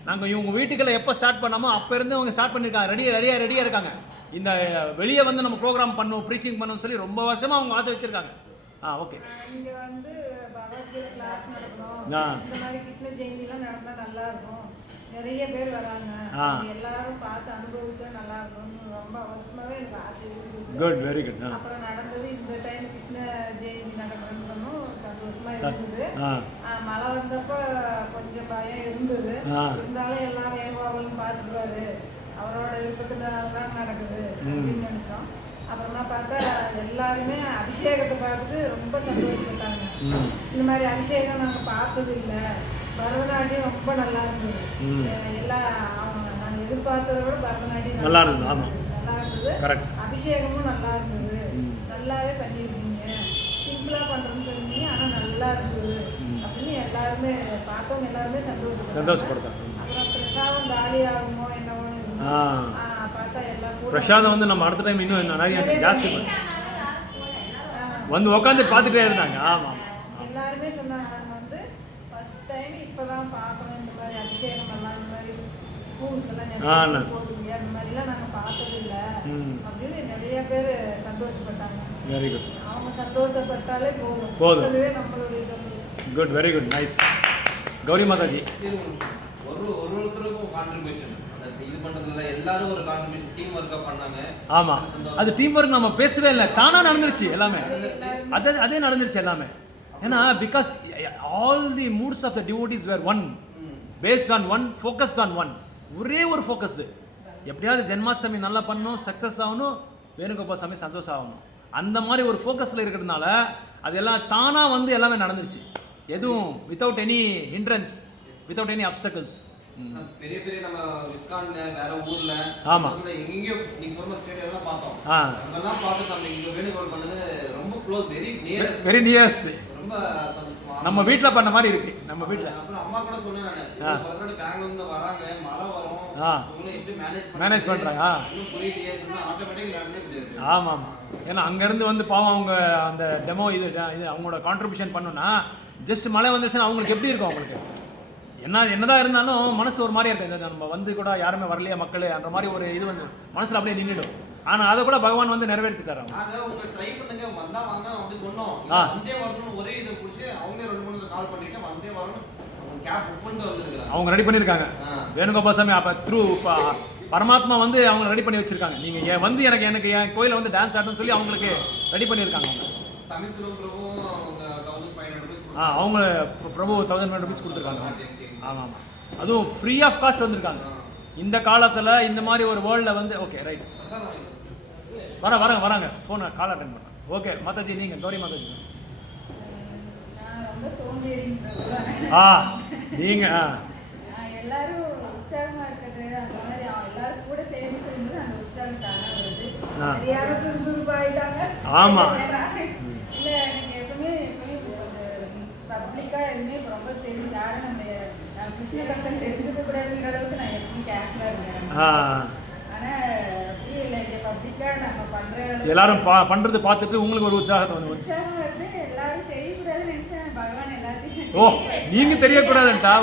நாங்கள் இவங்க வீட்டுக்குள்ள எப்போ ஸ்டார்ட் பண்ணாமோ அப்போ இருந்து அவங்க ஸ்டார்ட் பண்ணியிருக்காங்க. ரெடியாக இருக்காங்க. இந்த வெளியே வந்து நம்ம ப்ரோக்ராம் பண்ணுவோம், ப்ரீச்சிங் பண்ணணும்னு சொல்லி ரொம்ப வருஷமாக அவங்க ஆசை வச்சுருக்காங்க. ஓகே. இங்க வந்து பகவத்கீதை கிளாஸ் நடக்கணும், இந்த மாதிரி கிருஷ்ண ஜெயந்திலாம் நடந்தா நல்லா இருக்கும், நிறைய பேர் வராங்க, எல்லாரும் பார்த்து அனுபவிச்சா நல்லா இருக்கும்னு ரொம்ப வருஷமாவே எனக்கு ஆசை இருக்குது. Good, very good. அப்புறம் நடந்தது இந்த டைம் கிருஷ்ண ஜெயந்தி நடக்கிறதுன்னு சந்தோஷமா இருந்தது. மழை வந்தப்ப கொஞ்சம் பயம் இருந்தது, இருந்தாலும் எல்லாம் வேணுவாங்கன்னு பார்த்துக்குவாரு, அவரோட விருப்பத்தினால்தான் நடக்குது அப்படின்னு நினைச்சோம். அப்புறமா பார்த்தா எல்லாருமே அபிஷேகத்தை பார்த்து ரொம்ப சந்தோஷப்பட்டாங்க. இந்த மாதிரி அபிஷேகம் நாங்கள் பார்த்தது இல்லை, பரதநாட்டியம் ரொம்ப நல்லா இருந்தது. எல்லாம் நாங்கள் எதிர்பார்த்ததை விட பரதநாட்டியம் நல்லா இருந்தது. நல்லா இருந்தது. அபிஷேகமும் நல்லா இருந்தது, நல்லாவே பண்ணியிருக்கீங்க, சிம்பிளா பண்றேன்னு சொன்னீங்க, ஆனா நல்லா இருந்தது அப்படின்னு எல்லாருமே பார்த்தவங்க எல்லாருமே சந்தோஷப்படுத்தாங்க. அப்புறம் பிரசாதம் காலி ஆகுமோ என்னவோ பார்த்தா எல்லாம் பிரசாதம் வந்து நம்ம அடுத்த டைம் இன்னும் நிறைய ஜாஸ்தி வந்து உட்காந்து பார்த்துட்டே இருந்தாங்க. ஆமாம், எல்லாருமே சொன்னாங்க, நாங்கள் வந்து ஃபர்ஸ்ட் டைம் இப்போதான் பார்க்கணும் இந்த மாதிரி அபிஷேகம் எல்லாம், இந்த மாதிரி பூஸ் எல்லாம் போடுவீங்க, அந்த மாதிரிலாம் நாங்கள் பார்த்தது இல்லை அப்படின்னு நிறைய பேர் சந்தோஷப்பட்டாங்க. Very good. அவங்க சந்தோஷப்பட்டாலே போதும், நம்மளுடைய சந்தோஷம். Good, very good, nice. Gauri Mataji ஒருத்தருக்கும் கான்ட்ரிபியூஷன் இது பண்றதுல எல்லாரும் ஒரு கான்ட்ரிபியூஷன் டீம் ஒர்க்கா பண்ணாங்க. ஆமா, அது டீம் ஒர்க் நம்ம பேசவே இல்லை, தானா நடந்துருச்சு எல்லாமே. அதே நடந்துருச்சு எல்லாமே. ஏன்னா because all the moods of the devotees were one, based on one, focused on one. ஒரே ஒரு ஃபோக்கஸ், எப்படியாவது ஜென்மாஷ்டமி நல்லா பண்ணணும், சக்ஸஸ் ஆகணும், வேணுகோபால் சாமி சந்தோஷம் ஆகணும், அந்த மாதிரி ஒரு ஃபோக்கஸில் இருக்கிறதுனால அது எல்லாம் தானாக வந்து எல்லாமே நடந்துருச்சு. எதுவும் without any hindrance, without any அப்டக்கிள்ஸ். பெரிய பெரிய நம்ம இஸ்கான்ல வேற ஊர்ல ஆமா எங்கேயோ நீங்க சொன்ன ஸ்டேட் எல்லாம் பார்த்தோம். அங்கெல்லாம் பார்த்து நம்ம இங்க வேணுகோபால் பண்ணது ரொம்ப க்ளோஸ், வெரி நியரஸ்ட், ரொம்ப சந்தோஷமா நம்ம வீட்ல பண்ண மாதிரி இருக்கு. நம்ம வீட்ல அப்புறம் அம்மா கூட சொன்னேன் நான், பக்கத்துல பெங்களூர்ல இருந்து வராங்க, மழை வரும், உங்களை எப்படி மேனேஜ் பண்றாங்க இன்னும் புரியலையே சொன்னா ஆட்டோமேட்டிக்கா நடந்துருது. ஆமா ஆமா, ஏன்னா அங்க இருந்து வந்து பாவம் அவங்க அந்த டெமோ இது அவங்களோட கான்ட்ரிபியூஷன் பண்ணணும்னா ஜஸ்ட் மழை வந்துச்சுன்னா அவங்களுக்கு எப்படி இருக்கும், அவங்களுக்கு என்னதான் இருந்தாலும் மனசு ஒரு மாதிரியா இருக்கு. நம்ம வந்து கூட யாருமே வரலையா மக்களே அந்த மாதிரி ஒரு இது வந்து மனசுல அப்படியே நின்றுடும். ஆனா அதை கூட பகவான் வந்து நிறைவேற்றிட்டாரு. அவங்க ட்ரை பண்ணுங்க, வந்தா வாங்க அப்படி சொன்னோம், வந்தே வரணும் ஒரே இதை பிடிச்சி அவங்க 2-3 கால் பண்ணிட்டு வந்தே வரணும், கேப் புக் பண்ணிட்டு வந்துருக்காங்க, அவங்க ரெடி பண்ணிருக்காங்க. வேணுகோபால் சாமி அப்ப த்ரூ பரமாத்மா வந்து அவங்க ரெடி பண்ணி வச்சிருக்காங்க. நீங்க வந்து எனக்கு என் கோயில வந்து டான்ஸ் ஆடணும்னு சொல்லி அவங்களுக்கு ரெடி பண்ணியிருக்காங்க. அவங்க தமிழ் பிரபு அவங்க பிரபு 1500 ரூபீஸ் கொடுத்துருக்காங்க. ஆமாம் ஆமாம், அதுவும் ஃப்ரீ ஆஃப் காஸ்ட் வந்திருக்காங்க. இந்த காலத்தில் இந்த மாதிரி ஒரு வேர்ல்டில் வந்து ஓகே ரைட் வராங்க ஃபோனை கால் அட்டென்ட் பண்ணேன். ஓகே மாதாஜி, நீங்கள் கௌரி மாதாஜி. நீங்கள் எல்லாரும் உற்சாகமாக இருக்குது, அந்த மாதிரி எல்லாரும் கூட சேர்ந்து சேர்ந்து அந்த உற்சாகம் தானே வருது. சுறுசுறுப்பாயிட்டாங்க. ஆமாம், இல்லை எனக்கு எப்பவுமே பப்ளிக்காக எதுவுமே ரொம்ப தெரிஞ்சு யாரும் நம்ம கிருஷ்ண பக்தன் தெரிஞ்சுக்க கூடாதுங்கிற அளவுக்கு நான் எப்பவுமே கேர்ஃபுல்லாக இருக்கேன். ஆனால் அப்படியே இல்லை, இங்கே பப்ளிக்காக நம்ம பண்ணுற எல்லாரும் பண்ணுறது பார்த்துட்டு உங்களுக்கு ஒரு உற்சாகத்தை வந்து உற்சாகம் வருது. எல்லாரும் தெரியக்கூடாதுன்னு நினச்சேன், பகவான் எல்லாத்தையும் நீங்கள் தெரியக்கூடாதுன்ட்டா.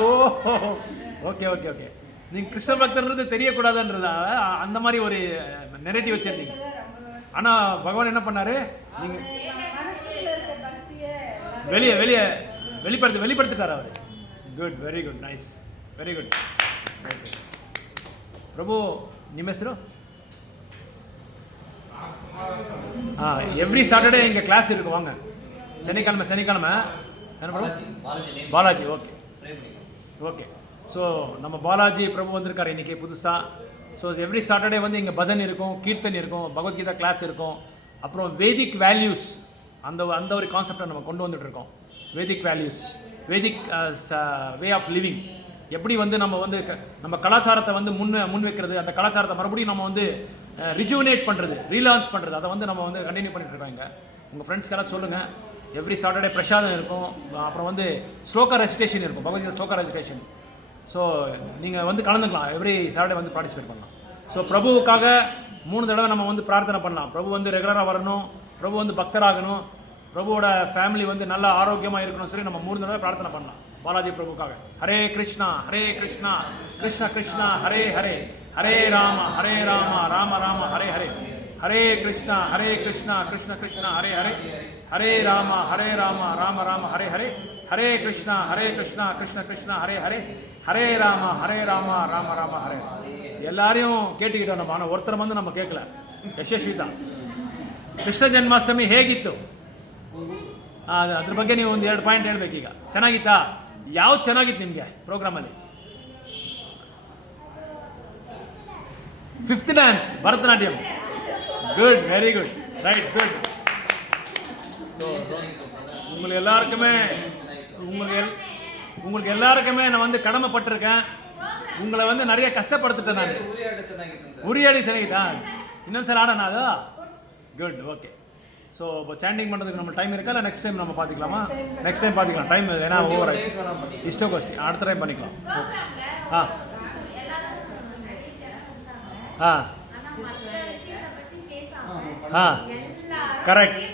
ஓகே ஓகே ஓகே, நீங்கள் கிருஷ்ண பக்தர்ன்றது தெரியக்கூடாதுன்றதால அந்த மாதிரி ஒரு நெரேட்டிவ் வச்சிருந்தீங்க. ஆனால் பகவான் என்ன பண்ணாரு, நீங்கள் வெளிப்படுத்திட்டார் அவர். Good, very good, nice, very good. Prabhu ನಿಮ್ಮ ಹೆಸರು? எவ்ரி சாட்டர்டே இங்கே கிளாஸ் இருக்கு, வாங்க. சனிக்கிழமை என்ன பிரபு? பாலாஜி. ஓகே ஓகே, ஸோ நம்ம பாலாஜி பிரபு வந்திருக்காரு இன்றைக்கி புதுசாக. ஸோ எவ்ரி சாட்டர்டே வந்து இங்கே பஜன் இருக்கும், கீர்த்தன் இருக்கும், பகவத்கீதா கிளாஸ் இருக்கும், அப்புறம் வேதிக் வேல்யூஸ் அந்த ஒரு கான்செப்டை நம்ம கொண்டு வந்துட்டு இருக்கோம். Vedic values, Vedic way of living, எப்படி வந்து நம்ம வந்து நம்ம கலாச்சாரத்தை வந்து முன் வைக்கிறது, அந்த கலாச்சாரத்தை மறுபடியும் நம்ம வந்து ரிஜுவனேட் பண்ணுறது, ரீலான்ச் பண்ணுறது, அதை வந்து நம்ம வந்து கண்டினியூ பண்ணிட்டு இருக்காங்க. உங்கள் ஃப்ரெண்ட்ஸ்க்கெல்லாம் சொல்லுங்கள். எவ்ரி சாட்டர்டே பிரசாதம் இருக்கும், அப்புறம் வந்து ஸ்லோகா ரெசிடேஷன் இருக்கும், பகவத்கீதை ஸ்லோகா ரெசிடேஷன். ஸோ நீங்கள் வந்து கலந்துக்கலாம், எவ்ரி சாட்டர்டே வந்து பார்ட்டிசிபேட் பண்ணலாம். ஸோ பிரபுவுக்காக 3 தடவை நம்ம வந்து பிரார்த்தனை பண்ணலாம். பிரபு வந்து ரெகுலராக வரணும், பிரபு வந்து பக்தராகணும், பிரபுவோட ஃபேமிலி வந்து நல்லா ஆரோக்கியமாக இருக்கணும் சொல்லி நம்ம 3 தடவை பிரார்த்தனை பண்ணலாம் பாலாஜி பிரபுக்காக. ஹரே கிருஷ்ணா கிருஷ்ணா கிருஷ்ணா ஹரே ஹரே, ஹரே ராம ராம ராம ஹரே ஹரே, ஹரே கிருஷ்ணா கிருஷ்ணா கிருஷ்ணா ஹரே ஹரே, ஹரே ராம ராம ராம ஹரே ஹரே, ஹரே கிருஷ்ணா கிருஷ்ணா ஹரே ஹரே, ஹரே ராம ராம ராம ஹரே. எல்லாரையும் கேட்டுக்கிட்டோம் நம்ம, ஆனால் ஒருத்தர் வந்து நம்ம ಕೇಳಲ್ಲ. ಯಶಸ್ವಿ தான். ಕೃಷ್ಣ ಜನ್ಮಾಷ್ಟಮಿ ಹೇಗಿತ್ತು? ಅದ್ರ ಬಗ್ಗೆ ನೀವು ಒಂದು 2 ಪಾಯಿಂಟ್ ಹೇಳ್ಬೇಕೀಗ. ಚೆನ್ನಾಗಿತ್ತಾ? ಯಾವ್ದು ಚೆನ್ನಾಗಿತ್ತು ನಿಮಗೆ ಪ್ರೋಗ್ರಾಮಲ್ಲಿ? 5th dance, Bharatanatyam. Good, very good, right, good. So உங்களுக்கு எல்லாருக்குமே நான் வந்து கடமைப்பட்டிருக்கேன். உங்களை வந்து நிறைய கஷ்டப்படுத்திட்டேன் நான். உரியாடி ಚೆನ್ನಾಗಿತ್ತಾ? ಇನ್ನೊಂದ್ಸಲ ಆಡೋಣ ಅದು? Good, okay. ஸோ இப்போ சாண்டிங் பண்ணுறதுக்கு நம்ம டைம் இருக்கா, இல்லை நெக்ஸ்ட் டைம் நம்ம பார்த்துக்கலாமா? நெக்ஸ்ட் டைம் பார்த்துக்கலாம், டைம் ஏன்னா ஓவர் ஆச்சு. இஷ்டோ கோஷ்டி அடுத்த டைம் பண்ணிக்கலாம். Okay. Correct,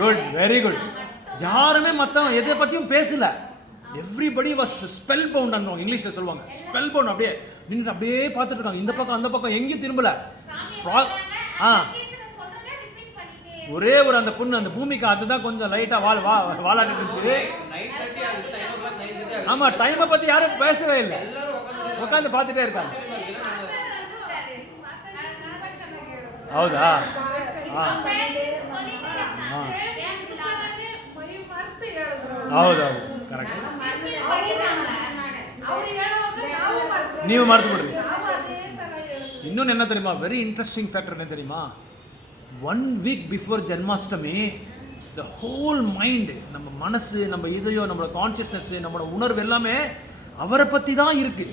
good, very good. யாருமே மற்றவங்க எதை பற்றியும் பேசல. Everybody was spellbound. அந்த இங்கிலீஷில் சொல்லுவாங்க ஸ்பெல் பவுண்ட். அப்படியே நின்று அப்படியே பார்த்துட்டு இருக்காங்க, இந்த பக்கம் அந்த பக்கம், எங்கேயும் திரும்பல. ஒரே ஒரு அந்த பொண்ணு, அந்த பூமிக்கு அதுதான் கொஞ்சம் லைட்டாக வாழாட்டி இருந்துச்சு. ஆமாம், டைமை பற்றி யாரும் பேசவே இல்லை, உட்காந்து பார்த்துட்டே இருக்காங்க. ಹೌದಾ? ಹೌದೌದು, ಕರೆಕ್ಟ್. ನೀವು ಮರ್ತು ಬಿಡ್ರಿ. ಇನ್ನೊಂದು என்ன தெரியுமா, வெரி இன்ட்ரெஸ்டிங் ஃபேக்டர் என்ன தெரியுமா? 1 week before Janmashtami the whole mind, நம்ம மனசு, நம்ம இதயம், நம்மளோட கான்சியஸ்னஸ், நம்மளோட உணர்வு எல்லாமே அவரை பற்றி தான் இருக்குது.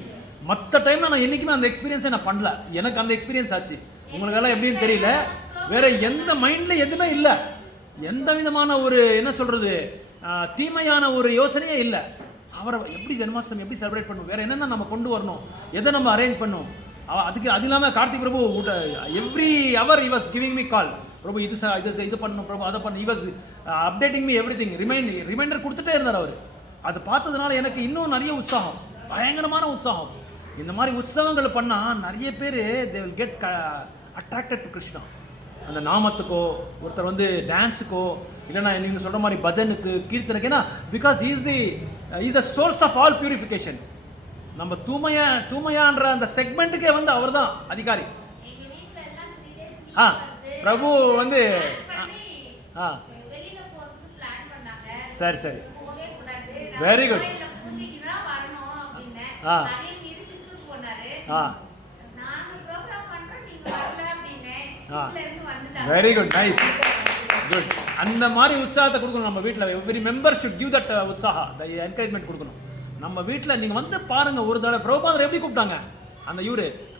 மற்ற டைமில் நான் என்றைக்குமே அந்த எக்ஸ்பீரியன்ஸை நான் பண்ணல. எனக்கு அந்த எக்ஸ்பீரியன்ஸ் ஆச்சு. உங்களுக்கெல்லாம் எப்படின்னு தெரியல. வேற எந்த மைண்டில் எதுவுமே இல்லை, எந்த விதமான ஒரு என்ன சொல்கிறது தீமையான ஒரு யோசனையே இல்லை. அவரை எப்படி ஜென்மாஷ்டமி எப்படி செலிப்ரேட் பண்ணுவோம், வேறு என்னென்ன நம்ம கொண்டு வரணும், எதை நம்ம அரேஞ்ச் பண்ணணும். அது இல்லாமல் Karthik Prabhu every hour he was giving me call. Prabhu இது பண்ணணும், பிரபு அதை பண்ணு, he was updating me everything, reminder கொடுத்துட்டே இருந்தார் அவர். அதை பார்த்ததுனால எனக்கு இன்னும் நிறைய உற்சாகம், பயங்கரமான உற்சாகம். இந்த மாதிரி உற்சவங்கள் பண்ணால் நிறைய பேர் they will get attracted to Krishna. அந்த நாமத்துக்கோ, ஒருத்தர் வந்து டான்ஸுக்கோ, இல்லைனா நீங்கள் சொல்கிற மாதிரி பஜனுக்கு, கீர்த்தனைக்கு. ஏன்னா because is the source of all purification. நம்ம தூமையான்ற அந்த செக்மெண்ட்டுக்கே வந்து அவர் தான் அதிகாரி. பிரபு வந்து சரி சரி, very good. Very good, nice, good. அந்த மாதிரி உற்சாகத்தை கொடுக்கணும் நம்ம வீட்டில். Every member should give that உற்சாகா, த என்கரேஜ்மெண்ட் கொடுக்கணும் நம்ம வீட்டில். நீங்கள் வந்து பாருங்கள், ஒரு தடவை பிரபுபாதர் எப்படி கூப்பிட்டாங்க, அந்த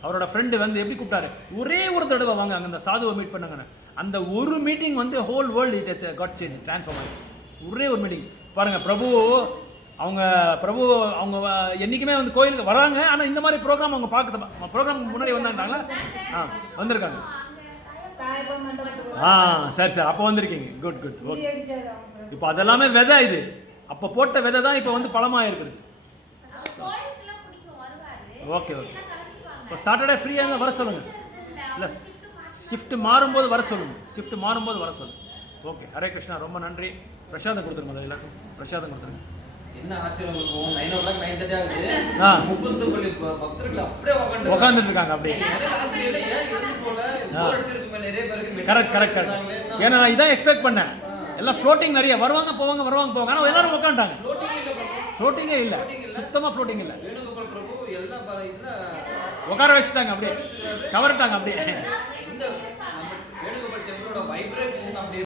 அவரோட ஃப்ரெண்டு வந்து எப்படி கூப்பிட்டாரு, ஒரே ஒரு தடவை வாங்க அங்கே அந்த சாதுவை மீட் பண்ணுங்க. அந்த ஒரு மீட்டிங் வந்து whole world it is got change, transform ஆயிடுச்சு. ஒரே ஒரு மீட்டிங் பாருங்கள். பிரபு அவங்க என்றைக்குமே வந்து கோயிலுக்கு வராங்க, ஆனால் இந்த மாதிரி ப்ரோக்ராம் அவங்க ப்ரோக்ராம் முன்னாடி வந்தாங்களா? வந்திருக்காங்க. சரி சரி, அப்போ வந்திருக்கீங்க. Good good, okay. இப்போ அதெல்லாமே விதை, இது அப்போ போட்ட விதை தான் இப்போ வந்து பழமாக இருக்குது. Okay okay. இப்போ சாட்டர்டே ஃப்ரீயாக இருந்தால் வர சொல்லுங்கள், இல்லை ஷிஃப்ட் மாறும்போது வர சொல்லுங்கள். ஓகே, ஹரே கிருஷ்ணா. ரொம்ப நன்றி. பிரசாதம் கொடுத்துருங்க எல்லாருக்கும், பிரசாதம் கொடுத்துருங்க. என்ன ஆச்சரியம் இருக்கும், 9 o'clock 9:30 ஆகுது. 30 பள்ளி பக்தர்கள் அப்படியே உட்காந்துட்டு இருக்காங்க. அப்படியே கரெக்ட். ஏன்னா நான் இதான் எக்ஸ்பெக்ட் பண்ணேன். எல்லாம் ஃப்ளோட்டிங் நிறைய வருவாங்க போவாங்க. ஆனால் எல்லாரும் உட்காந்துட்டாங்க. ஃப்ளோட்டிங்கே இல்லை, சுத்தமாக ஃப்ளோட்டிங் இல்லை. உட்கார வச்சுட்டாங்க, அப்படியே கவர்ட்டாங்க. அப்படியே இந்த வேணுகோபால் டெம்பிளோட வைப்ரேஷன் அப்படி